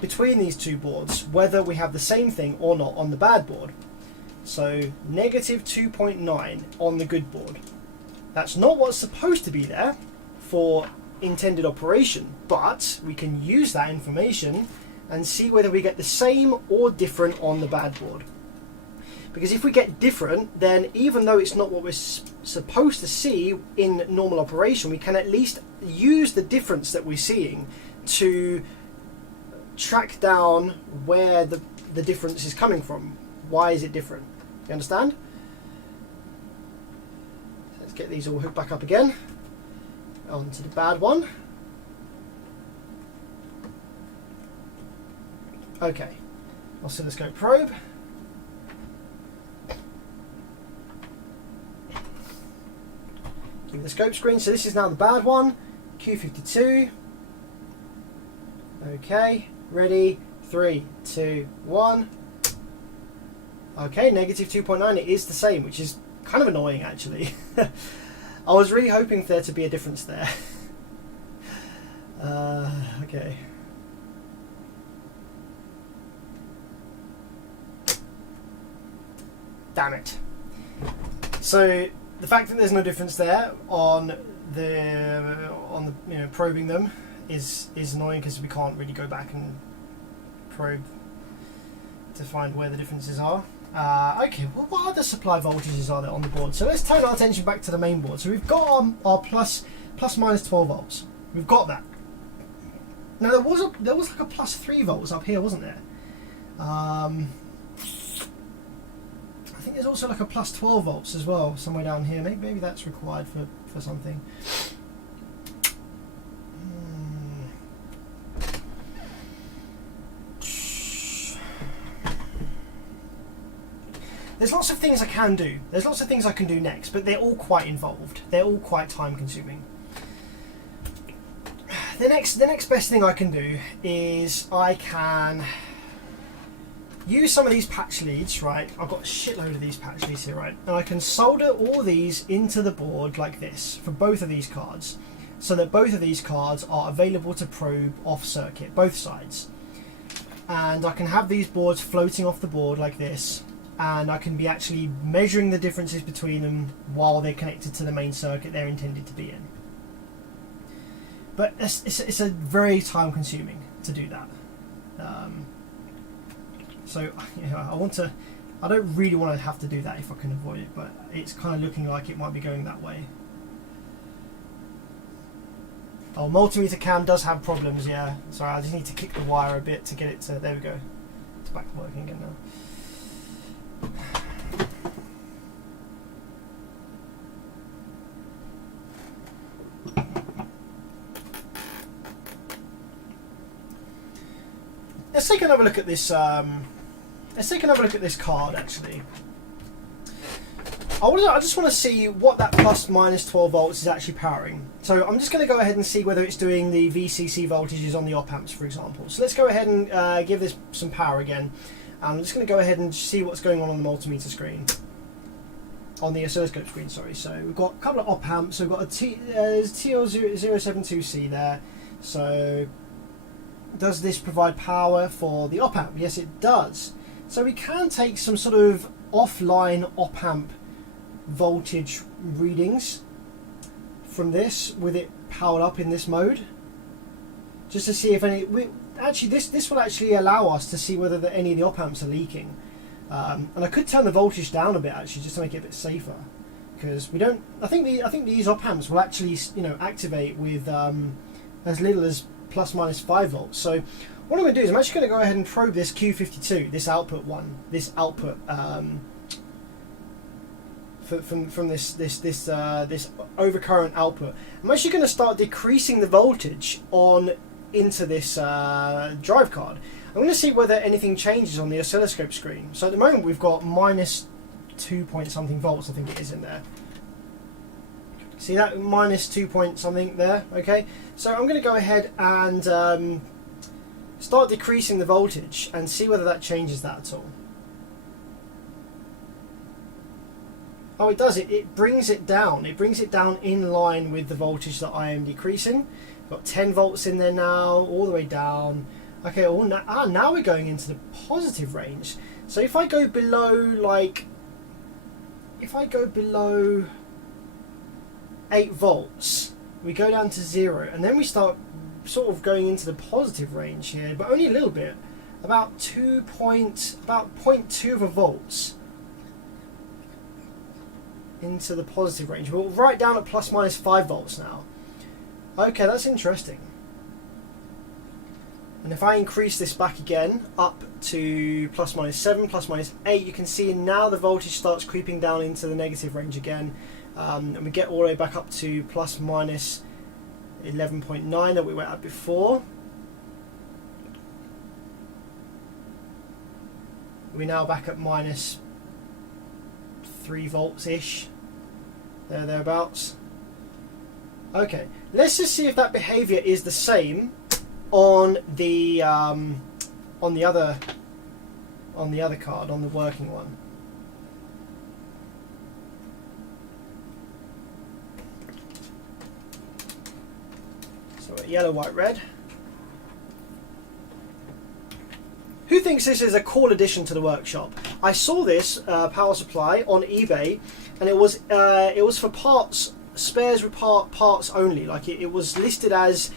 between these two boards whether we have the same thing or not on the bad board. So negative 2.9 on the good board. That's not what's supposed to be there for intended operation, but we can use that information and see whether we get the same or different on the bad board. because if we get different, then even though it's not what we're supposed to see in normal operation, we can at least use the difference that we're seeing to track down where the difference is coming from. Why is it different? You understand? Let's get these all hooked back up again. On to the bad one. Okay, oscilloscope probe. Give the scope screen. So this is now the bad one. Q52. Okay, ready. 3, 2, 1. Okay, negative 2.9. It is the same, which is kind of annoying actually. I was really hoping for there to be a difference there. Okay. Damn it. So the fact that there's no difference there on the probing them is annoying, because we can't really go back and probe to find where the differences are. Okay, well, what other supply voltages are there on the board? So let's turn our attention back to the main board. So we've got our plus minus 12 volts. We've got that. Now there was like a plus 3 volts up here, wasn't there? I think there's also like a plus 12 volts as well somewhere down here. Maybe that's required for something. There's lots of things I can do. There's lots of things I can do next, but they're all quite involved. They're all quite time consuming. The next best thing I can do is I can use some of these patch leads, right? I've got a shitload of these patch leads here, right? And I can solder all these into the board like this for both of these cards, so that both of these cards are available to probe off circuit, both sides. And I can have these boards floating off the board like this, and I can be actually measuring the differences between them while they're connected to the main circuit they're intended to be in. But it's a very time consuming to do that. So I don't really want to have to do that if I can avoid it, but it's kind of looking like it might be going that way. Oh, multimeter cam does have problems, yeah. Sorry, I just need to kick the wire a bit to get it to, there we go. It's back working again now. Let's take another look at this. Let's take another look at this card. Actually, I just want to see what that plus minus 12 volts is actually powering. So I'm just going to go ahead and see whether it's doing the VCC voltages on the op amps, for example. So let's go ahead and give this some power again. I'm just going to go ahead and see what's going on the multimeter screen, on the oscilloscope screen. Sorry. So we've got a couple of op amps. So we've got a TL072C there. So does this provide power for the op amp? Yes, it does. So we can take some sort of offline op amp voltage readings from this with it powered up in this mode, just to see if any. Actually, this will actually allow us to see whether any of the op amps are leaking. And I could turn the voltage down a bit actually, just to make it a bit safer, because we don't. I think these op amps will actually activate with as little as plus minus 5 volts. So what I'm going to do is I'm actually going to go ahead and probe this Q52, this output one, this output from this overcurrent output. I'm actually going to start decreasing the voltage on into this drive card. I'm going to see whether anything changes on the oscilloscope screen. So at the moment we've got minus 2 point something volts, I think it is in there. See that minus 2 point something there? Okay, so I'm going to go ahead and start decreasing the voltage and see whether that changes that at all. Oh, it does. It brings it down. It brings it down in line with the voltage that I am decreasing. Got 10 volts in there now, all the way down. Okay, well, now we're going into the positive range. So if I go below, like, if I go below 8 volts, we go down to 0, and then we start sort of going into the positive range here, but only a little bit, about 0.2 of a volts. into the positive range. We're right down at plus minus 5 volts now. Okay, that's interesting. And if I increase this back again up to plus minus 7, plus minus 8, you can see now the voltage starts creeping down into the negative range again. And we get all the way back up to plus minus 11.9 that we were at before. We're now back at minus 3 volts ish, thereabouts. Okay, let's just see if that behavior is the same on the other card, on the working one. So yellow, white, red. Who thinks this is a cool addition to the workshop? I saw this power supply on eBay, and it was for parts, spares with parts only. Like it was listed as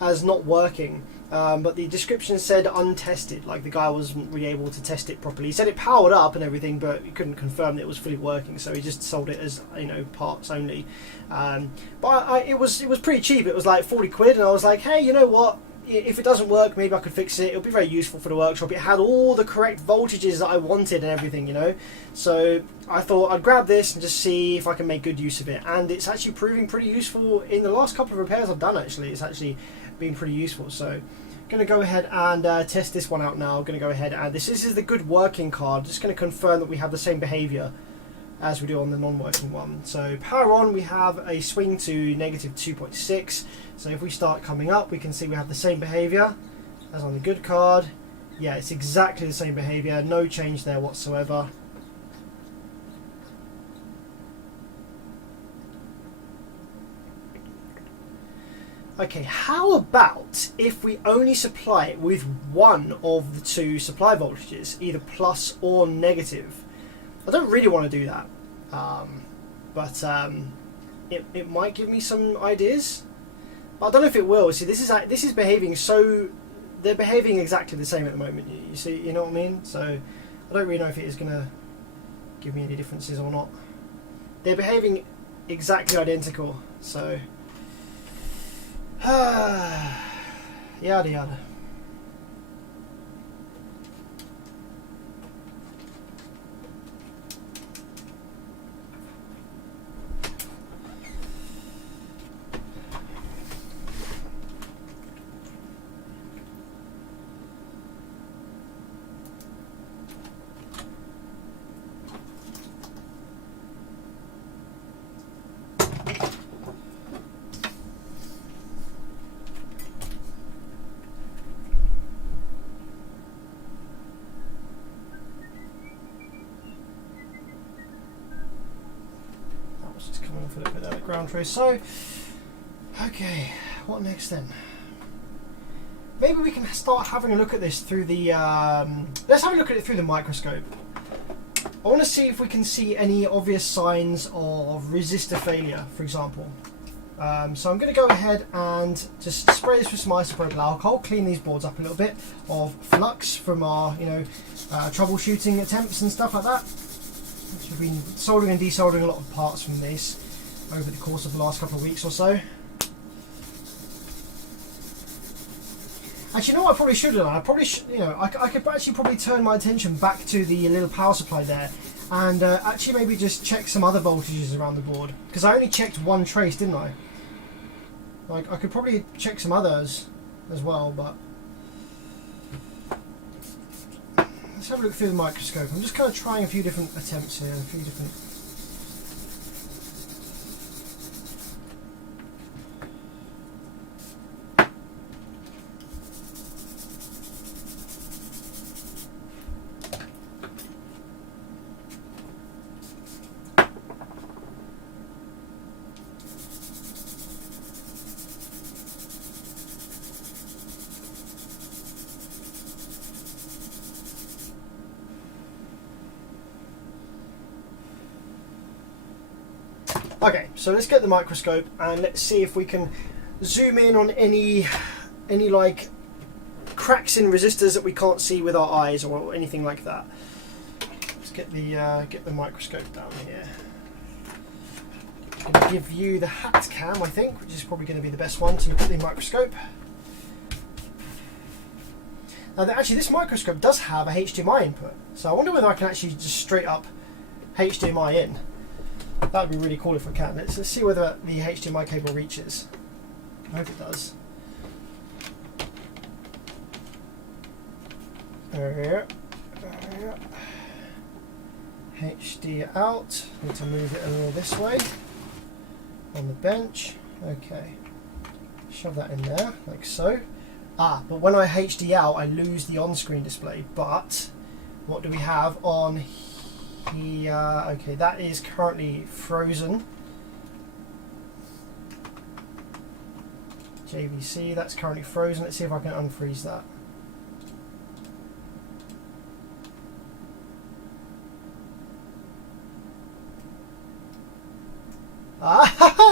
not working, but the description said untested. Like the guy wasn't really able to test it properly. He said it powered up and everything, but he couldn't confirm that it was fully working. So he just sold it as, you know, parts only. But it was pretty cheap. It was like 40 quid, and I was like, hey, you know what? If it doesn't work, maybe I could fix it. It'll be very useful for the workshop. It had all the correct voltages that I wanted and everything, you know. So I thought I'd grab this and just see if I can make good use of it. And it's actually proving pretty useful in the last couple of repairs I've done. Actually, it's actually been pretty useful. So I'm going to go ahead and test this one out now. I'm going to go ahead and this is the good working card. Just going to confirm that we have the same behavior as we do on the non-working one. So power on, we have a swing to negative 2.6. So if we start coming up, we can see we have the same behavior as on the good card. Yeah, it's exactly the same behavior, no change there whatsoever. Okay, how about if we only supply it with one of the two supply voltages, either plus or negative? I don't really want to do that, but it might give me some ideas. But I don't know if it will. See, this is behaving so. They're behaving exactly the same at the moment. You see, you know what I mean? So I don't really know if it is going to give me any differences or not. They're behaving exactly identical. So yada yada. For a bit of the ground trace. So, okay, what next then? Maybe we can start having a look at this through the. Let's have a look at it through the microscope. I want to see if we can see any obvious signs of resistor failure, for example. So I'm going to go ahead and just spray this with some isopropyl alcohol, clean these boards up a little bit of flux from our, troubleshooting attempts and stuff like that. We've been soldering and desoldering a lot of parts from this over the course of the last couple of weeks or so. Actually, you know what I probably should have done? I probably I could actually probably turn my attention back to the little power supply there and actually maybe just check some other voltages around the board, because I only checked one trace, didn't I? Like, I could probably check some others as well, but let's have a look through the microscope. I'm just kind of trying a few different attempts here, a few different. Okay, so let's get the microscope and let's see if we can zoom in on any like cracks in resistors that we can't see with our eyes or anything like that. Let's get the microscope down here. I'm going to give you the hat cam, I think, which is probably going to be the best one to look at the microscope. Now, actually, this microscope does have a HDMI input, so I wonder whether I can actually just straight up HDMI in. That would be really cool if I can. Let's see whether the HDMI cable reaches. I hope it does. HD out. Need to move it a little this way on the bench. Okay. Shove that in there, like so. But when I HD out, I lose the on-screen display. But what do we have on here? Okay, that is currently frozen. JVC, that's currently frozen. Let's see if I can unfreeze that.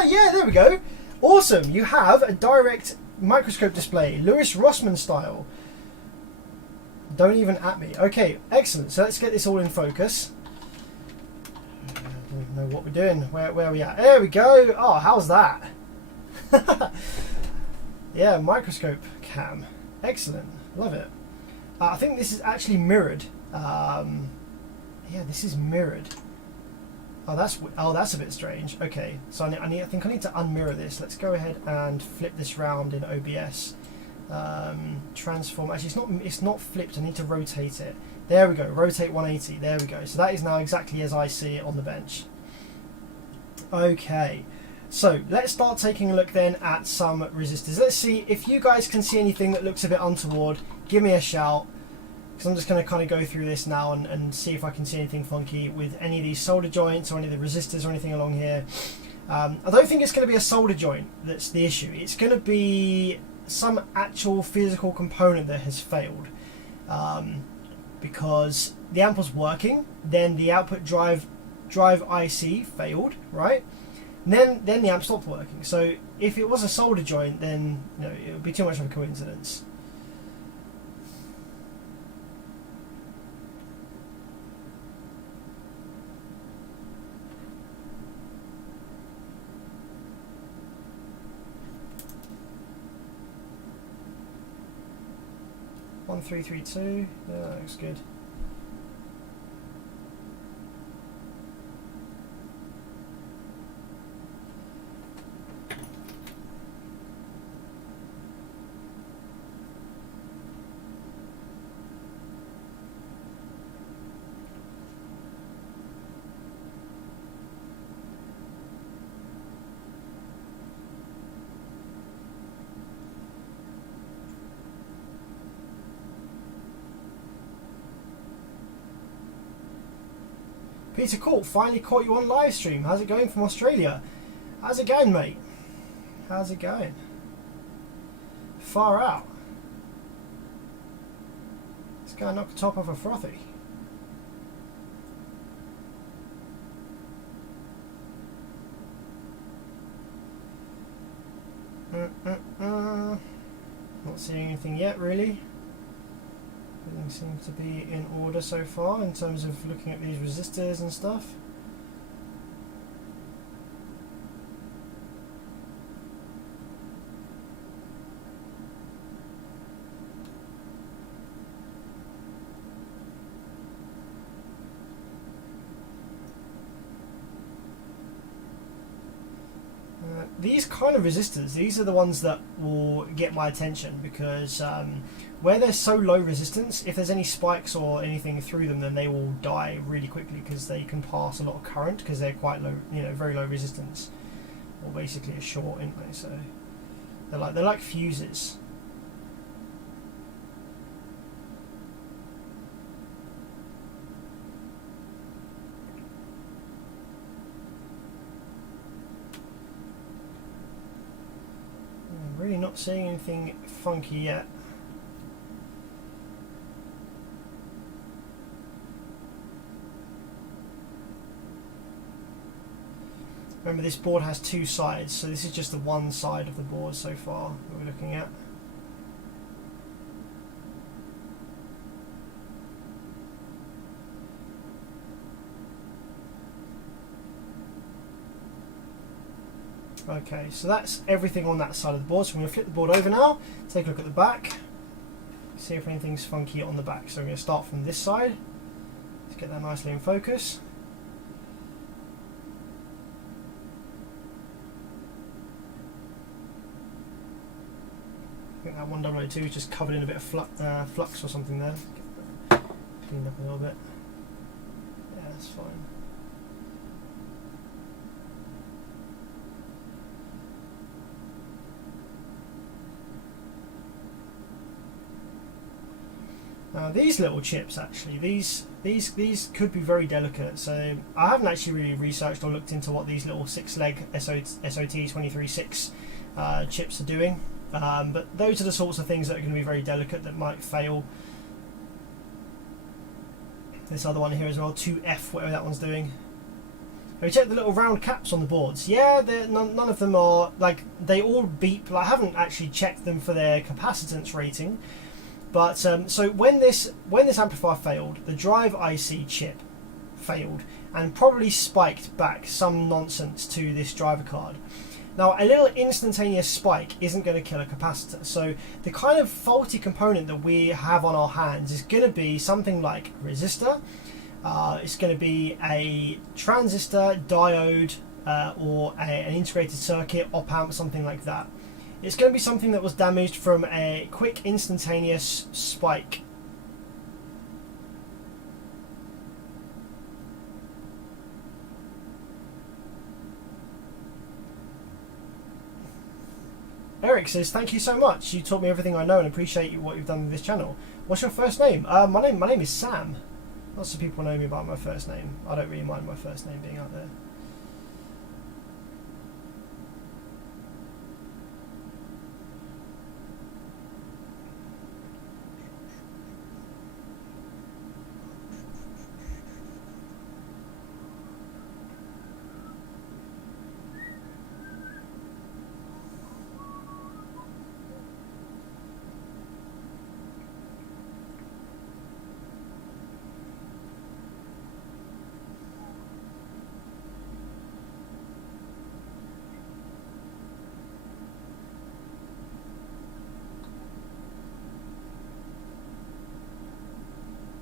Yeah, there we go. Awesome. You have a direct microscope display, Lewis Rossmann style. Don't even at me. Okay, excellent. So let's get this all in focus. I don't even know what we're doing. Where are we at? There we go. Oh, how's that? Yeah, microscope cam. Excellent. Love it. I think this is actually mirrored. Yeah, this is mirrored. Oh, that's a bit strange. Okay, so I think I need to unmirror this. Let's go ahead and flip this round in OBS. Transform. Actually, it's not flipped. I need to rotate it. There we go. Rotate 180. There we go. So that is now exactly as I see it on the bench. Okay, so let's start taking a look then at some resistors. Let's see if you guys can see anything that looks a bit untoward. Give me a shout. Because I'm just going to kind of go through this now and see if I can see anything funky with any of these solder joints or any of the resistors or anything along here. I don't think it's going to be a solder joint that's the issue. It's going to be some actual physical component that has failed. Because the amp was working, then the output drive IC failed, right? And then the amp stopped working. So if it was a solder joint, then it would be too much of a coincidence. One 332. Yeah, that looks good. Peter Court, finally caught you on live stream. How's it going from Australia? How's it going, mate? How's it going? Far out. This guy knocked the top off a frothy. Not seeing anything yet, really. Everything seems to be in order so far in terms of looking at these resistors and stuff. These kind of resistors, these are the ones that will get my attention because where they're so low resistance, if there's any spikes or anything through them, then they will die really quickly because they can pass a lot of current because they're quite low, very low resistance, or basically a short, aren't they? So they're like fuses. Really not seeing anything funky yet. Remember, this board has two sides, so this is just the one side of the board so far that we're looking at. Okay, so that's everything on that side of the board. So I'm going to flip the board over now, take a look at the back, see if anything's funky on the back. So I'm going to start from this side, let's get that nicely in focus. I think that 1002 is just covered in a bit of flux or something there. Cleaned up a little bit. Yeah, that's fine. Now these little chips, actually, these could be very delicate. So I haven't actually really researched or looked into what these little 6-leg SOT236 chips are doing. But those are the sorts of things that are going to be very delicate that might fail. This other one here as well, 2F, whatever that one's doing. Have you checked the little round caps on the boards? Yeah, none of them are, like, they all beep. I haven't actually checked them for their capacitance rating. But so when this amplifier failed, the drive IC chip failed and probably spiked back some nonsense to this driver card. Now, a little instantaneous spike isn't going to kill a capacitor. So the kind of faulty component that we have on our hands is going to be something like a resistor. It's going to be a transistor, diode, or an integrated circuit, op amp, something like that. It's going to be something that was damaged from a quick instantaneous spike. Eric says, thank you so much. You taught me everything I know and appreciate what you've done with this channel. What's your first name? My name is Sam. Lots of people know me by my first name. I don't really mind my first name being out there.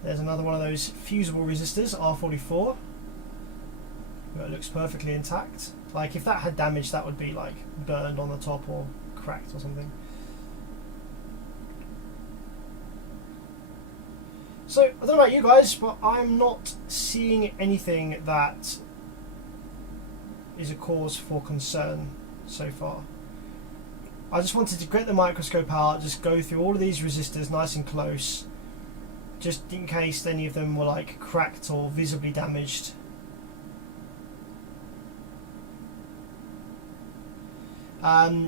There's another one of those fusible resistors, R44. It looks perfectly intact. Like if that had damage, that would be like burned on the top or cracked or something. So I don't know about you guys, but I'm not seeing anything that is a cause for concern so far. I just wanted to get the microscope out, just go through all of these resistors nice and close, just in case any of them were like cracked or visibly damaged.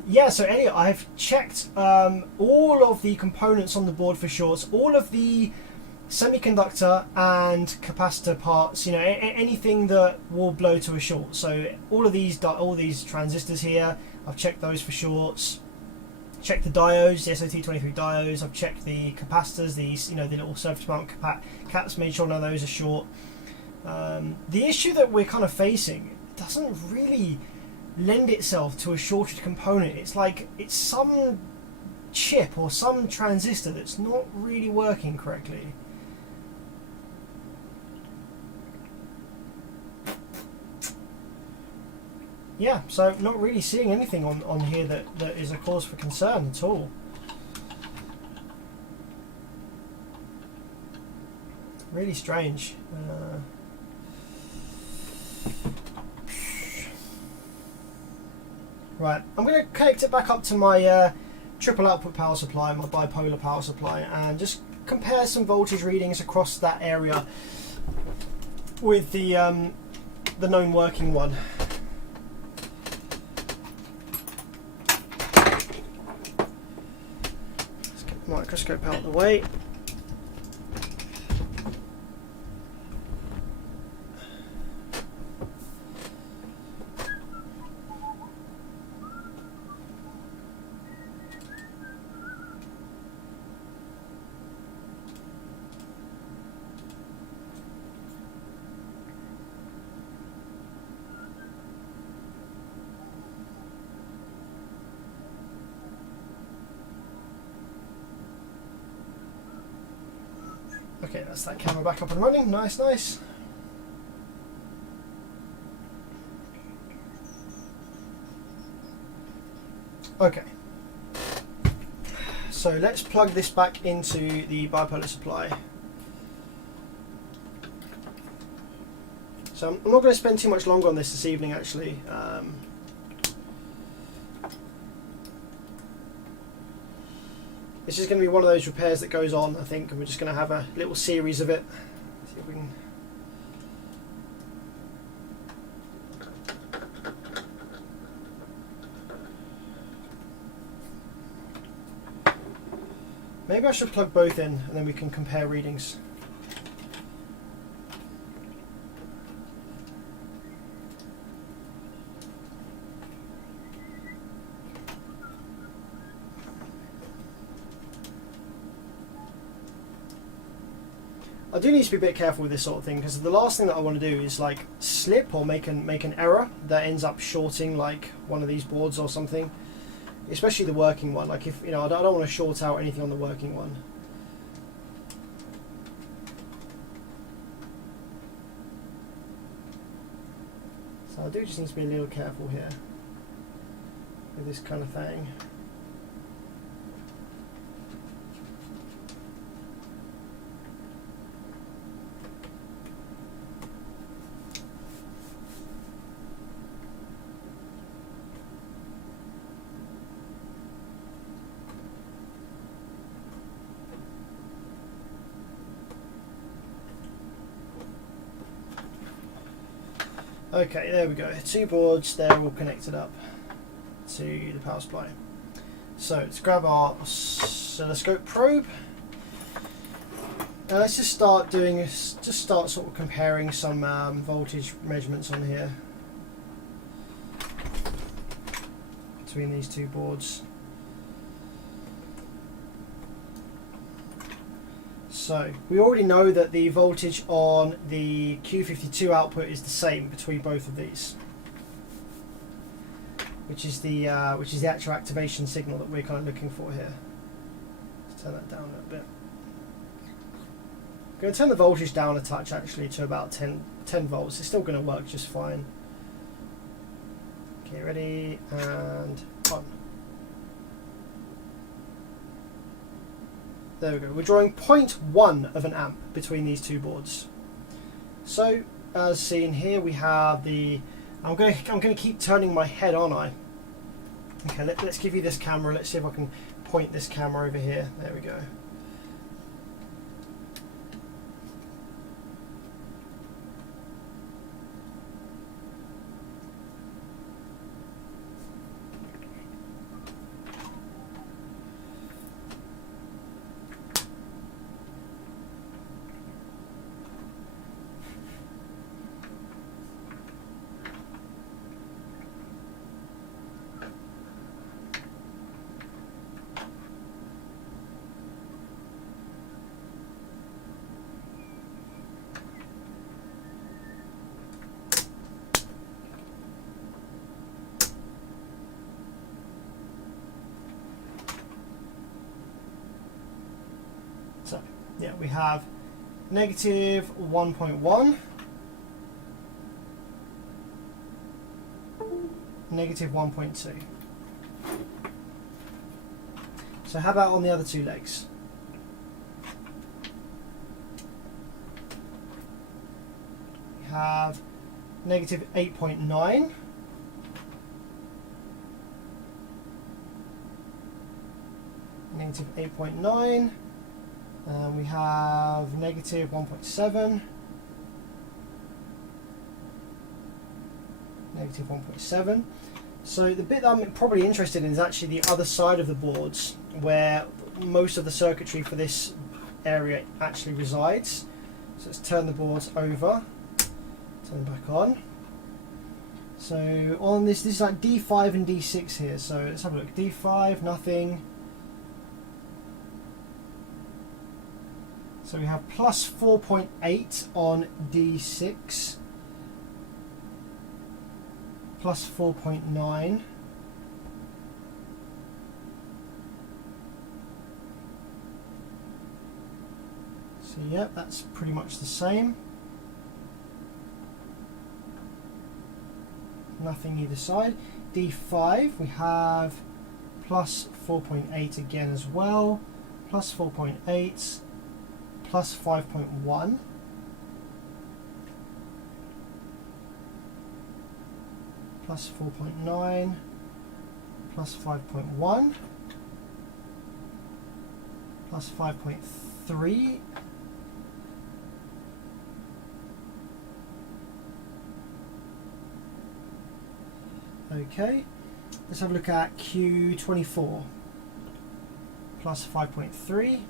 Yeah, so anyway, I've checked all of the components on the board for shorts, all of the semiconductor and capacitor parts, you know, anything that will blow to a short. So all these transistors here, I've checked those for shorts. Checked the diodes, the SOT23 diodes. I've checked the capacitors, these, you know, the little surface mount caps, made sure none of those are short. The issue that we're kind of facing doesn't really lend itself to a shorted component. It's like it's some chip or some transistor that's not really working correctly. Yeah, so not really seeing anything on here that is a cause for concern at all. Really strange. Right, I'm going to connect it back up to my triple output power supply, my bipolar power supply, and just compare some voltage readings across that area with the known working one. Microscope out of the way. Okay, that's that camera back up and running. Nice, nice. Okay. So let's plug this back into the bipolar supply. So I'm not going to spend too much longer on this evening, actually. It's just going to be one of those repairs that goes on, I think, and we're just going to have a little series of it. See if we can. Maybe I should plug both in, and then we can compare readings. I do need to be a bit careful with this sort of thing, because the last thing that I want to do is like slip or make an error that ends up shorting like one of these boards or something, especially the working one. Like, if you know, I don't want to short out anything on the working one. So I do just need to be a little careful here with this kind of thing. Okay, there we go. Two boards, they're all connected up to the power supply. So let's grab our oscilloscope probe. And let's just start sort of comparing some voltage measurements on here between these two boards. So we already know that the voltage on the Q52 output is the same between both of these, which is the actual activation signal that we're kind of looking for here. Let's turn that down a little bit. I'm going to turn the voltage down a touch, actually, to about 10 volts. It's still going to work just fine. Okay, ready, and on. There we go. We're drawing 0.1 of an amp between these two boards. So, as seen here, we have the. I'm going to keep turning my head, aren't I? Okay, let's give you this camera. Let's see if I can point this camera over here. There we go. So, yeah, we have negative 1.1, negative 1.2. So how about on the other two legs? We have negative 8.9, negative 8.9. We have negative 1.7, negative 1.7. So the bit that I'm probably interested in is actually the other side of the boards, where most of the circuitry for this area actually resides. So let's turn the boards over, turn them back on. So on this is like D5 and D6 here. So let's have a look. D5, nothing. So we have plus 4.8 on D6, plus 4.9, So yep, that's pretty much the same. Nothing either side. D5 we have plus 4.8 again as well, plus 4.8, plus 5.1, plus 4.9, plus 5.1, plus 5.3, okay. Let's have a look at Q24, plus 5.3,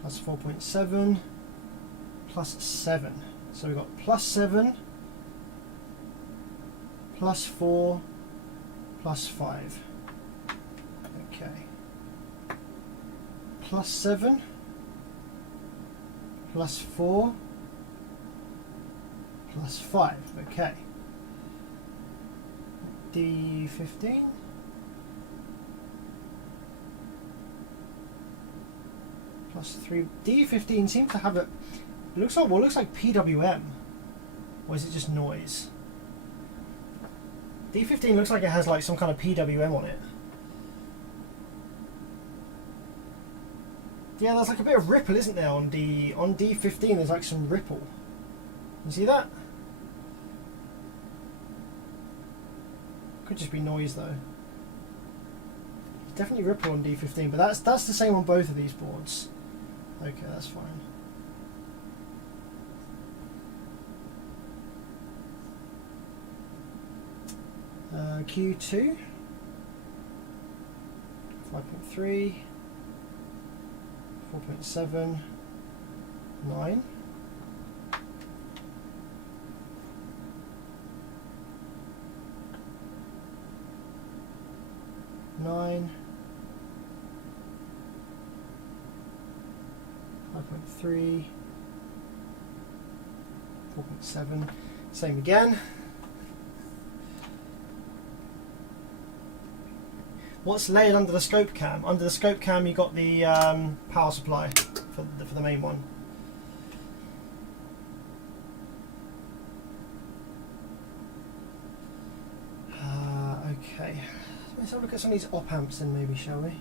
plus 4.7, plus 7. So we've got plus 7, plus 4, plus 5. Okay. Plus 7, plus 4, plus 5. Okay. D15. Plus 3. D15 seems to have it looks like, well, it looks like PWM. Or is it just noise? D15 looks like it has like some kind of PWM on it. Yeah, there's like a bit of ripple, isn't there, on D15? There's like some ripple. You see that? Could just be noise though. Definitely ripple on D15, but that's the same on both of these boards. Okay, that's fine. Q2, 5.3, 4.7, 9. Nine, 5.3, 4.7, same again. What's layered under the scope cam? Under the scope cam you got the power supply for the main one. Okay. Let's have a look at some of these op amps then maybe, shall we?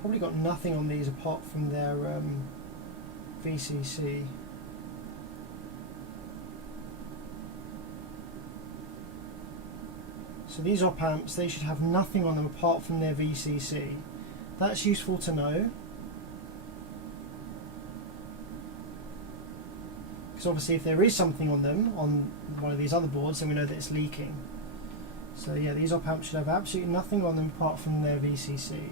Probably got nothing on these apart from their VCC. So these op amps, they should have nothing on them apart from their VCC. That's useful to know. Because obviously if there is something on them, on one of these other boards, then we know that it's leaking. So yeah, these op amps should have absolutely nothing on them apart from their VCC.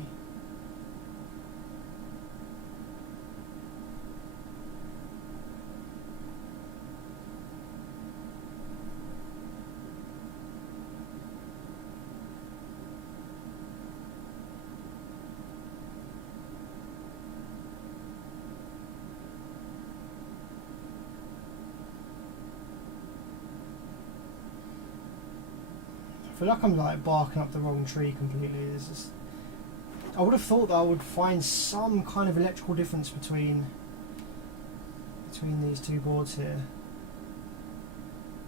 I feel like I'm like barking up the wrong tree completely. I would have thought that I would find some kind of electrical difference between these two boards here.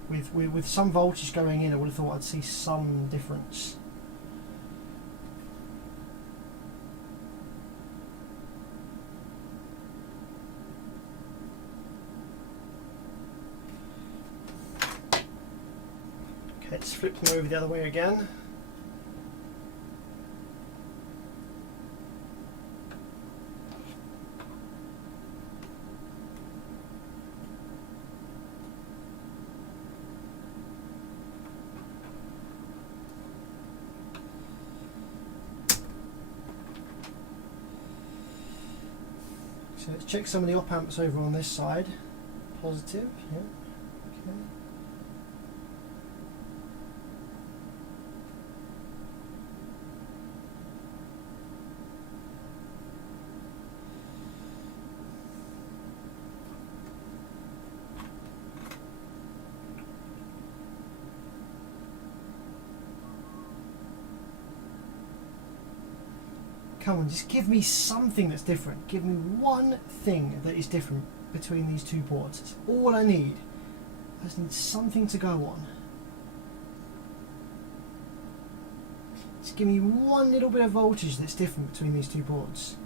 With some voltage going in, I would have thought I'd see some difference. Let's flip them over the other way again. So let's check some of the op amps over on this side. Positive, yeah. Okay. Come on, just give me something that's different. Give me one thing that is different between these two boards. That's all I need. I just need something to go on. Just give me one little bit of voltage that's different between these two boards.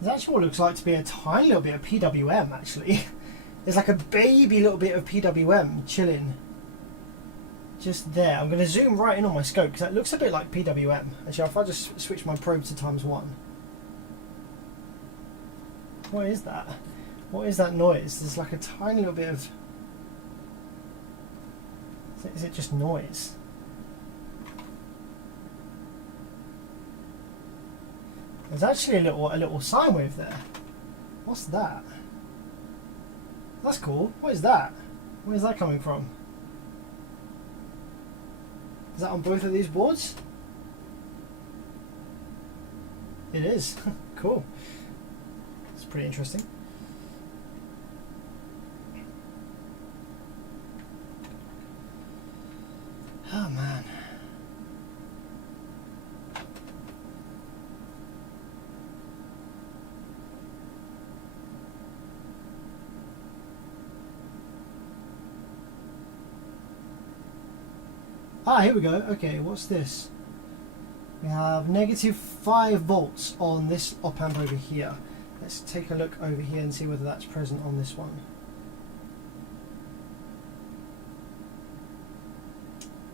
There's actually what looks like to be a tiny little bit of PWM actually. There's like a baby little bit of PWM chilling just there. I'm going to zoom right in on my scope because that looks a bit like PWM. Actually, if I just switch my probe to ×1. What is that? What is that noise? There's like a tiny little bit of... Is it just noise? There's actually a little sine wave there. What's that? That's cool. What is that? Where's that coming from? Is that on both of these boards? It is. Cool. It's pretty interesting. Oh man. Ah, here we go. Okay, what's this? We have -5 volts on this op amp over here. Let's take a look over here and see whether that's present on this one.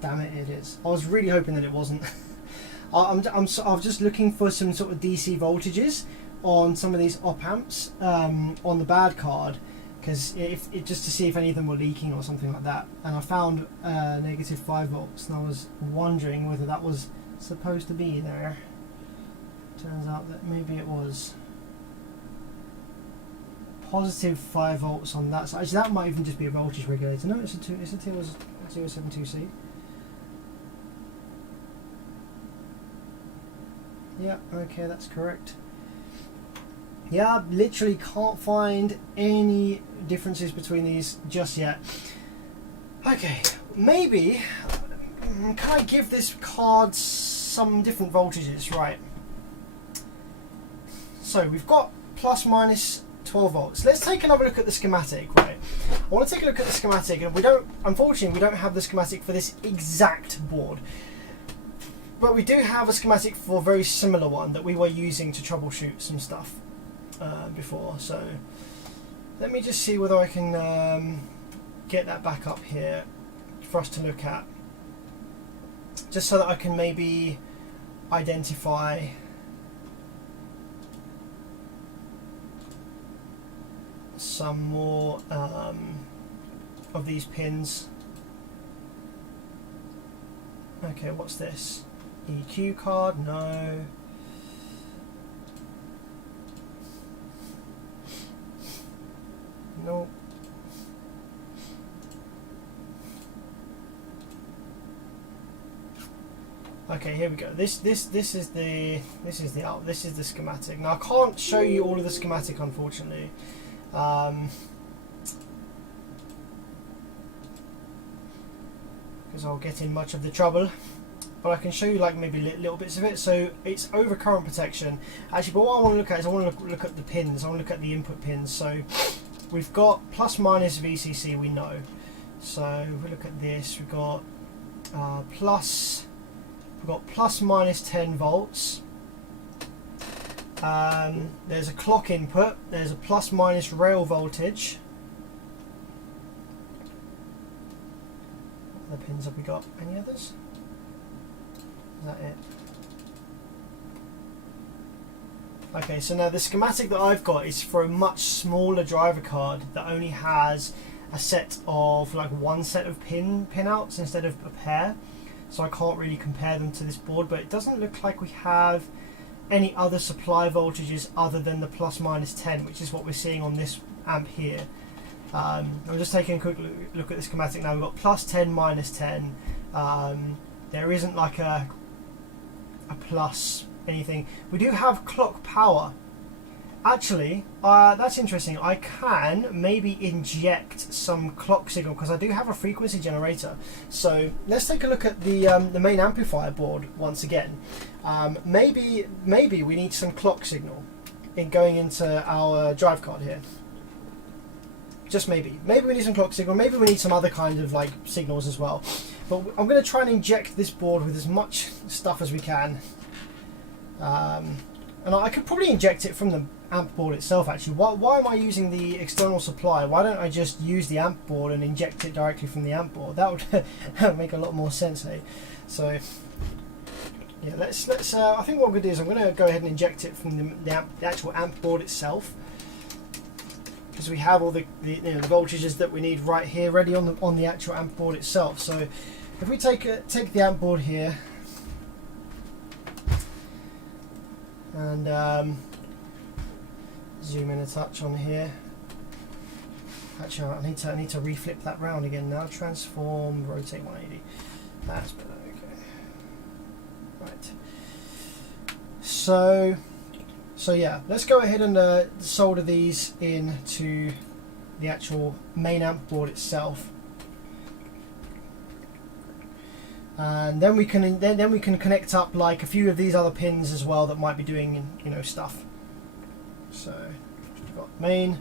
Damn it, it is. I was really hoping that it wasn't. I'm just looking for some sort of DC voltages on some of these op amps on the bad card, because just to see if any of them were leaking or something like that. And I found -5 volts, and I was wondering whether that was supposed to be there. Turns out that maybe it was. +5 volts on that side. Actually, that might even just be a voltage regulator. No, it's a TL072C. Yeah, okay, that's correct. Yeah, I literally can't find any differences between these just yet. Okay, maybe, can I give this card some different voltages? Right. So we've got ±12 volts. Let's take another look at the schematic, right? I want to take a look at the schematic, and unfortunately, we don't have the schematic for this exact board. But we do have a schematic for a very similar one that we were using to troubleshoot some stuff before. So let me just see whether I can get that back up here for us to look at, just so that I can maybe identify some more of these pins. Okay, what's this? EQ card? No. Nope. Okay, here we go. This is the schematic. Now I can't show you all of the schematic, unfortunately. Because I'll get in much of the trouble. But I can show you like maybe little bits of it. So it's over current protection. Actually, but what I want to look at is I want to look at the pins. I want to look at the input pins. So we've got ± VCC, we know. So if we look at this, we've got ±10 volts. There's a clock input. There's a ± rail voltage. What other pins have we got? Any others? Is that it? Okay, so now the schematic that I've got is for a much smaller driver card that only has a set of like one set of pinouts instead of a pair, so I can't really compare them to this board. But it doesn't look like we have any other supply voltages other than the plus minus 10, which is what we're seeing on this amp here. I'm just taking a quick look at the schematic now. We've got plus 10, minus 10. There isn't like a plus anything. We do have clock power. Actually, that's interesting. I can maybe inject some clock signal because I do have a frequency generator. So let's take a look at the main amplifier board once again. Maybe we need some clock signal in going into our drive card here. Just maybe. Maybe we need some clock signal. Maybe we need some other kind of like signals as well. But I'm going to try and inject this board with as much stuff as we can. And I could probably inject it from the amp board itself actually. Why am I using the external supply? Why don't I just use the amp board and inject it directly from the amp board? That would make a lot more sense, eh? So yeah, let's I think what I'm going to do is I'm going to go ahead and inject it from the actual amp board itself, because we have all the voltages that we need right here ready on the actual amp board itself. So if we take the amp board here and zoom in a touch on here. Actually, I need to reflip that round again now. Transform, rotate 180. That's better. Okay. Right. So yeah, let's go ahead and solder these into the actual main amp board itself, and then we can connect up like a few of these other pins as well that might be doing stuff. So we've got main,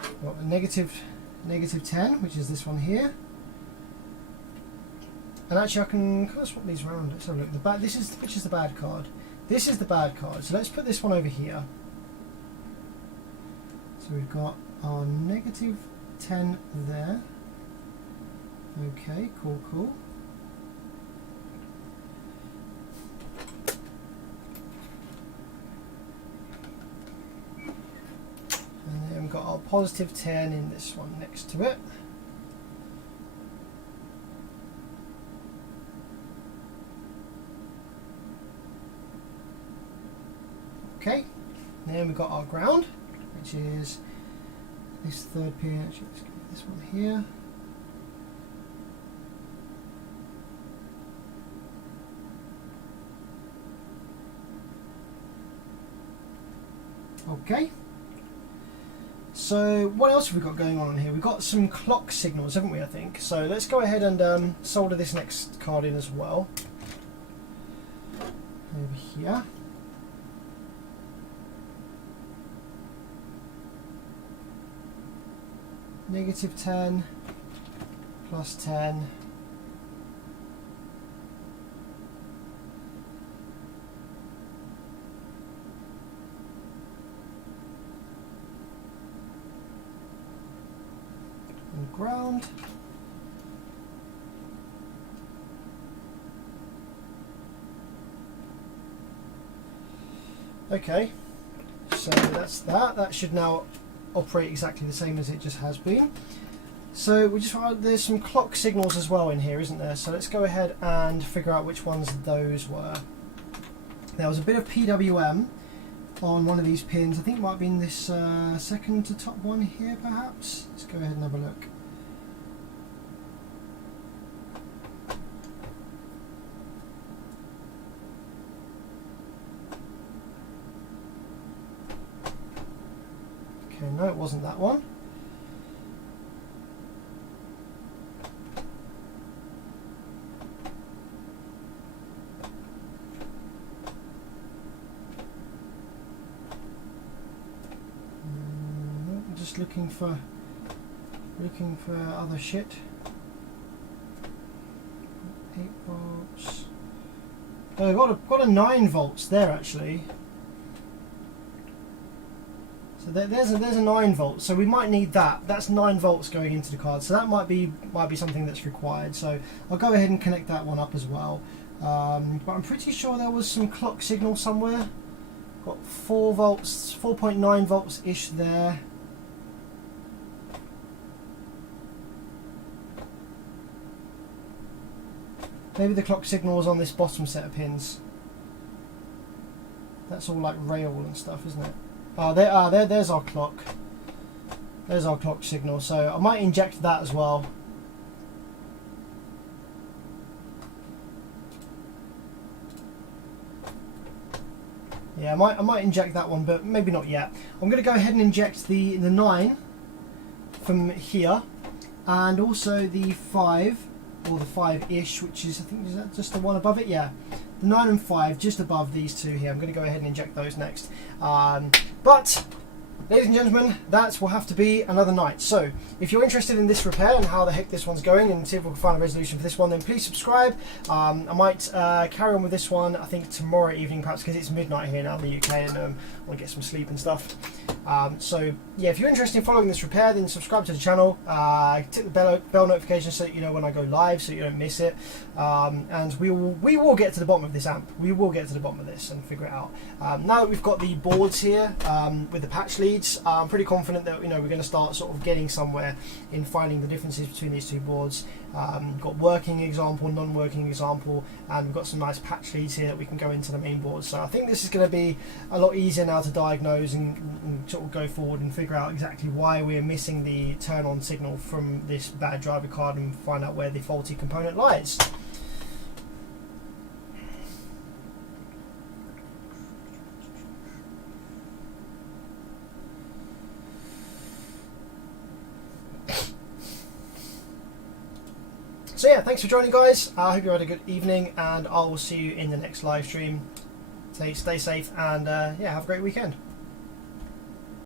we've got the negative 10, which is this one here. And actually I can kind of swap these around. Let's have a look. Which is the bad card? This is the bad card. So let's put this one over here. So we've got our negative 10 there. Okay, cool. And then we've got our positive 10 in this one next to it. Okay, then we've got our ground, which is this third pin. Actually, let's get this one here. Okay. So what else have we got going on here? We've got some clock signals, haven't we, I think? So let's go ahead and solder this next card in as well. Over here. Negative 10, plus 10. And ground. Okay, so that's that. That should now operate exactly the same as it just has been. So there's some clock signals as well in here, isn't there? So let's go ahead and figure out which ones those were. There was a bit of PWM on one of these pins. I think it might have been this second to top one here, perhaps. Let's go ahead and have a look. Okay, no, it wasn't that one. I'm just looking for other shit. 8 volts. Oh, I've got a 9 volts there actually. So there's a 9 volts, so we might need that. That's 9 volts going into the card, so that might be something that's required. So I'll go ahead and connect that one up as well. But I'm pretty sure there was some clock signal somewhere. Got 4 volts, 4.9 volts ish there. Maybe the clock signal is on this bottom set of pins. That's all like rail and stuff, isn't it? Oh, there's our clock. There's our clock signal. So I might inject that as well. Yeah, I might inject that one, but maybe not yet. I'm going to go ahead and inject the 9 from here, and also the 5, or the 5-ish, which is, I think, is that just the one above it? Yeah, the 9 and 5 just above these two here. I'm going to go ahead and inject those next. But ladies and gentlemen, that will have to be another night. So if you're interested in this repair and how the heck this one's going, and see if we can find a resolution for this one, then please subscribe. I might carry on with this one, I think tomorrow evening perhaps, because it's midnight here now in the UK, and I want to get some sleep and stuff. So yeah, if you're interested in following this repair, then subscribe to the channel, tick the bell notification so that you know when I go live, so you don't miss it. And we will get to the bottom of this amp. We will get to the bottom of this and figure it out. Now that we've got the boards here with the patch leads, I'm pretty confident that we're going to start sort of getting somewhere in finding the differences between these two boards. We've got working example, non-working example, and we've got some nice patch leads here that we can go into the main board. So I think this is going to be a lot easier now to diagnose and sort of go forward and figure out exactly why we're missing the turn-on signal from this bad driver card, and find out where the faulty component lies. So yeah, thanks for joining, guys. I hope you had a good evening, and I will see you in the next live stream. Stay safe, and yeah, have a great weekend.